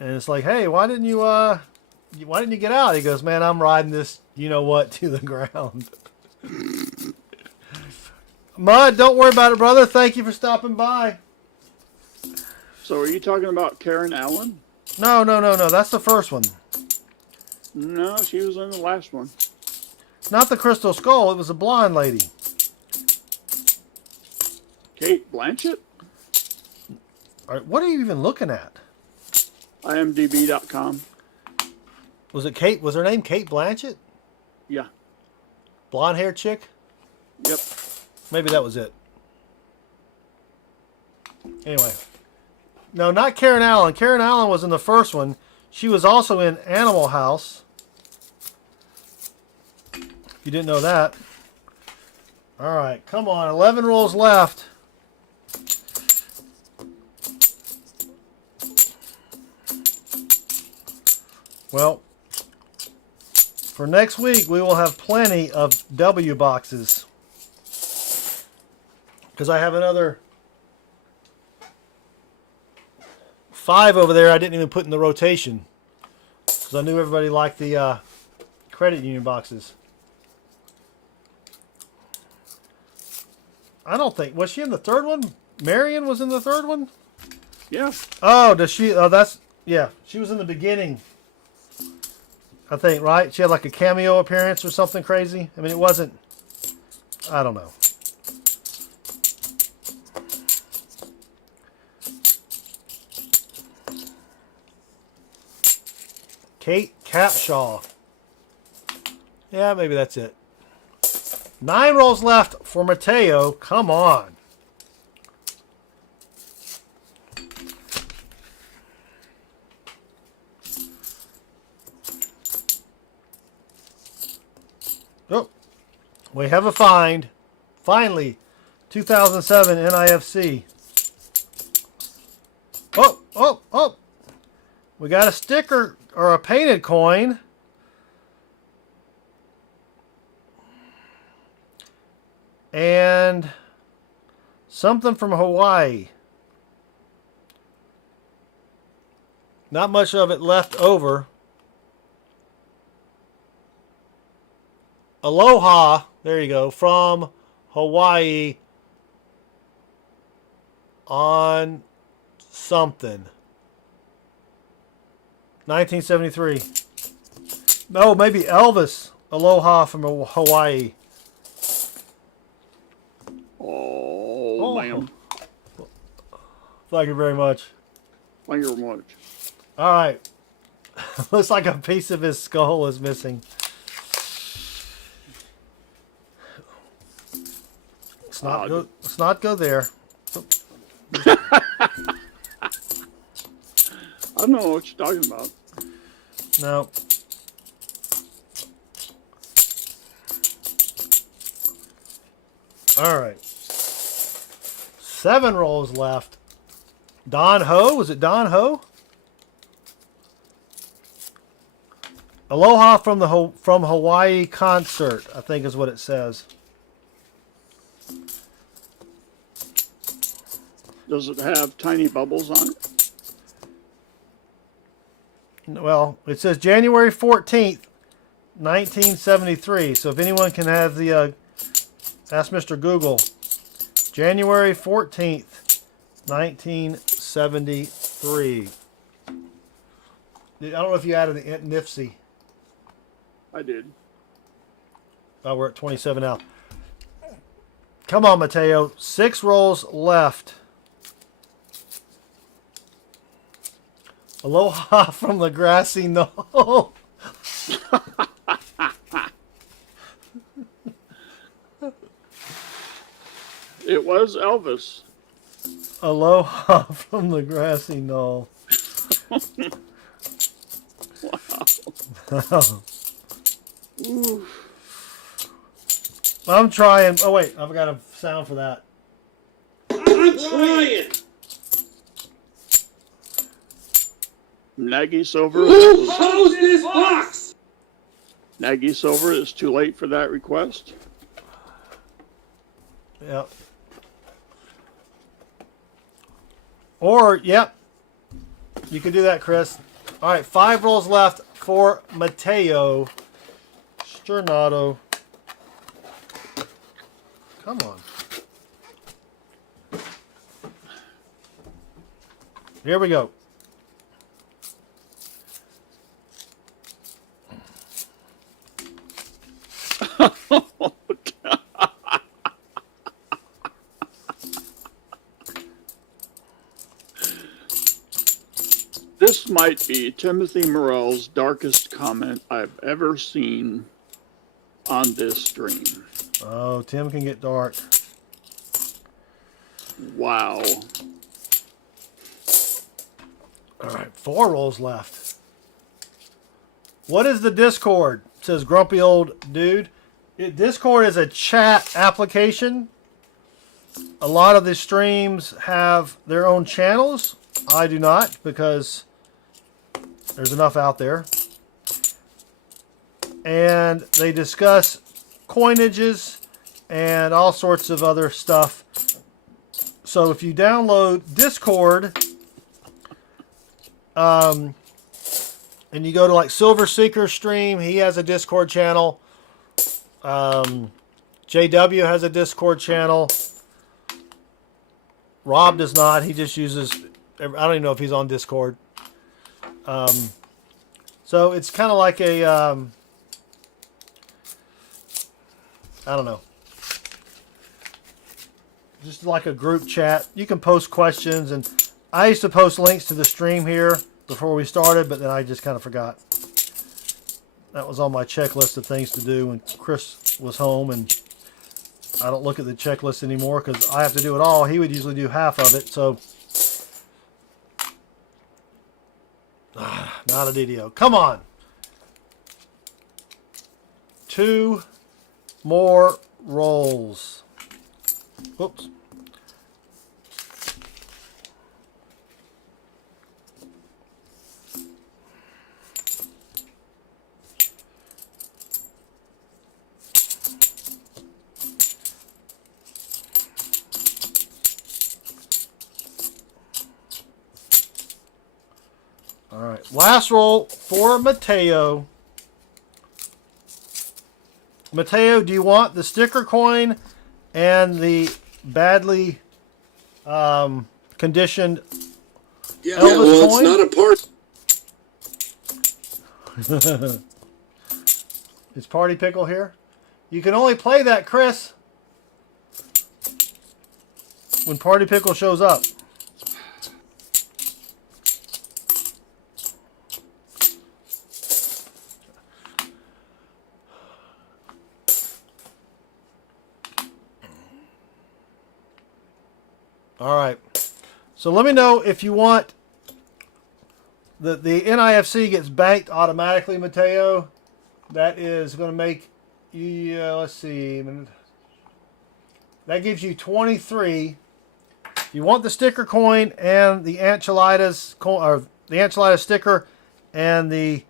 And it's like, hey, why didn't you get out? He goes, man, I'm riding this, you know what, to the ground. Mud, don't worry about it, brother. Thank you for stopping by. So are you talking about Karen Allen? No. That's the first one. No, she was in the last one. Not the Crystal Skull. It was a blonde lady. Kate Blanchett? All right, what are you even looking at? IMDb.com. Was it Kate? Was her name Kate Blanchett? Yeah. Blonde hair chick? Yep. Maybe that was it. Anyway. No, not Karen Allen. Karen Allen was in the first one. She was also in Animal House. You didn't know that. All right, come on. 11 rolls left. Well, for next week, we will have plenty of W boxes. Because I have another 5 over there I didn't even put in the rotation. Because I knew everybody liked the credit union boxes. I don't think... Was she in the third one? Marion was in the third one? Yeah. Oh, does she... Oh, that's... Yeah, she was in the beginning. I think, right? She had like a cameo appearance or something crazy. I mean, it wasn't... I don't know. Kate Capshaw. Yeah, maybe that's it. 9 rolls left for Mateo. Come on. Oh, we have a find. Finally, 2007 NIFC. Oh. We got a sticker or a painted coin. And something from Hawaii. Not much of it left over. Aloha, there you go, from Hawaii on something. 1973. No, maybe Elvis. Aloha from Hawaii. Oh, man. Thank you very much. Thank you very much. All right. Looks like a piece of his skull is missing. Let's not go. Let's not go there. I don't know what you're talking about. No. All right. 7 rolls left. Don Ho? Was it Don Ho? Aloha from the from Hawaii concert, I think is what it says. Does it have tiny bubbles on it? Well, it says January 14th, 1973. So if anyone can have the ask Mr. Google. January 14th, 1973. I don't know if you added the NIFC. I did. Oh, we're at 27 now. Come on, Mateo. 6 rolls left. Aloha from the grassy knoll. It was Elvis. Aloha from the grassy knoll. Wow. Ooh. I'm trying. Oh, wait. I've got a sound for that. I'm trying. Nagy Silver. Who posed this box? Nagy Silver is too late for that request. Yep. Or, yep. You could do that, Chris. All right, 5 rolls left for Mateo Stornato. Come on. Here we go. This might be Timothy Morell's darkest comment I've ever seen on this stream. Oh, Tim can get dark. Wow. All right, 4 rolls left. What is the Discord? Says grumpy old dude. Discord is a chat application. A lot of the streams have their own channels. I do not, because there's enough out there. And they discuss coinages and all sorts of other stuff. So if you download Discord, and you go to like Silver Seeker stream, he has a Discord channel. JW has a Discord channel. Rob does not. He just uses, I don't even know if he's on Discord. So it's kind of like a, I don't know. Just like a group chat. You can post questions, and I used to post links to the stream here before we started, but then I just kind of forgot. That was on my checklist of things to do when Chris was home, and I don't look at the checklist anymore because I have to do it all. He would usually do half of it, so not a DDO. Come on. 2 more rolls. Whoops. All right, last roll for Mateo. Mateo, do you want the sticker coin and the badly conditioned Yeah, Elvis well, coin? it's not a part. Is Party Pickle here? You can only play that, Chris, when Party Pickle shows up. All right. So let me know if you want the NIFC gets banked automatically, Mateo. That is going to make you, let's see, that gives you 23. If you want the sticker coin and the enchiladas coin, or the enchilada sticker and the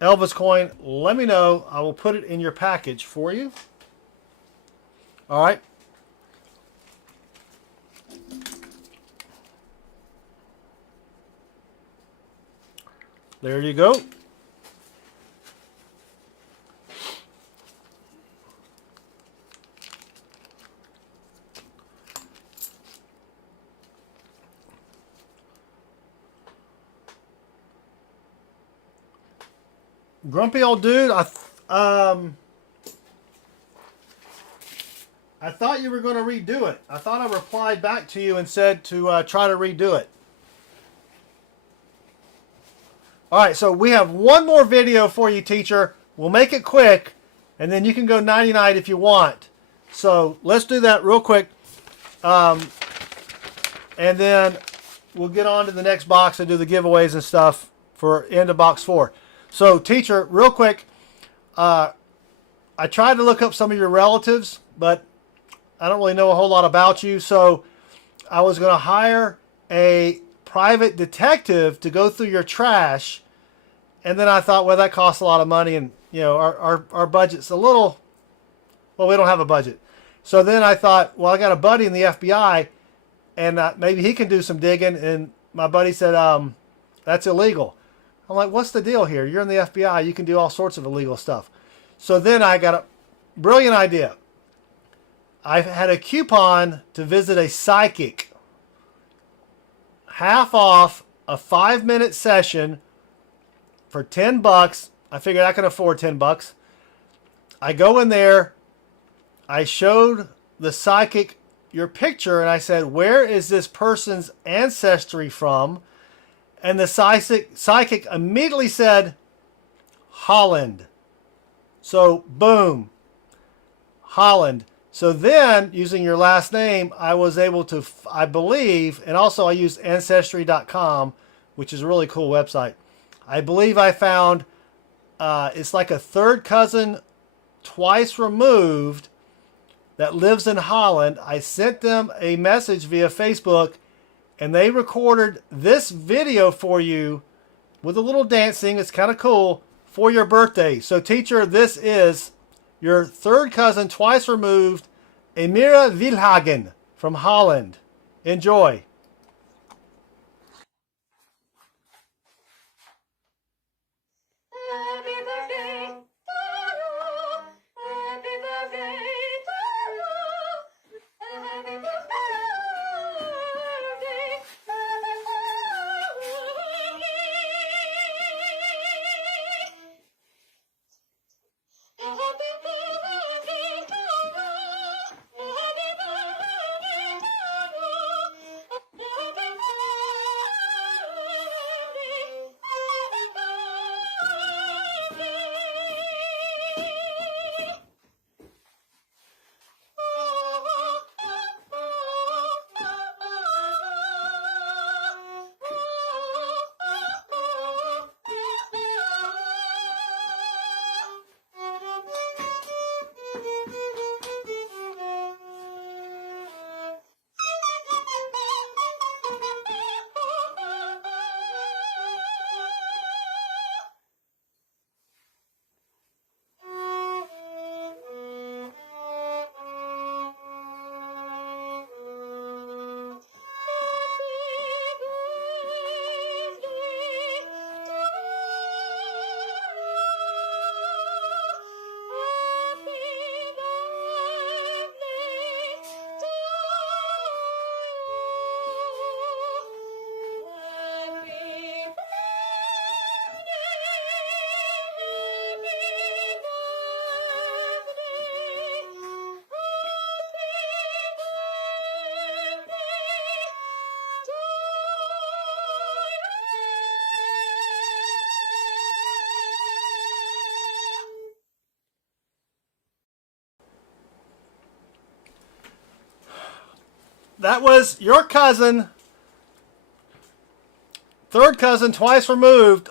Elvis coin, let me know. I will put it in your package for you. All right. There you go. Grumpy old dude, I thought you were going to redo it. I thought I replied back to you and said to try to redo it. All right, so we have one more video for you, teacher. We'll make it quick, and then you can go nighty-night if you want. So let's do that real quick, and then we'll get on to the next box and do the giveaways and stuff for end of box 4. So, teacher, real quick, I tried to look up some of your relatives, but I don't really know a whole lot about you. So I was going to hire a private detective to go through your trash. And then I thought, well, that costs a lot of money, and our budget's a little, well, we don't have a budget. So then I thought, well, I got a buddy in the FBI, and maybe he can do some digging. And my buddy said, that's illegal. I'm like, what's the deal here? You're in the FBI. You can do all sorts of illegal stuff. So then I got a brilliant idea. I had a coupon to visit a psychic. Half off a 5-minute session for $10. I figured I can afford $10. I go in there. I showed the psychic your picture, and I said, where is this person's ancestry from? And the psychic immediately said, Holland. So, boom, Holland. So then, using your last name, I was able to, I believe, and also I used Ancestry.com, which is a really cool website. I believe I found, it's like a third cousin twice removed that lives in Holland. I sent them a message via Facebook, and they recorded this video for you with a little dancing. It's kind of cool for your birthday. So, teacher, this is your third cousin twice removed, Emira Wilhagen from Holland. Enjoy. that was your cousin, third cousin, twice removed,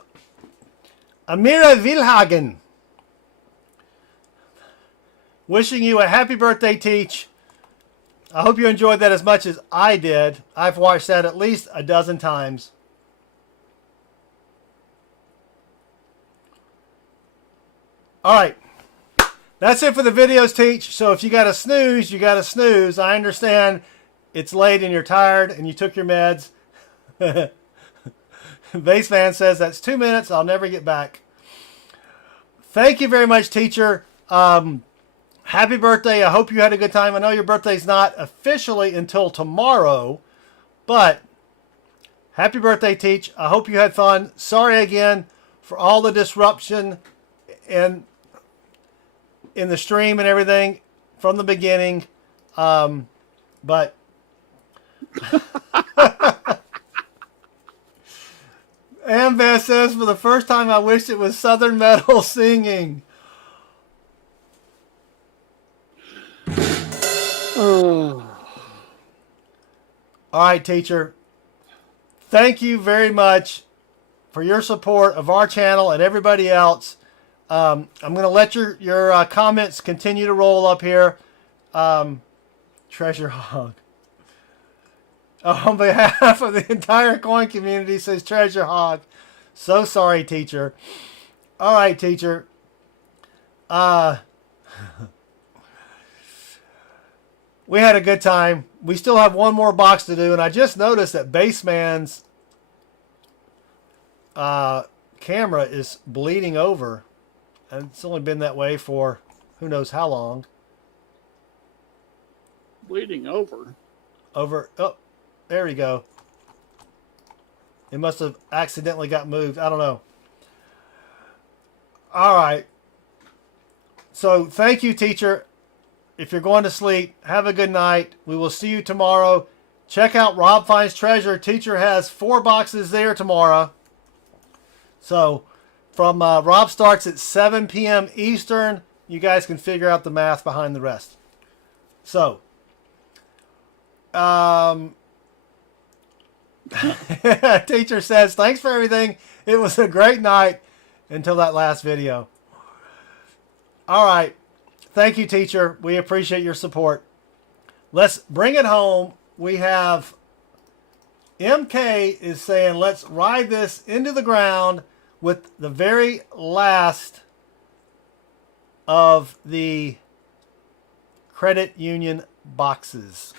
Amira Vilhagen. Wishing you a happy birthday, Teach. I hope you enjoyed that as much as I did. I've watched that at least a dozen times. All right. That's it for the videos, Teach. So if you got to snooze, you got to snooze. I understand it's late and you're tired and you took your meds. Base fan says that's 2 minutes. I'll never get back. Thank you very much, Teacher. Happy birthday. I hope you had a good time. I know your birthday's not officially until tomorrow, but happy birthday, Teach. I hope you had fun. Sorry again for all the disruption in the stream and everything from the beginning. But Ambeth says, for the first time, I wish it was Southern Metal singing. All right, Teacher. Thank you very much for your support of our channel and everybody else. I'm going to let your comments continue to roll up here. Treasure Hog. On behalf of the entire coin community, says Treasure Hog. So sorry, Teacher. All right, Teacher. We had a good time. We still have one more box to do, and I just noticed that Baseman's camera is bleeding over. And it's only been that way for who knows how long. Bleeding over? Oh, there we go. It must have accidentally got moved. I don't know. All right. So thank you, Teacher. If you're going to sleep, have a good night. We will see you tomorrow. Check out Rob Finds Treasure. Teacher has 4 boxes there tomorrow. So from Rob starts at 7 p.m. Eastern. You guys can figure out the math behind the rest. So, Teacher says, thanks for everything. It was a great night until that last video. All right. Thank you, Teacher. We appreciate your support. Let's bring it home. We have MK is saying, let's ride this into the ground with the very last of the credit union boxes.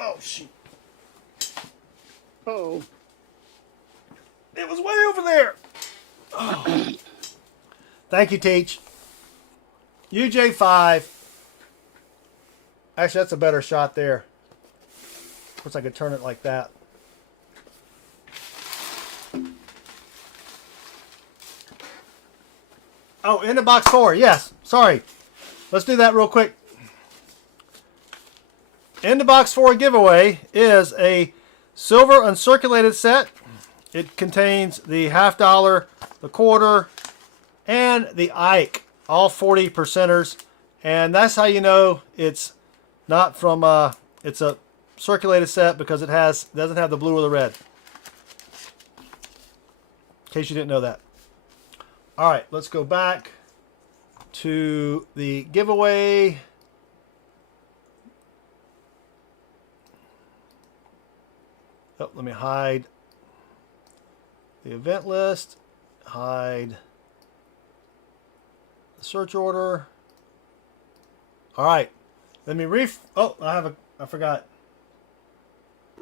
Oh, shoot. Uh-oh. It was way over there. Oh. Thank you, Teach. UJ5. Actually, that's a better shot there. Of course, I could turn it like that. Oh, into box 4. Yes. Sorry. Let's do that real quick. Into box 4 giveaway is a silver uncirculated set. It contains the $50, the quarter, and the Ike. All 40 percenters. And that's how you know it's not from, it's a circulated set because it doesn't have the blue or the red. In case you didn't know that. All right, let's go back to the giveaway. Oh, let me hide the event list. Hide the search order. All right, let me oh, I forgot.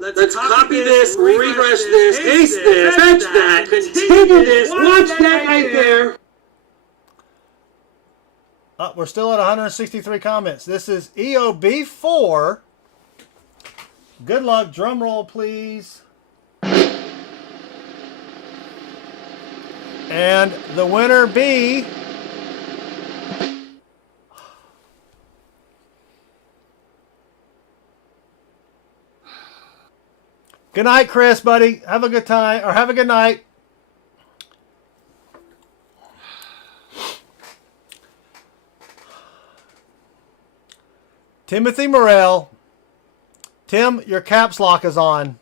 Let's copy this, refresh this, paste this, fetch that, continue this, watch that right there. We're still at 163 comments. This is EOB4. Good luck. Drum roll, please. And the winner be... Good night, Chris, buddy. Have a good time, or have a good night. Timothy Morell. Tim, your caps lock is on.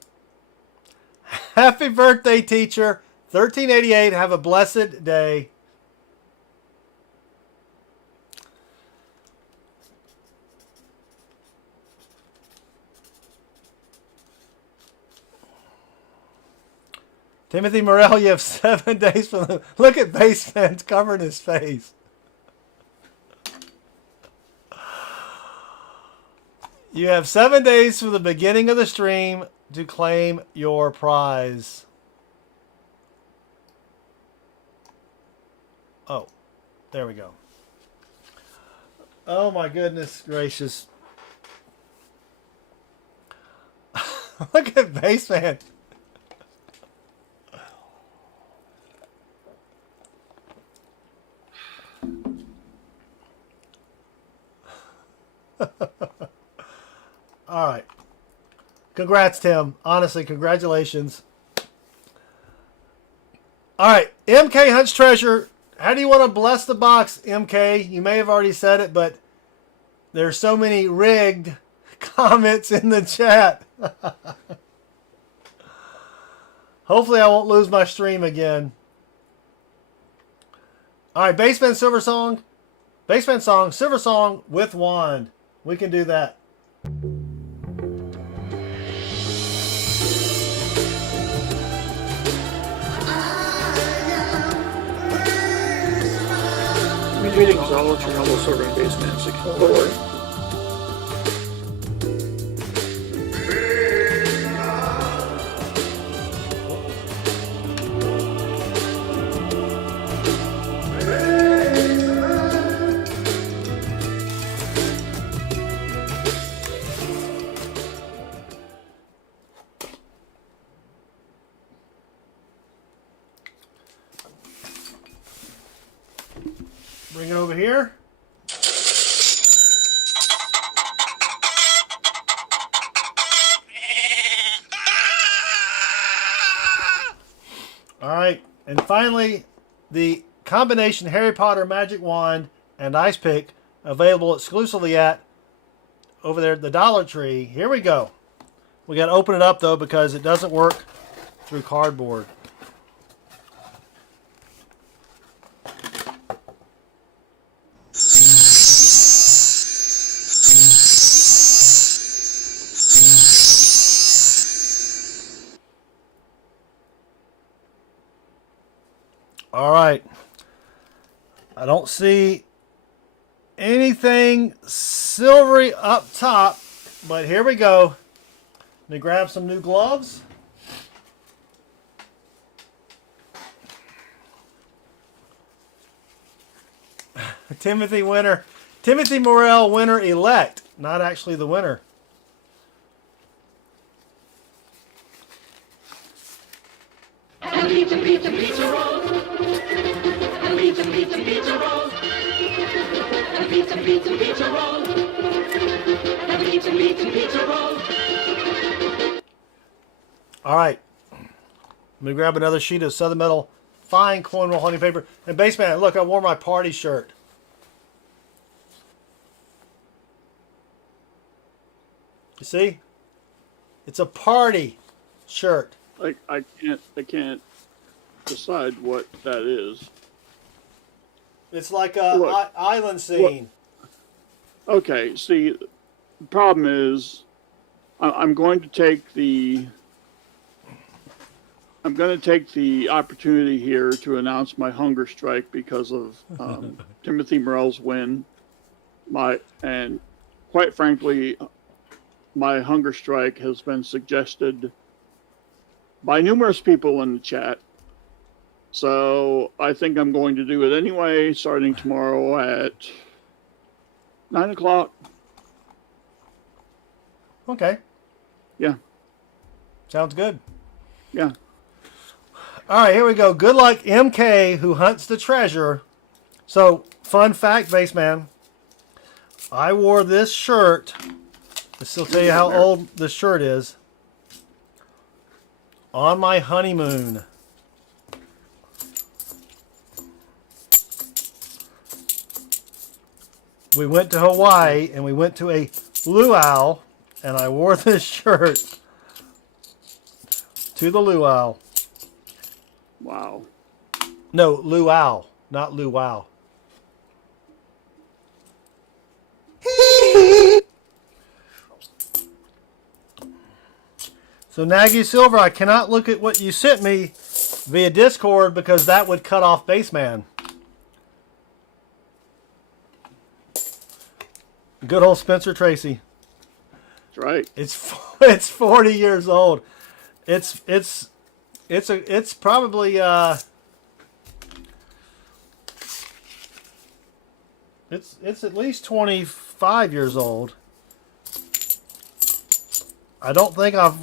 Happy birthday, teacher. 1388. Have a blessed day. Timothy Morell, you have 7 days for the... Look at Baseman's covering his face. You have 7 days from the beginning of the stream to claim your prize. Oh, there we go. Oh my goodness gracious. Look at Baseman. All right. Congrats, Tim. Honestly, congratulations. All right. MK Hunts Treasure. How do you want to bless the box, MK? You may have already said it, but there's so many rigged comments in the chat. Hopefully I won't lose my stream again. All right. Baseman Silver Song. Baseman Song. Silver Song with Wand. We can do that. Greetings, all of your humble servant Baseman 64. Bring it over here. All right, and finally, the combination Harry Potter Magic Wand and Ice Pick available exclusively at over there at the Dollar Tree. Here we go. We got to open it up though because it doesn't work through cardboard. All right. I don't see anything silvery up top, but here we go. Let me grab some new gloves. Timothy winner. Timothy Morell winner elect, not actually the winner. Pizza, pizza, pizza roll. Pizza, pizza, pizza roll. Pizza, pizza, pizza roll. Pizza, pizza, pizza roll. All right. Let me grab another sheet of Southern Metal fine coin roll honey paper. And Baseman, look, I wore my party shirt. You see? It's a party shirt. I can't decide what that is. It's like a island scene. Look. Okay, see, the problem is I'm going to take the opportunity here to announce my hunger strike because of Timothy Morell's win. And quite frankly, my hunger strike has been suggested by numerous people in the chat. So I think I'm going to do it anyway, starting tomorrow at 9 o'clock. Okay. Yeah. Sounds good. Yeah. All right, here we go. Good luck, MK, who hunts the treasure. So, fun fact, Baseman. I wore this shirt. This will tell you how old this shirt is. On my honeymoon. We went to Hawaii and we went to a luau, and I wore this shirt to the luau. Wow. No, luau, not luau. So Nagy Silver, I cannot look at what you sent me via Discord because that would cut off Baseman. Good old Spencer Tracy. That's right. It's 40 years old. It's probably it's at least 25 years old. I don't think I've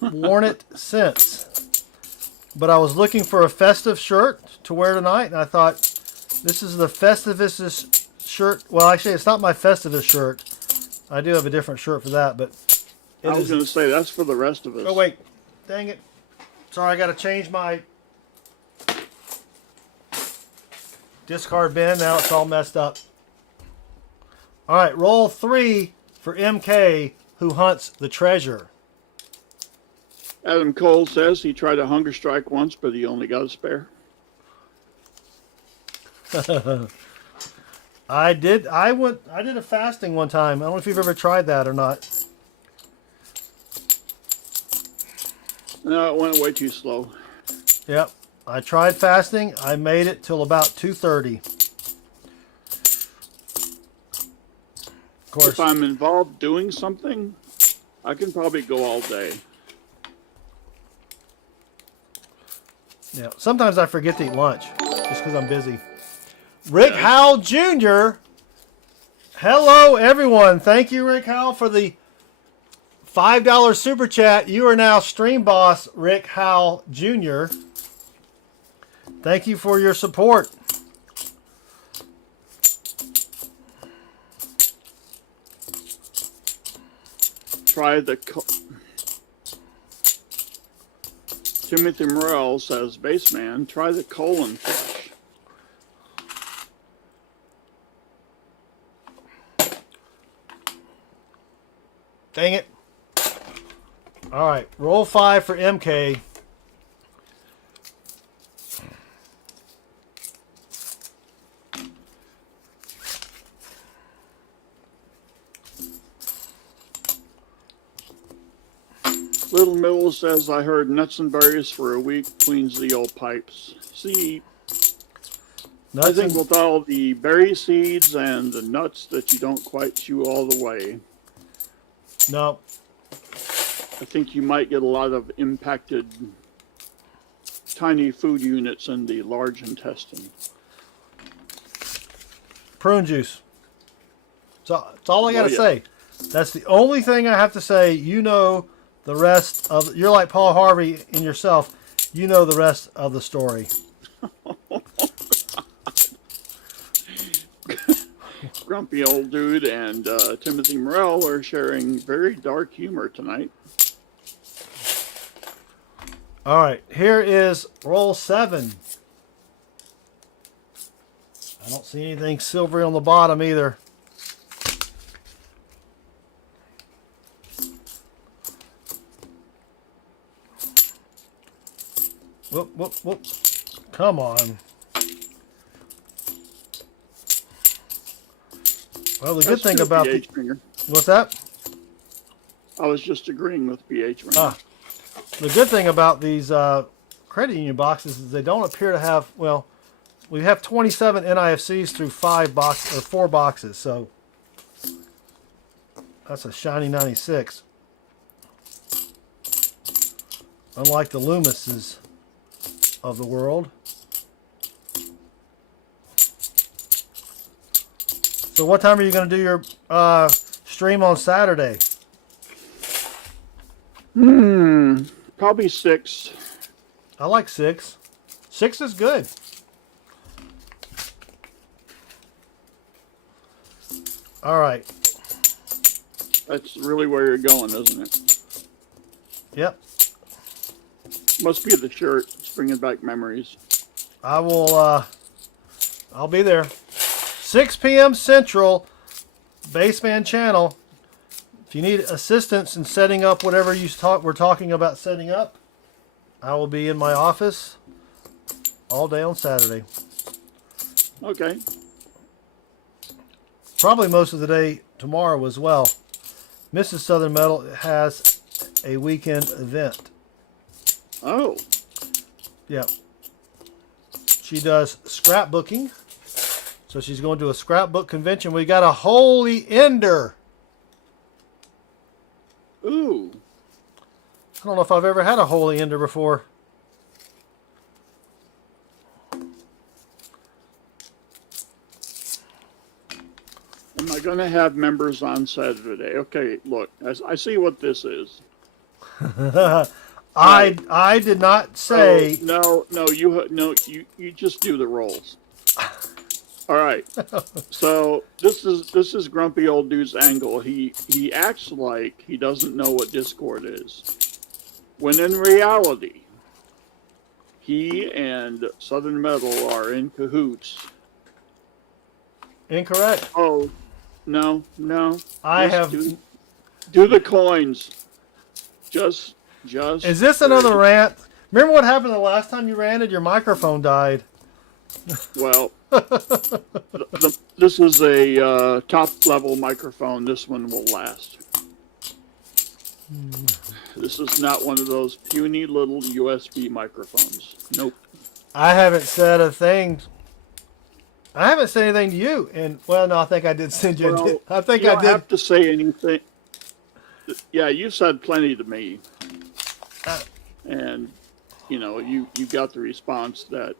worn it since. But I was looking for a festive shirt to wear tonight, and I thought this is the festivest shirt. Well, actually, it's not my festivest shirt. I do have a different shirt for that, but I was going to say that's for the rest of us. Oh wait, dang it! Sorry, I got to change my discard bin. Now it's all messed up. All right, roll 3 for MK, who hunts the treasure. Adam Cole says he tried a hunger strike once, but he only got a spare. I did a fasting one time. I don't know if you've ever tried that or not. No, it went way too slow. Yep. I tried fasting. I made it till about 2:30. Of course. If I'm involved doing something, I can probably go all day. Yeah. Sometimes I forget to eat lunch just because I'm busy. Rick Howell Jr. Hello, everyone. Thank you, Rick Howell, for the $5 super chat. You are now stream boss, Rick Howell Jr. Thank you for your support. Try the... Timothy Morrell says, Baseman, try the colon flesh. Dang it. All right, roll 5 for MK. Little Middle says, I heard nuts and berries for a week cleans the old pipes. See, I think with all the berry seeds and the nuts that you don't quite chew all the way. No. I think you might get a lot of impacted tiny food units in the large intestine. Prune juice. So that's all I got to say. That's the only thing I have to say. You know the rest of... You're like Paul Harvey in yourself. You know the rest of the story. Grumpy Old Dude and Timothy Morrell are sharing very dark humor tonight. All right, here is roll 7. I don't see anything silvery on the bottom either. Whoop, whoop, whoop. Come on. Well, the good thing about the... What's that? I was just agreeing with BH Ringer. Ah. The good thing about these credit union boxes is they don't appear to have... Well, we have 27 NIFCs through 4 boxes, so... That's a shiny 96. Unlike the Loomises of the world. So what time are you going to do your stream on Saturday? Probably 6. I like 6. 6 is good. All right. That's really where you're going, isn't it? Yep. Must be the shirt. It's bringing back memories. I will, I'll be there. 6 p.m. Central, Baseman channel. you need assistance in setting up whatever we're talking about setting up, I will be in my office all day on Saturday. Okay. Probably most of the day tomorrow as well. Mrs. Southern Metal has a weekend event. Oh. Yeah. She does scrapbooking. So she's going to a scrapbook convention. We got a holy ender. Ooh. I don't know if I've ever had a holy ender before. Am I going to have members on Saturday? Okay, look, I see what this is. I did not say. Oh, no, you just do the rolls. All right. So this is Grumpy Old Dude's angle. He acts like he doesn't know what Discord is, when in reality, he and Southern Metal are in cahoots. Incorrect. Oh, no. I Just have. Do the coins. Just. Is this another rant? Remember what happened the last time you ranted? Your microphone died. Well, this is a top-level microphone. This one will last. This is not one of those puny little USB microphones. Nope. I haven't said a thing. I haven't said anything to you. And well, no, I think I did send you. Well, I think you I don't did. have to say anything. Yeah, you said plenty to me, and you got the response that.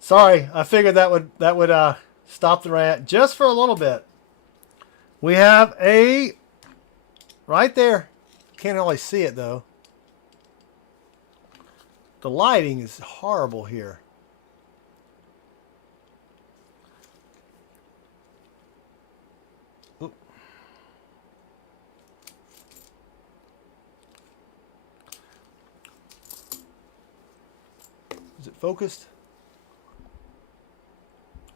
Sorry, I figured that would stop the rant just for a little bit. We have a right there. Can't really see it though. The lighting is horrible here. Oop. Is it focused?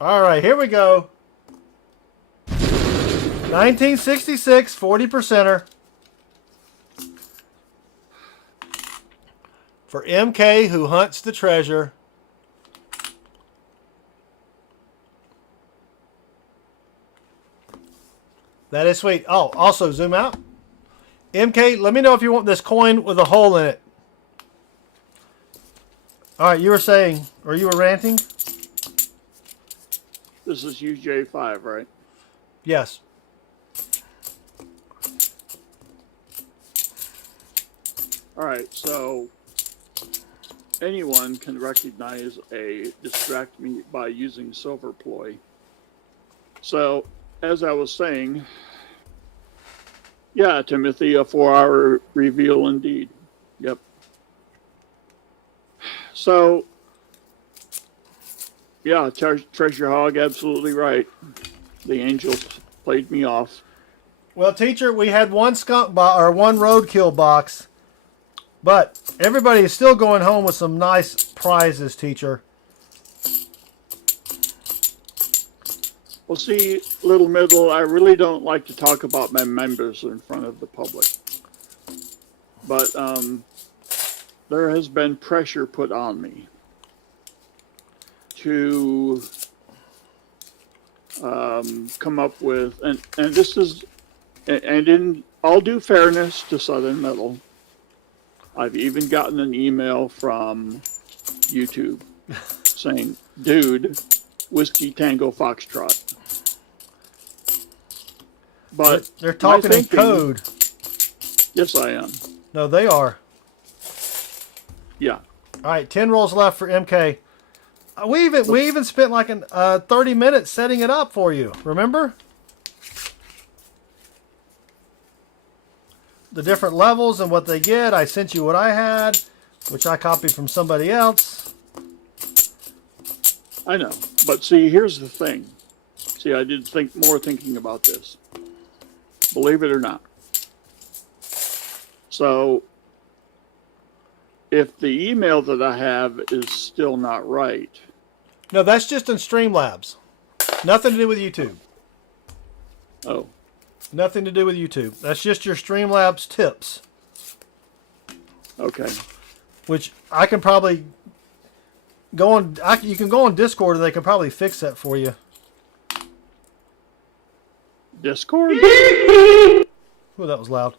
All right, here we go. 1966 40%er for MK who hunts the treasure. That is sweet. Oh, also zoom out. MK, let me know if you want this coin with a hole in it. All right, you were saying, or you were ranting? This is UJ5, right? Yes. All right, so anyone can recognize a distract me by using silver ploy. So, as I was saying, yeah, Timothy, a 4-hour reveal indeed. Yep. So, yeah, Treasure Hog, absolutely right. The angels played me off. Well, teacher, we had one skunk or one roadkill box, but everybody is still going home with some nice prizes, teacher. Well, see, Little Middle, I really don't like to talk about my members in front of the public. But there has been pressure put on me to come up with, and this is, and in all due fairness to Southern Metal, I've even gotten an email from YouTube saying, dude, Whiskey Tango Foxtrot. But they're talking in code. Yes, I am. No, they are. Yeah. All right, 10 rolls left for MK. We even spent like 30 minutes setting it up for you. Remember? The different levels and what they get. I sent you what I had, which I copied from somebody else. I know. But see, here's the thing. See, I did thinking about this. Believe it or not. So, if the email that I have is still not right. No, that's just in Streamlabs. Nothing to do with YouTube. Oh. Nothing to do with YouTube. That's just your Streamlabs tips. Okay. Which I can probably go on. You can go on Discord and they can probably fix that for you. Discord? Oh, that was loud.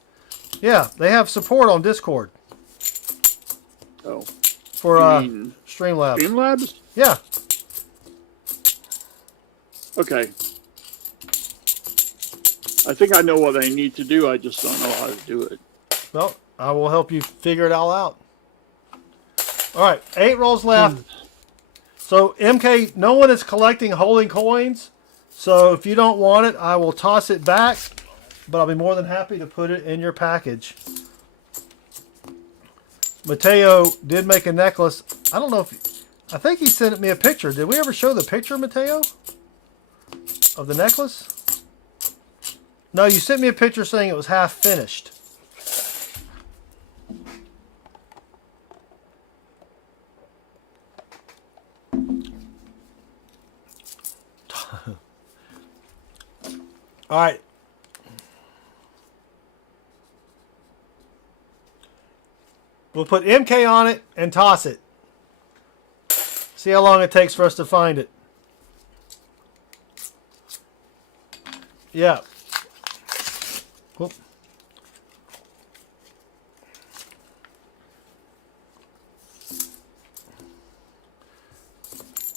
Yeah, they have support on Discord. Oh. For You mean Streamlabs. Streamlabs? Yeah. Okay. I think I know what I need to do. I just don't know how to do it. Well, I will help you figure it all out. All right, 8 rolls left. So, MK, no one is collecting holding coins. So, if you don't want it, I will toss it back. But I'll be more than happy to put it in your package. Mateo did make a necklace. I don't know if... I think he sent me a picture. Did we ever show the picture, Mateo? Of the necklace? No, you sent me a picture saying it was half finished. All right. We'll put MK on it and toss it. See how long it takes for us to find it. Yeah. Whoop.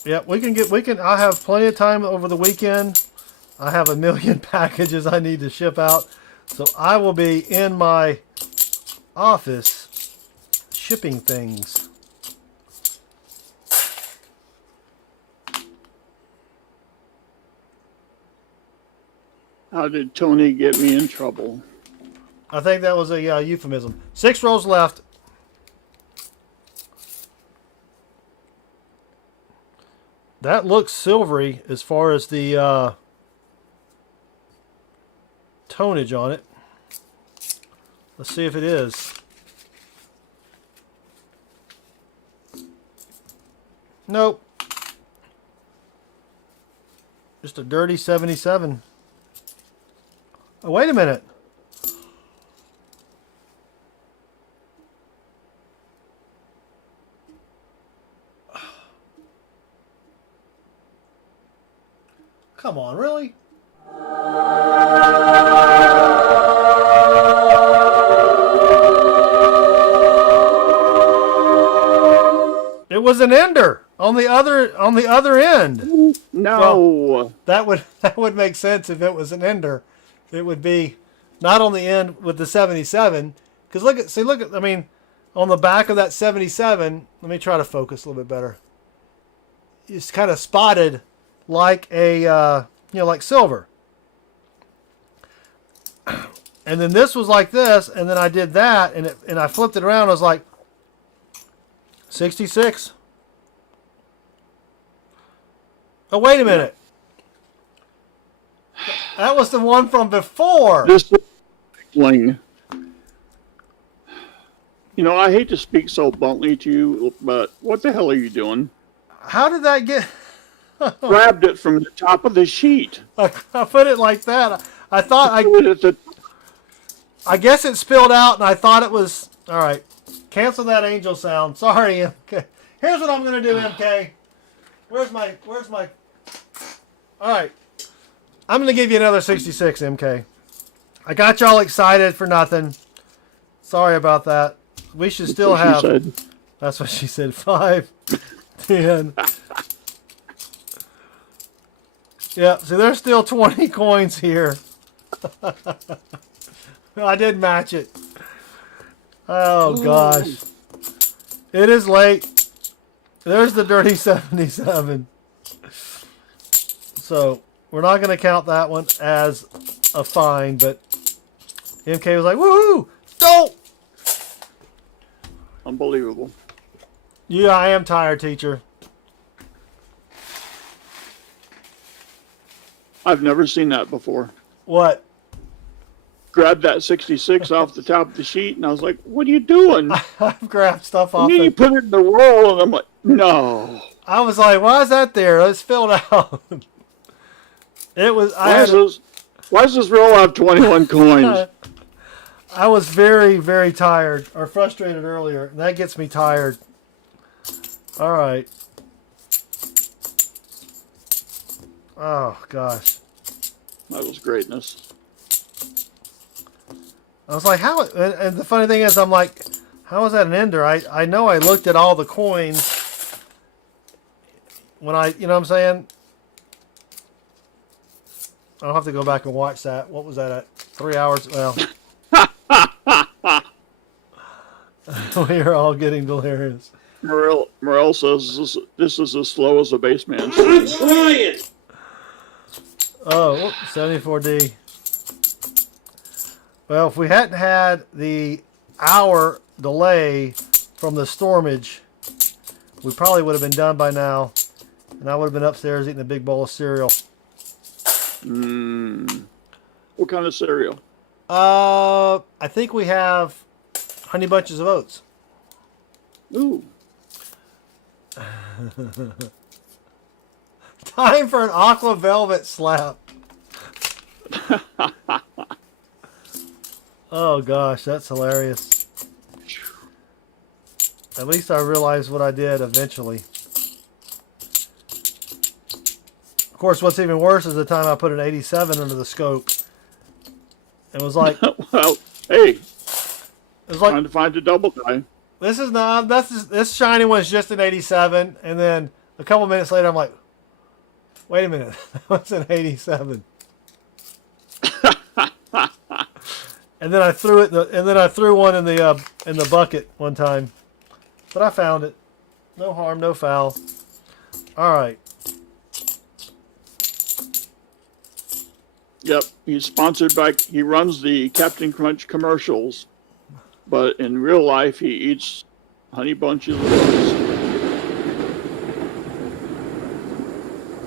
Yeah, I have plenty of time over the weekend. I have a million packages I need to ship out. So I will be in my office shipping things. How did Tony get me in trouble? I think that was a euphemism. 6 rolls left. That looks silvery as far as the tonnage on it. Let's see if it is. Nope. Just a dirty 77. Oh, wait a minute. Come on, really? It was an ender on the other end. No. Well, that would make sense if it was an ender. It would be not on the end with the 77. Because look at, I mean, on the back of that 77, let me try to focus a little bit better. It's kind of spotted like a, like silver. And then this was like this, and then I did that, and I flipped it around. I was like, 66. Oh, wait a minute. That was the one from before. This fling. You know, I hate to speak so bluntly to you, but what the hell are you doing? How did that get... Grabbed it from the top of the sheet. I put it like that. I thought I guess it spilled out, and I thought it was... All right. Cancel that angel sound. Sorry, MK. Here's what I'm going to do, MK. Where's my... All right. I'm going to give you another 66, MK. I got y'all excited for nothing. Sorry about that. We should still have... That's what she said. 5, 10... Yeah, so there's still 20 coins here. I did match it. Oh, gosh. It is late. There's the dirty 77. So, we're not going to count that one as a fine, but MK was like, woohoo! Don't! Unbelievable. Yeah, I am tired, teacher. I've never seen that before. What? grabbed that 66 off the top of the sheet, and I was like, "What are you doing?" I've grabbed stuff off. And then you put it in the roll, and I'm like, "No." I was like, "Why is that there? It's filled out." It was. Why does this roll have 21 coins? I was very, very tired or frustrated earlier, and that gets me tired. All right. Oh gosh. That was greatness. I was like, how? And the funny thing is, I'm like, how is that an ender? I know I looked at all the coins when you know what I'm saying? I'll have to go back and watch that. What was that at? 3 hours? Well, we are all getting delirious. Morel says this is as slow as a baseman. I'm trying. Oh, 74D. Well, if we hadn't had the hour delay from the stormage, we probably would have been done by now, and I would have been upstairs eating a big bowl of cereal. What kind of cereal? I think we have Honey Bunches of Oats. Ooh. Time for an aqua velvet slap. Oh gosh, that's hilarious. At least I realized what I did eventually. Of course, what's even worse is the time I put an 87 under the scope. It was like, well, hey, it was like trying to find a double die. This is not. This shiny one's just an 87, and then a couple minutes later, I'm like, wait a minute, that's an 87. And then I threw it. And then I threw one in the bucket one time, but I found it. No harm, no foul. All right. Yep, he's sponsored by. He runs the Captain Crunch commercials, but in real life he eats Honey Bunches of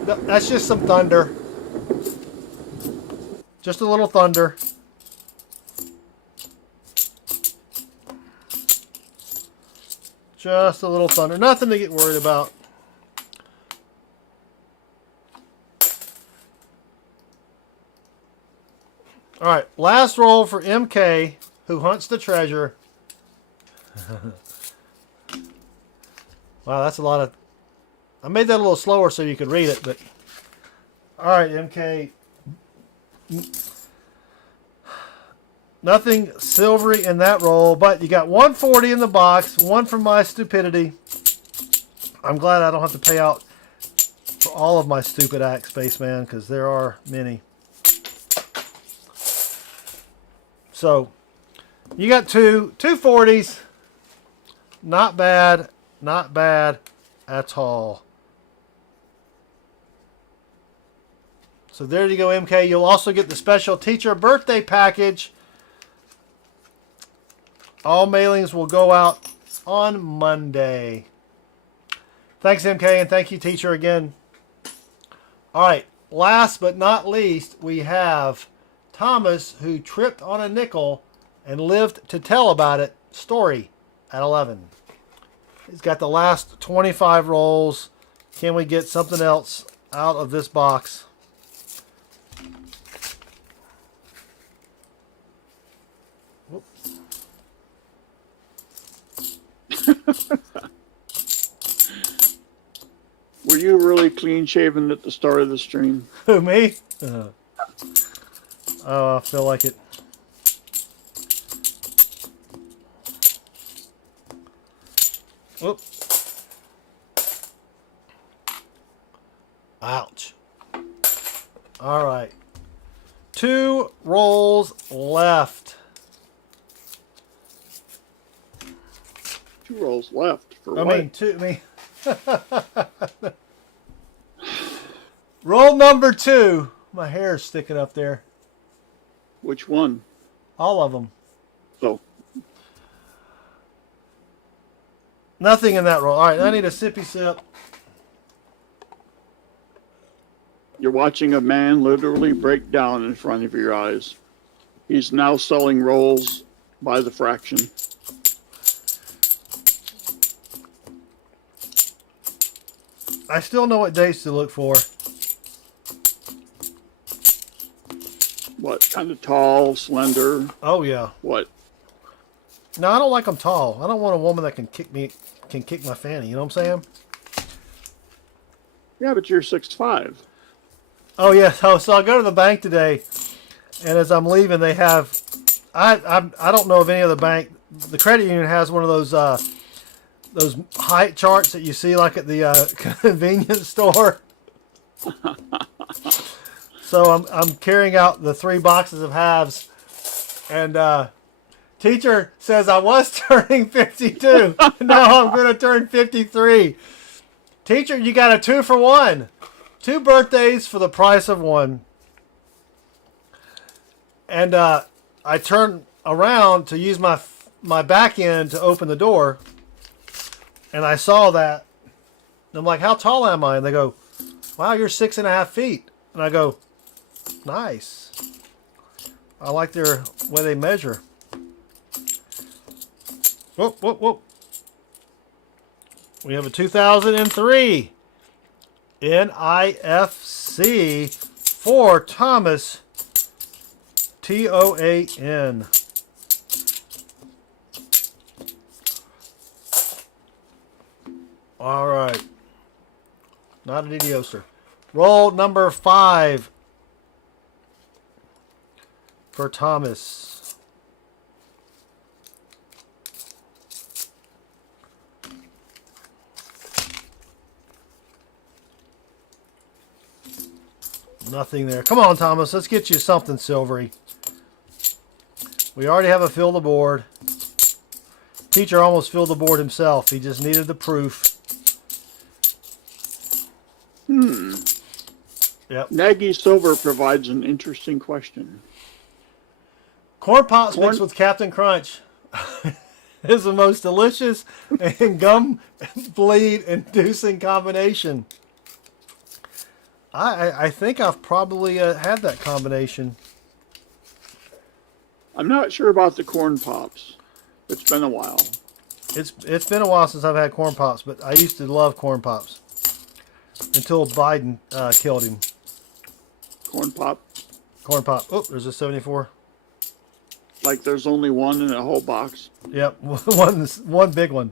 Oats. That's just some thunder. Just a little thunder. Just a little thunder. Nothing to get worried about. All right, last roll for MK, who hunts the treasure. Wow, that's a lot of... I made that a little slower so you could read it, but... All right, MK. Nothing silvery in that roll, but you got 140 in the box, one from my stupidity. I'm glad I don't have to pay out for all of my stupid acts, Spaceman, because there are many. So, you got two 40s. Not bad. Not bad at all. So there you go, MK. You'll also get the special teacher birthday package. All mailings will go out on Monday. Thanks, MK, and thank you, teacher, again. All right, last but not least, we have Thomas, who tripped on a nickel and lived to tell about it, story at 11. He's got the last 25 rolls. Can we get something else out of this box? Were you really clean shaven at the start of the stream? Who, me? Oh, I feel like it. Whoop. Ouch. All right. 2 rolls left. 2 rolls left. For I what? mean, 2. I mean, roll number 2. My hair is sticking up there. Which one? All of them. Oh. Nothing in that roll. All right, I need a sippy sip. You're watching a man literally break down in front of your eyes. He's now selling rolls by the fraction. I still know what dates to look for. What, kind of tall, slender? Oh yeah. What? No, I don't like them tall. I don't want a woman that can kick my fanny. You know what I'm saying? Yeah, but you're 6'5". Oh yeah. So I go to the bank today, and as I'm leaving, they have. I don't know of any other bank. The credit union has one of those height charts that you see like at the convenience store. So I'm carrying out the 3 boxes of halves, and teacher says I was turning 52. Now I'm going to turn 53. Teacher, you got a 2 for 1. 2 birthdays for the price of 1. And I turn around to use my back end to open the door, and I saw that. And I'm like, how tall am I? And they go, wow, you're 6.5 feet. And I go, nice. I like their way they measure. Whoop, whoop, whoop. We have a 2003 NIFC for Thomas TOAN. All right. Not an idioser. Roll number 5 for Thomas. Nothing there. Come on, Thomas. Let's get you something silvery. We already have a fill the board. Teacher almost filled the board himself. He just needed the proof. Yep. Nagy Silver provides an interesting question. Corn Pops mixed with Captain Crunch is the most delicious and gum bleed inducing combination. I think I've probably had that combination. I'm not sure about the Corn Pops. It's been a while. It's been a while since I've had Corn Pops, but I used to love Corn Pops until Biden killed him. Corn Pop. Corn Pop. Oh, there's a 74. Like there's only one in a whole box. Yep, one big one.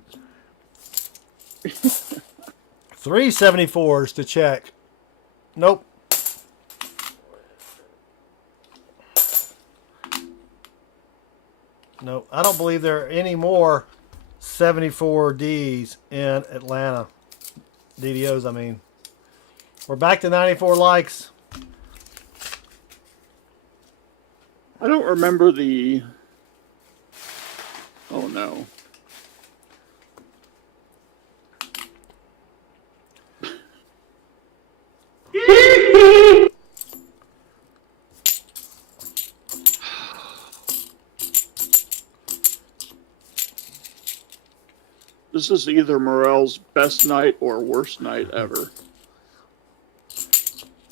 3 74s to check. Nope. Nope. I don't believe there are any more 74Ds in Atlanta. DDOs, I mean. We're back to 94 likes. I don't remember the... Oh, no. This is either Morel's best night or worst night ever.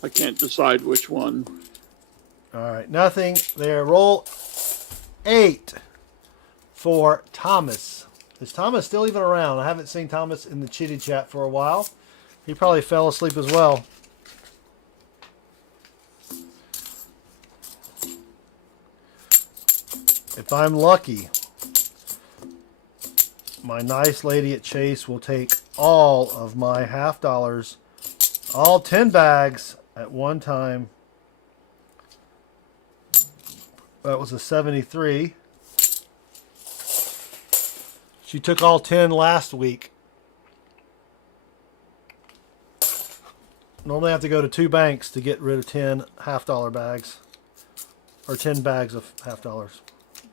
I can't decide which one. All right, nothing there. Roll 8 for Thomas. Is Thomas still even around? I haven't seen Thomas in the chitty chat for a while. He probably fell asleep as well. If I'm lucky, my nice lady at Chase will take all of my $50, all 10 bags at one time. That was a 73. She took all 10 last week. Normally I have to go to 2 banks to get rid of 10 $50 bags. Or 10 bags of $50.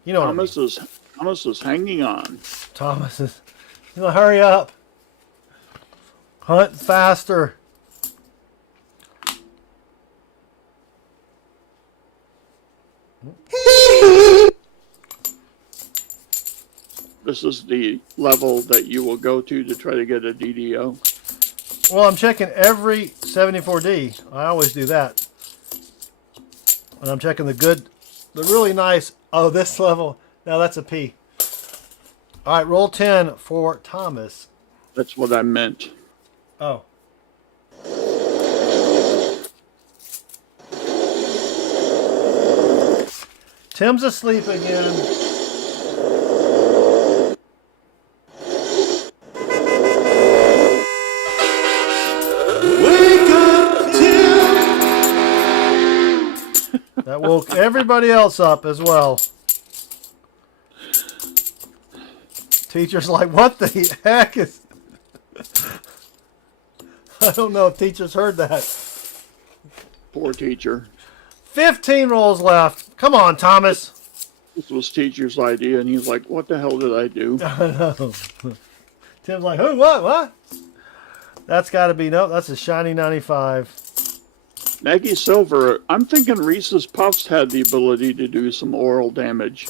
You know Thomas what I mean. Thomas is hanging on. Thomas is... You know, hurry up. Hunt faster. This is the level that you will go to try to get a DDO. Well, I'm checking every 74D. I always do that. And I'm checking the good the really nice. Oh, this level. No, that's a P. All right, roll 10 for Thomas. That's what I meant. Oh. Tim's asleep again. Wake up, Tim! That woke everybody else up as well. Teacher's like, what the heck is... I don't know if teachers heard that. Poor teacher. 15 rolls left. Come on, Thomas. This was teacher's idea, and he's like, what the hell did I do? I know. Tim's like, who, what? That's got to be, no, that's a shiny 95. Maggie Silver, I'm thinking Reese's Puffs had the ability to do some oral damage.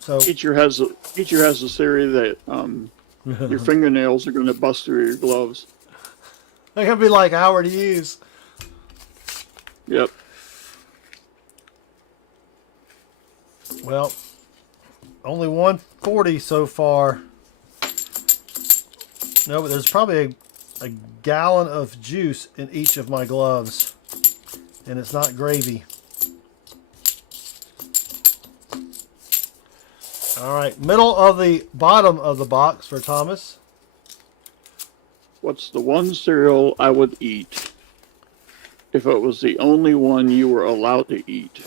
So teacher has a theory that your fingernails are going to bust through your gloves. They're going to be like Howard Hughes. Yep. Well, only 140 so far. No, but there's probably a gallon of juice in each of my gloves. And it's not gravy. All right, middle of the bottom of the box for Thomas. What's the one cereal I would eat if it was the only one you were allowed to eat?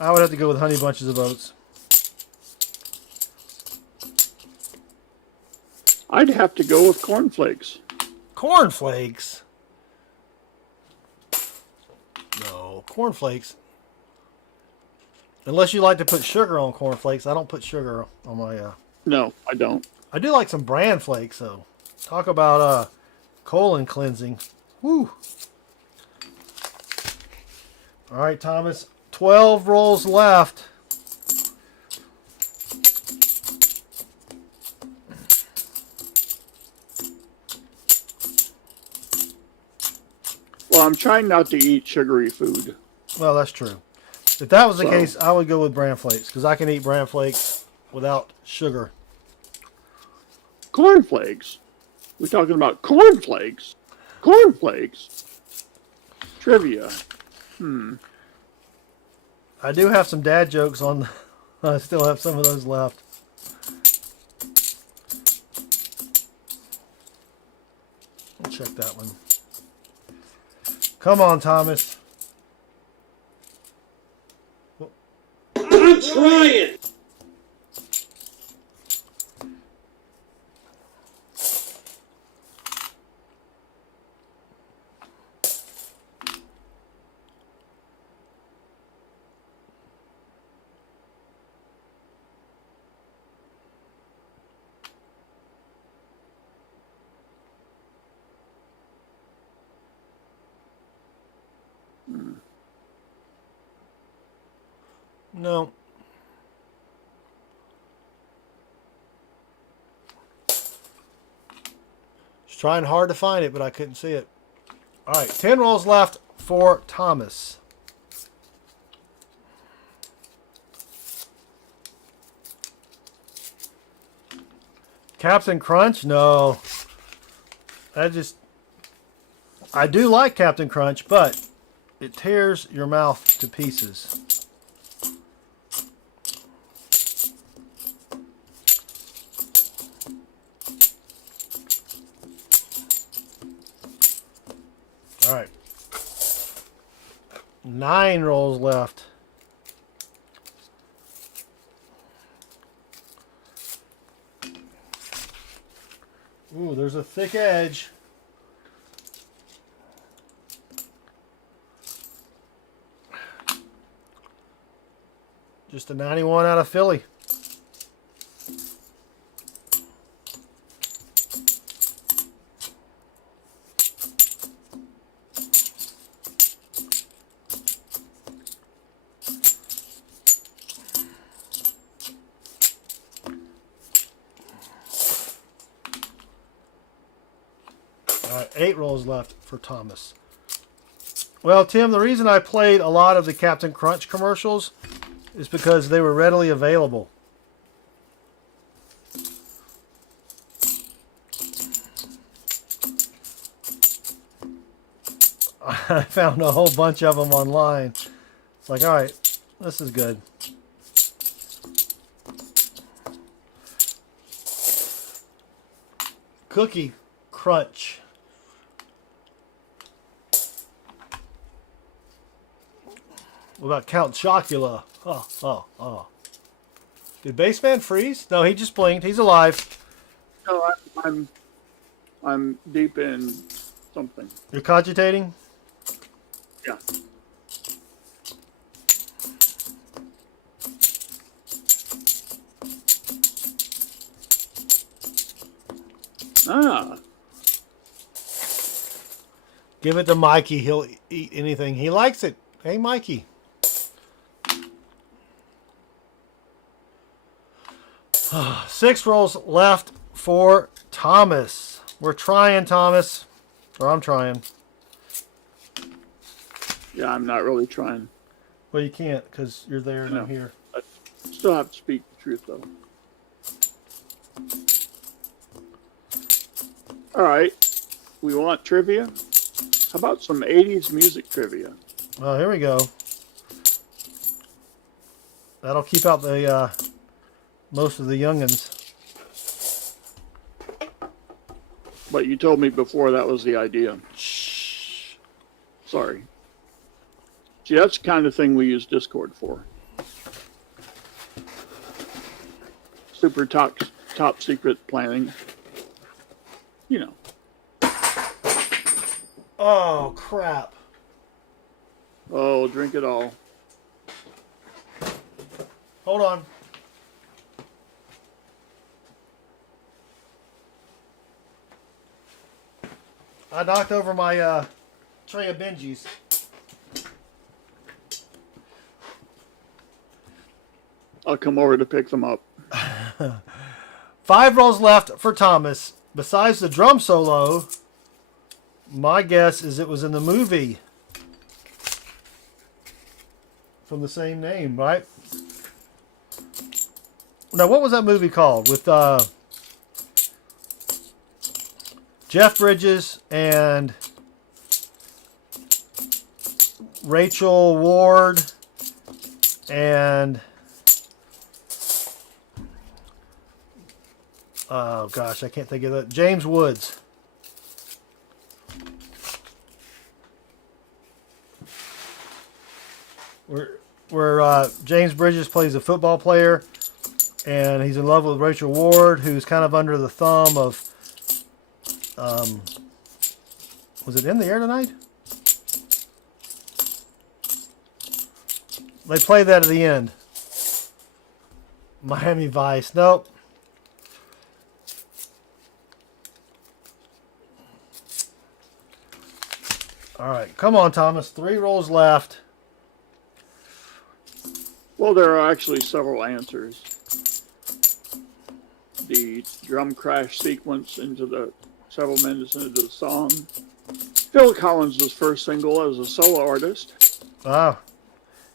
I would have to go with Honey Bunches of Oats. I'd have to go with cornflakes. Cornflakes? No, cornflakes. Unless you like to put sugar on cornflakes. I don't put sugar on my... No, I don't. I do like some bran flakes, though. Talk about colon cleansing. Woo! All right, Thomas. 12 rolls left. Well, I'm trying not to eat sugary food. Well, that's true. If that was the case, I would go with bran flakes, because I can eat bran flakes without sugar. Cornflakes? We're talking about cornflakes? Cornflakes? Trivia. I do have some dad jokes on. I still have some of those left. I'll check that one. Come on, Thomas. I'm trying. No. Just trying hard to find it, but I couldn't see it. All right, 10 rolls left for Thomas. Captain Crunch? No. I do like Captain Crunch, but it tears your mouth to pieces. All right. 9 rolls left. Ooh, there's a thick edge. Just a 91 out of Philly. 8 rolls left for Thomas. Well, Tim, the reason I played a lot of the Captain Crunch commercials is because they were readily available. I found a whole bunch of them online. It's like, all right, this is good. Cookie Crunch. What about Count Chocula? Oh. Did Baseman freeze? No, he just blinked. He's alive. No, I'm deep in something. You're cogitating? Yeah. Ah. Give it to Mikey. He'll eat anything. He likes it. Hey, Mikey. Six rolls left for Thomas. We're trying, Thomas. Or I'm trying. Yeah, I'm not really trying. Well, you can't because you're there and I'm here. I still have to speak the truth, though. All right. We want trivia. How about some 80s music trivia? Well, here we go. That'll keep out the most of the youngins. But you told me before that was the idea. Sorry. See, that's the kind of thing we use Discord for. Super top secret planning. You know. Oh, crap. Oh, drink it all. Hold on. I knocked over my tray of Benjis. I'll come over to pick them up. 5 rolls left for Thomas. Besides the drum solo, my guess is it was in the movie from the same name, right? Now, what was that movie called? With Jeff Bridges and Rachel Ward and oh gosh, I can't think of that. James Woods. Where James Bridges plays a football player, and he's in love with Rachel Ward, who's kind of under the thumb of. Was it In the Air Tonight? They play that at the end. Miami Vice. Nope. All right, come on, Thomas. 3 rolls left. Well, there are actually several answers. The drum crash sequence into the several minutes into the song. Phil Collins' first single as a solo artist. Wow.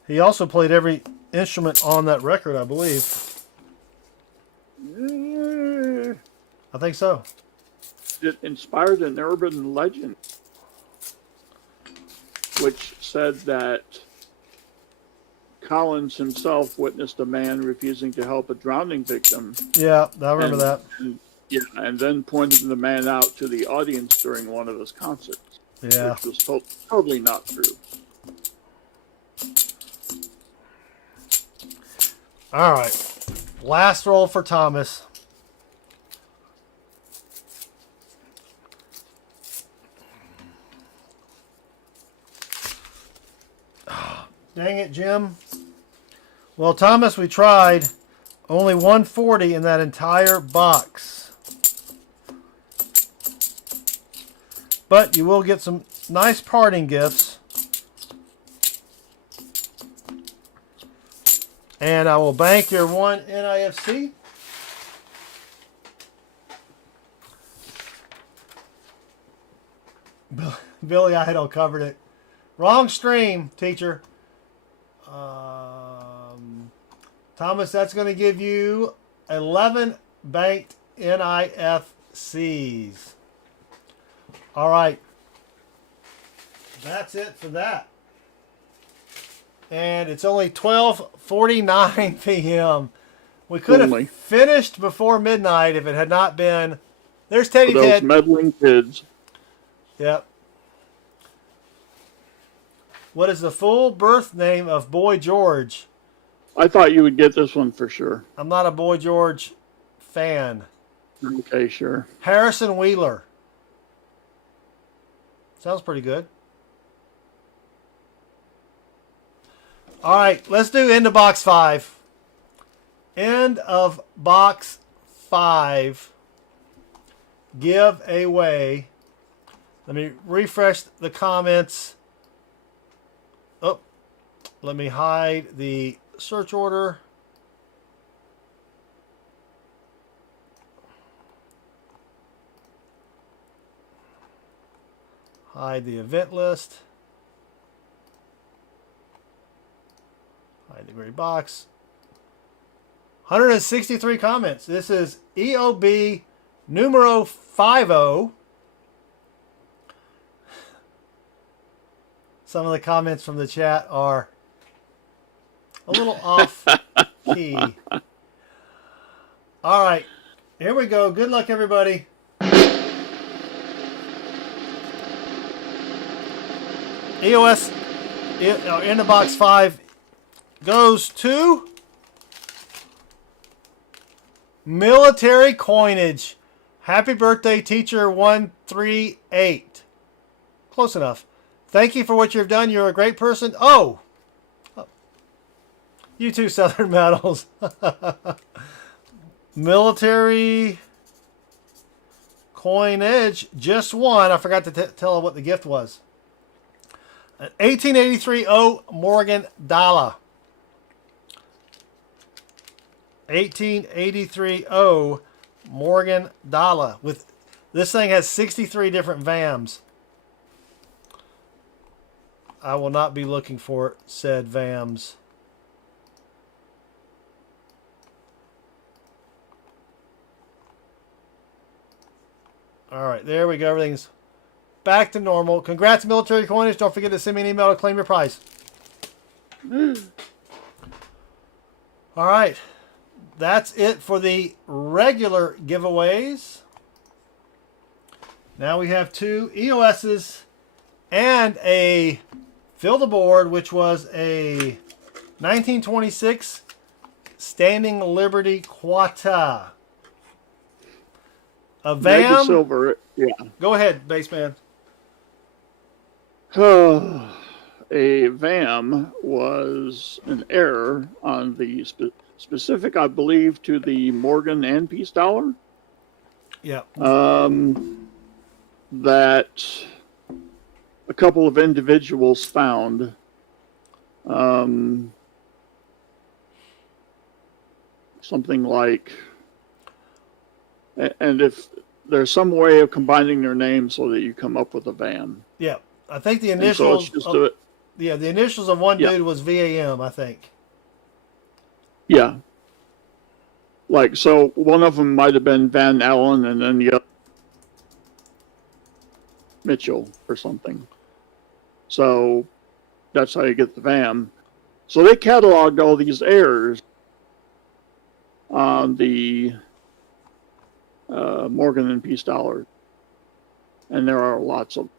He also played every instrument on that record, I believe. I think so. It inspired an urban legend, which said that Collins himself witnessed a man refusing to help a drowning victim. Yeah, I remember that. And then pointed the man out to the audience during one of his concerts. Yeah. Which was totally not true. All right. Last roll for Thomas. Dang it, Jim. Well, Thomas, we tried. Only 140 in that entire box. But you will get some nice parting gifts. And I will bank your one NIFC. Billy Idol covered it. Wrong stream, teacher. Thomas, that's going to give you 11 banked NIFCs. All right. That's it for that. And it's only 12:49 p.m. We could have finished before midnight if it had not been. There's Teddy For those Ted. meddling kids. Yep. What is the full birth name of Boy George? I thought you would get this one for sure. I'm not a Boy George fan. Okay, sure. Harrison Wheeler. Sounds pretty good. All right, let's do end of box 5. End of box 5. Give away. Let me refresh the comments. Oh, let me hide the search order. Hide the event list. Hide the gray box. 163 comments. This is EOB numero 50. Some of the comments from the chat are a little off key. All right, here we go. Good luck, everybody. EOS in the box 5 goes to military coinage. Happy birthday, Teacher1388. Close enough. Thank you for what you've done. You're a great person. Oh, you too, Southern Metals. Military coinage just won. I forgot to tell her what the gift was. An 1883 O Morgan dollar. 1883 O Morgan dollar. With this thing has 63 different VAMs. I will not be looking for said VAMs. All right, there we go. Everything's back to normal. Congrats, military coinage. Don't forget to send me an email to claim your prize. All right. That's it for the regular giveaways. Now we have 2 EOSs and a Fill the Board, which was a 1926 Standing Liberty Quata. A VAM. Silver, yeah. Go ahead, baseman. A VAM was an error on the specific, I believe, to the Morgan and Peace dollar. Yeah. That a couple of individuals found. Something like, and if there's some way of combining their names so that you come up with a VAM. Yeah, I think the initials. So the initials of one dude was VAM, I think. Yeah. Like, so one of them might have been Van Allen and then the other Mitchell or something. So that's how you get the VAM. So they cataloged all these errors on the Morgan and Peace dollars. And there are lots of.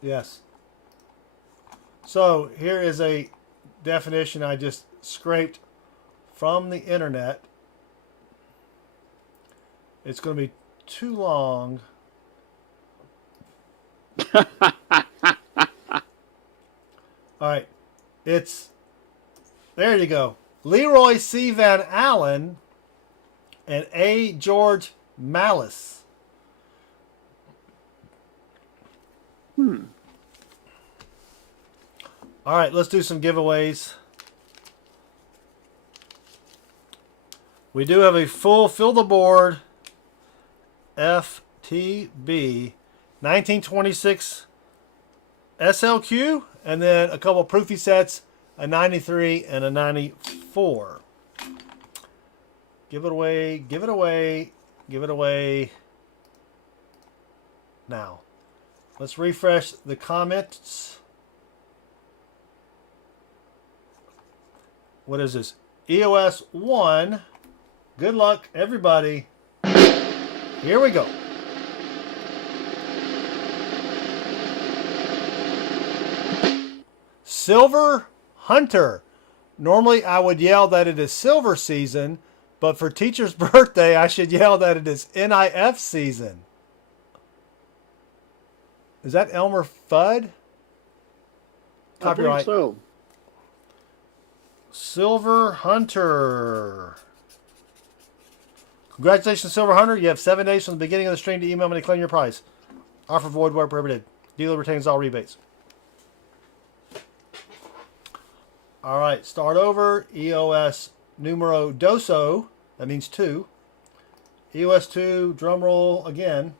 Yes. So here is a definition I just scraped from the internet. It's going to be too long. All right. It's, there you go. Leroy C. Van Allen and A. George Malice. All right, let's do some giveaways. We do have a full Fill the Board FTB 1926 SLQ, and then a couple proofy sets, a 93 and a 94. Give it away, give it away, give it away. Now, let's refresh the comments. What is this? EOS 1. Good luck, everybody. Here we go. Silver Hunter. Normally I would yell that it is silver season, but for teacher's birthday I should yell that it is NIF season. Is that Elmer Fudd? Copyright. I believe so. Silver Hunter. Congratulations, Silver Hunter. You have 7 days from the beginning of the stream to email me to claim your prize. Offer void where prohibited. Dealer retains all rebates. All right, start over. EOS numero doso. That means 2. EOS 2, drum roll again.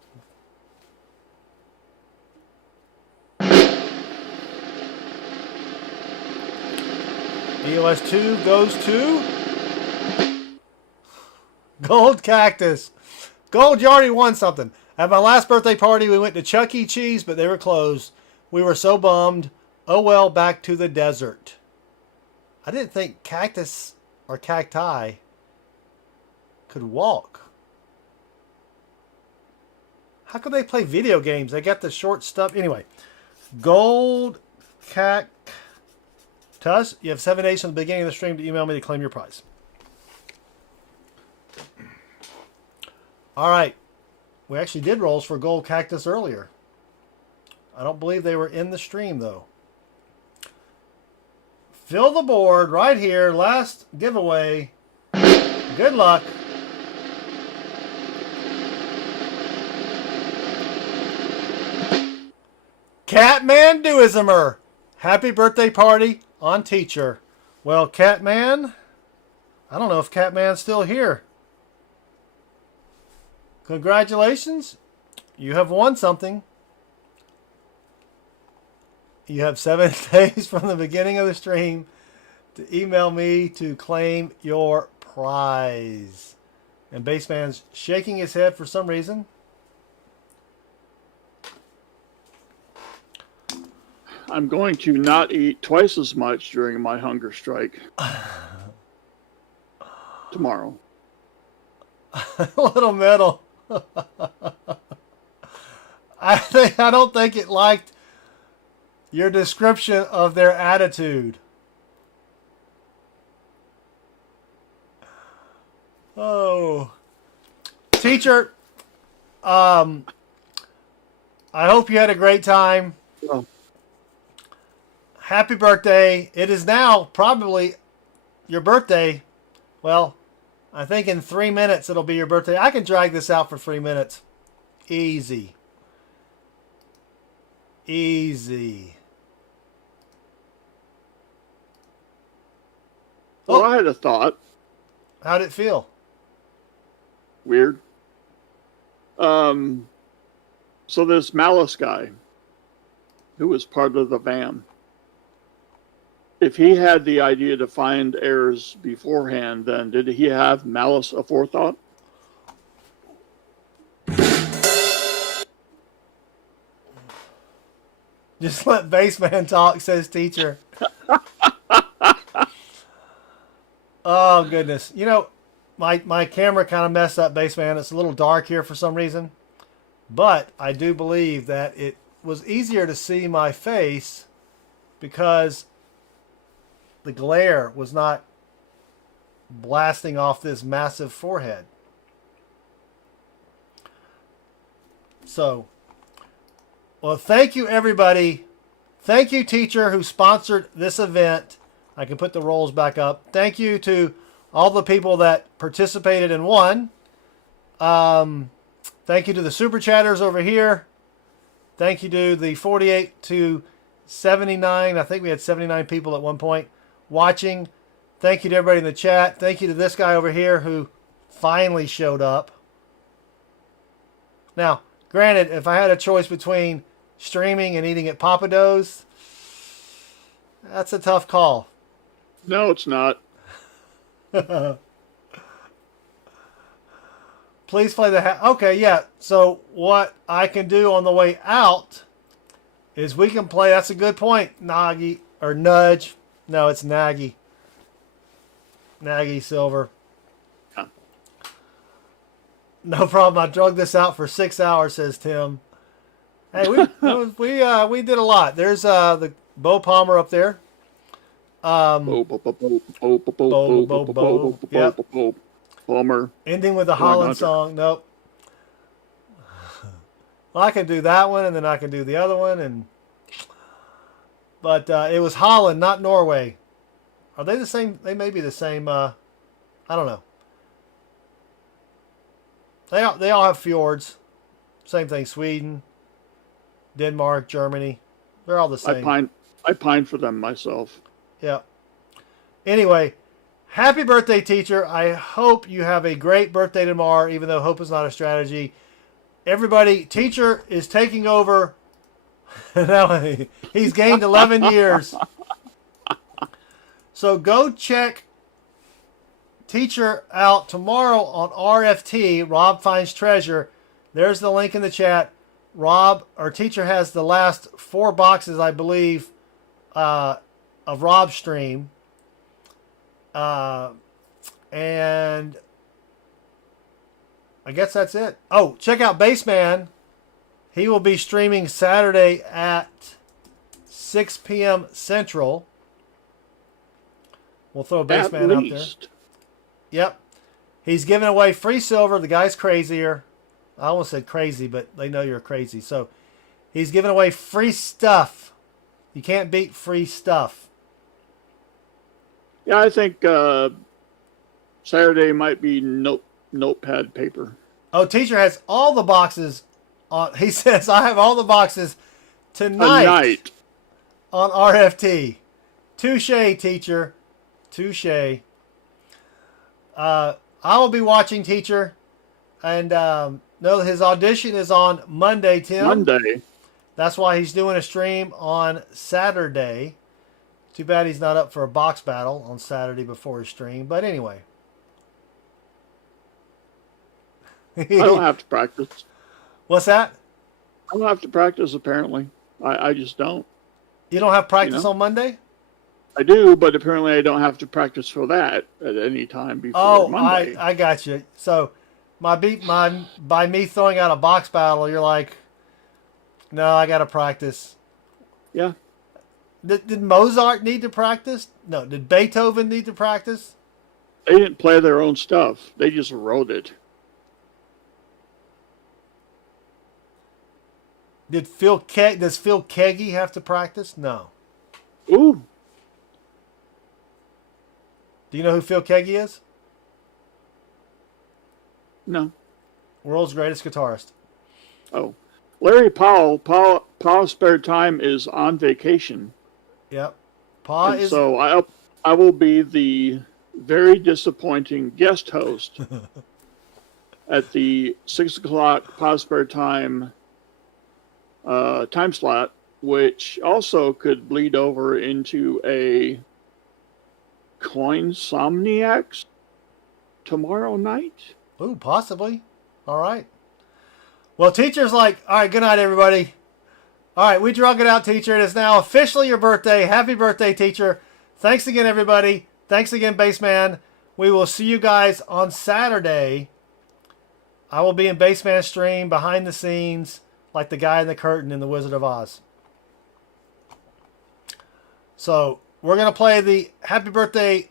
EOS 2 goes to Gold Cactus. Gold, you already won something. At my last birthday party, we went to Chuck E. Cheese, but they were closed. We were so bummed. Oh well, back to the desert. I didn't think cactus or cacti could walk. How could they play video games? They got the short stuff. Anyway, Gold Cactus. You have 7 days from the beginning of the stream to email me to claim your prize. All right. We actually did rolls for Gold Cactus earlier. I don't believe they were in the stream, though. Fill the board right here. Last giveaway. Good luck. Catman Doismer. Happy birthday party on teacher. Well, Catman, I don't know if Catman's still here. Congratulations. You have won something. You have 7 days from the beginning of the stream to email me to claim your prize. And Baseman's shaking his head for some reason. I'm going to not eat twice as much during my hunger strike tomorrow. Little metal. I don't think it liked your description of their attitude. Oh. Teacher, I hope you had a great time. Oh. Happy birthday. It is now probably your birthday. Well, I think in 3 minutes it'll be your birthday. I can drag this out for 3 minutes. Easy. Easy. Well, I had a thought. How'd it feel? Weird. So this Malice guy, who was part of the van, if he had the idea to find errors beforehand, then did he have malice aforethought? Just let Baseman talk, says teacher. Oh, goodness. You know, my camera kind of messed up, Baseman. It's a little dark here for some reason. But I do believe that it was easier to see my face because the glare was not blasting off this massive forehead. So, well, thank you, everybody. Thank you, teacher, who sponsored this event. I can put the rolls back up. Thank you to all the people that participated and won. Thank you to the super chatters over here. Thank you to the 48 to 79. I think we had 79 people at one point watching. Thank you to everybody in the chat. Thank you to this guy over here who finally showed up. Now, granted, if I had a choice between streaming and eating at Papa Do's. That's a tough call. No, it's not. Please play the... Okay, yeah. So what I can do on the way out is we can play... That's a good point, Nagi. Or Nudge. No, it's Nagy. Nagy Silver. Yeah. No problem. I drug this out for 6 hours, says Tim. Hey, we did a lot. There's the Bo Palmer up there. Yep. Palmer. Ending with the Holland song. Nope. Well, I can do that one, and then I can do the other one, but it was Holland, not Norway. Are they the same? They may be the same. I don't know. They all have fjords. Same thing. Sweden, Denmark, Germany. They're all the same. I pine for them myself. Yeah. Anyway, happy birthday, teacher. I hope you have a great birthday tomorrow, even though hope is not a strategy. Everybody, teacher is taking over. Now he's gained 11 years. So go check teacher out tomorrow on RFT, Rob Finds Treasure. There's the link in the chat. Teacher has the last 4 boxes, I believe, of Rob's stream. And I guess that's it. Oh, check out Baseman. He will be streaming Saturday at 6 p.m. Central. We'll throw Baseman out there. Yep. He's giving away free silver. The guy's crazier. I almost said crazy, but they know you're crazy. So he's giving away free stuff. You can't beat free stuff. Yeah, I think Saturday might be notepad paper. Oh, teacher has all the boxes on. He says, I have all the boxes tonight on RFT. Touche, teacher. Touche. I will be watching, teacher. And no, his audition is on Monday, Tim. Monday. That's why he's doing a stream on Saturday. Too bad he's not up for a box battle on Saturday before his stream. But anyway. I don't have to practice. What's that? I don't have to practice, apparently. I just don't. You don't have practice on Monday? I do, but apparently I don't have to practice for that at any time before Monday. I got you. So by me throwing out a box battle, you're like, no, I got to practice. Yeah. Did Mozart need to practice? No. Did Beethoven need to practice? They didn't play their own stuff. They just wrote it. Does Phil Keggy have to practice? No. Ooh. Do you know who Phil Keggy is? No. World's greatest guitarist. Oh. Larry Paul's spare time is on vacation. Yep. So I will be the very disappointing guest host at the 6 o'clock Paul's spare time time slot, which also could bleed over into a Coinsomniacs tomorrow night. Ooh, possibly. All right. Well, teacher's like, all right, good night, everybody. All right, we drug it out, teacher. It is now officially your birthday. Happy birthday, teacher. Thanks again, everybody. Thanks again, Baseman. We will see you guys on Saturday. I will be in Baseman stream behind the scenes like the guy in the curtain in The Wizard of Oz. So we're going to play the happy birthday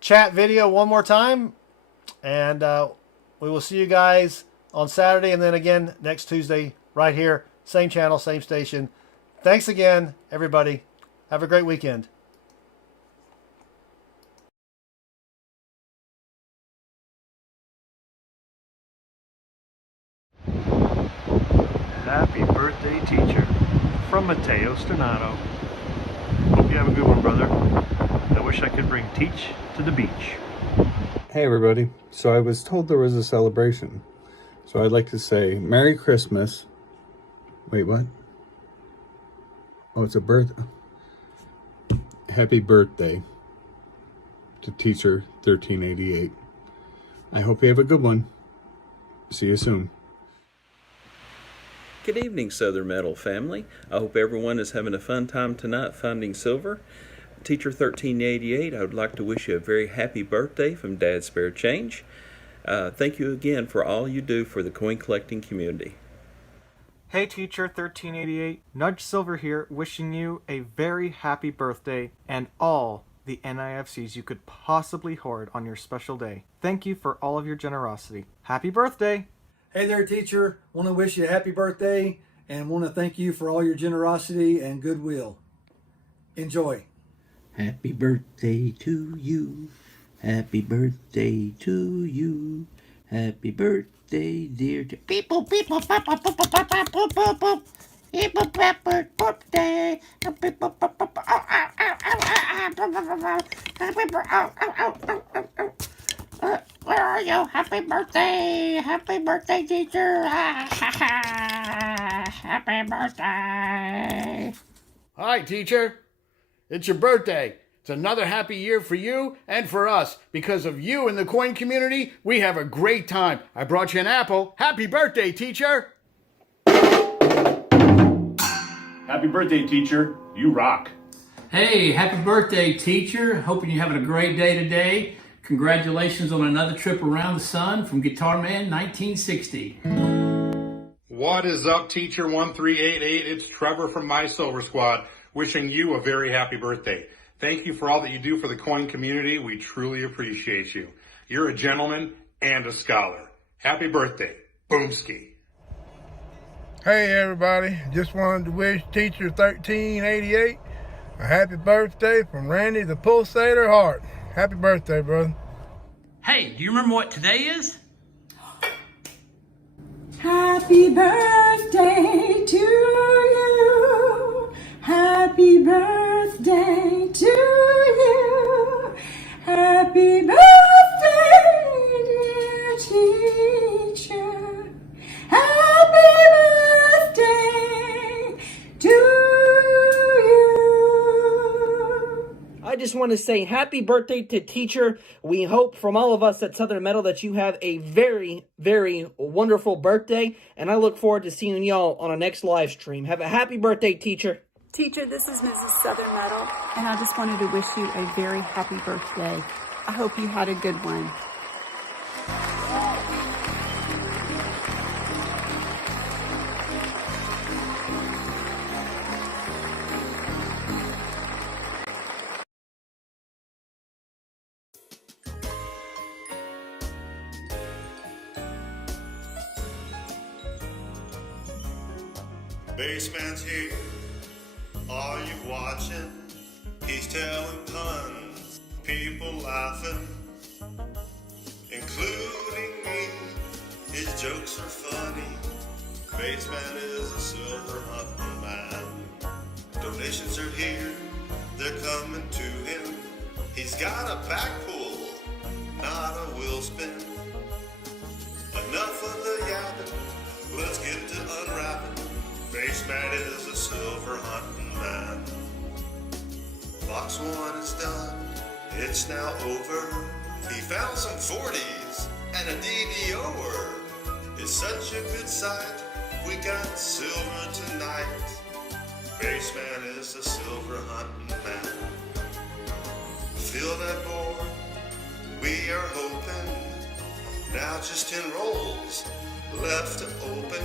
chat video one more time. And we will see you guys on Saturday and then again next Tuesday right here. Same channel, same station. Thanks again, everybody. Have a great weekend. Happy birthday, teacher. From Matteo Stornato. Hope you have a good one, brother. I wish I could bring Teach to the beach. Hey everybody. So I was told there was a celebration. So I'd like to say Merry Christmas. Wait, what? Oh, it's a birthday. Happy birthday to Teacher1388. I hope you have a good one. See you soon. Good evening, Southern Metal family. I hope everyone is having a fun time tonight finding silver. Teacher1388, I would like to wish you a very happy birthday from Dad's Spare Change. Thank you again for all you do for the coin collecting community. Hey Teacher1388, Nudge Silver here, wishing you a very happy birthday and all the NIFCs you could possibly hoard on your special day. Thank you for all of your generosity. Happy birthday! Hey there, teacher. Want to wish you a happy birthday and want to thank you for all your generosity and goodwill. Enjoy. Happy birthday to you. Happy birthday to you. Happy birthday, dear people, people, papa, papa, papa, papa, papa. People, papa, birthday. Where are you? Happy birthday! Happy birthday, teacher! Happy birthday! Hi, teacher. It's your birthday. It's another happy year for you and for us. Because of you and the coin community, we have a great time. I brought you an apple. Happy birthday, teacher! Happy birthday, teacher. You rock. Hey, happy birthday, teacher. Hoping you're having a great day today. Congratulations on another trip around the sun from Guitar Man 1960. What is up, Teacher1388? It's Trevor from my Silver Squad, wishing you a very happy birthday. Thank you for all that you do for the coin community. We truly appreciate you. You're a gentleman and a scholar. Happy birthday. Boomski. Hey everybody, just wanted to wish Teacher1388 a happy birthday from Randy the Pulsator Heart. Happy birthday, brother. Hey, do you remember what today is? Happy birthday to you. Happy birthday to you. Happy birthday, dear teacher. Happy birthday to you. I just want to say happy birthday to Teacher. We hope from all of us at Southern Metal that you have a very, very wonderful birthday. And I look forward to seeing y'all on our next live stream. Have a happy birthday, Teacher. Teacher, this is Mrs. Southern Metal, and I just wanted to wish you a very happy birthday. I hope you had a good one. Baseman's here, are you watching? He's telling puns, people laughing, including me. His jokes are funny. Baseman is a silver hunting man. Donations are here, they're coming to him. He's got a back pull, not a wheel spin. Enough of the yapping, let's get to unwrapping. Baseman is a silver hunting man. Box 1 is done, it's now over. He found some 40s and a DDO'er. It's such a good sight, we got silver tonight. Baseman is a silver hunting man. Fill that board, we are hoping. Now just 10 rolls left to open.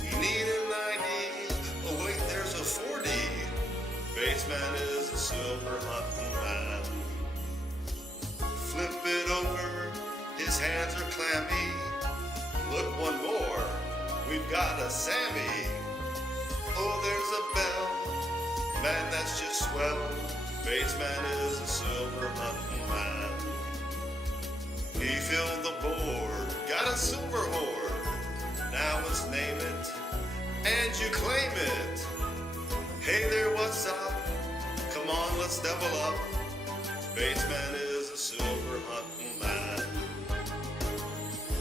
We need a 90, oh wait, there's a 40. Baseman is a silver hunting man. Flip it over, his hands are clammy. Look one more, we've got a Sammy. Oh, there's a bell, man, that's just swell. Baseman is a silver hunting man. He filled the board, got a silver hoard. Now let's name it, and you claim it. Hey there, what's up? Come on, let's double up. Baseman is a silver hunting man.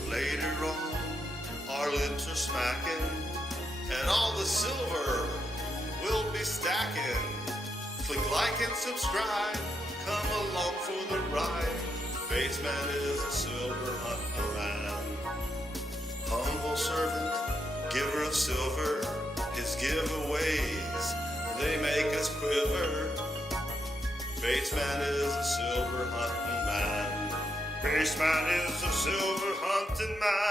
Later on, smacking, and all the silver will be stacking. Click like and subscribe, come along for the ride. Baseman is a silver hunting man. Humble servant, giver of silver, his giveaways, they make us quiver. Baseman is a silver hunting man. Baseman is a silver hunting man.